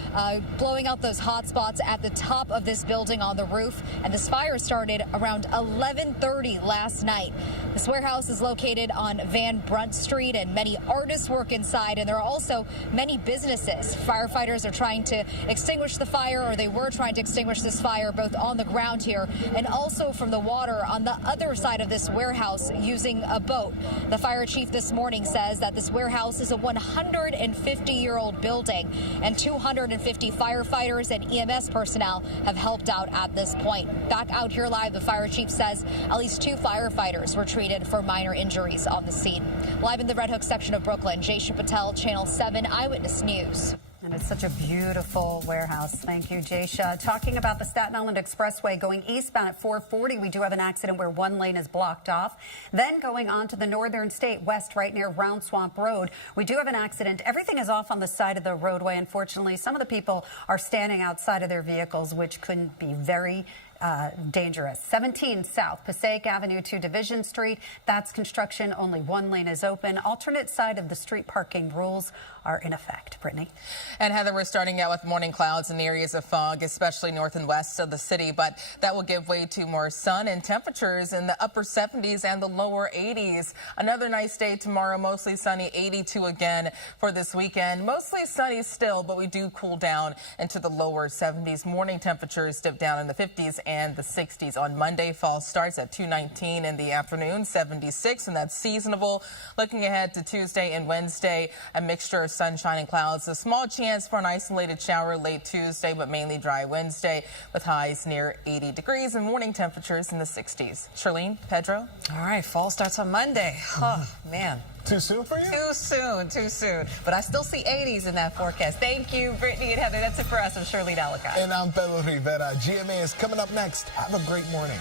blowing out those hot spots at the top of this building on the roof. And this fire started around 11:30 last night. This warehouse is located on Van Brunt Street, and many artists work inside, and there are also many businesses. Firefighters are trying to extinguish the fire, or they were trying to extinguish this fire, both on the ground here and also from the water on the other side of this warehouse using a boat. The fire chief this morning says that this warehouse is a 150-year-old building, and 250 firefighters and EMS personnel have helped out at this point. Back out here live, the fire chief says at least 2 firefighters were treated for minor injuries on the scene. Live in the Red Hook section of Brooklyn, Jayesh Patel, Channel 7 Eyewitness News. And it's such a beautiful warehouse. Thank you, Jaysha. Talking about the Staten Island Expressway going eastbound at 440, we do have an accident where one lane is blocked off. Then going on to the Northern State West, right near Round Swamp Road, we do have an accident. Everything is off on the side of the roadway. Unfortunately, some of the people are standing outside of their vehicles, which could be very dangerous. 17 South Passaic Avenue to Division Street. That's construction. Only one lane is open. Alternate side of the street parking rules are in effect. Brittany. And Heather, we're starting out with morning clouds and areas of fog, especially north and west of the city, but that will give way to more sun and temperatures in the upper 70s and the lower 80s. Another nice day tomorrow, mostly sunny, 82 again for this weekend. Mostly sunny still, but we do cool down into the lower 70s. Morning temperatures dip down in the 50s and the 60s. On Monday, fall starts at 219 in the afternoon, 76, and that's seasonable. Looking ahead to Tuesday and Wednesday, a mixture of sunshine and clouds. A small chance for an isolated shower late Tuesday, but mainly dry Wednesday with highs near 80 degrees and morning temperatures in the 60s. Charlene, Pedro? All right, fall starts on Monday. Oh, man. Too soon for you? Too soon, too soon. But I still see 80s in that forecast. Thank you, Brittany and Heather. That's it for us. I'm Shirley Delacotte. And I'm Pedro Rivera. GMA is coming up next. Have a great morning.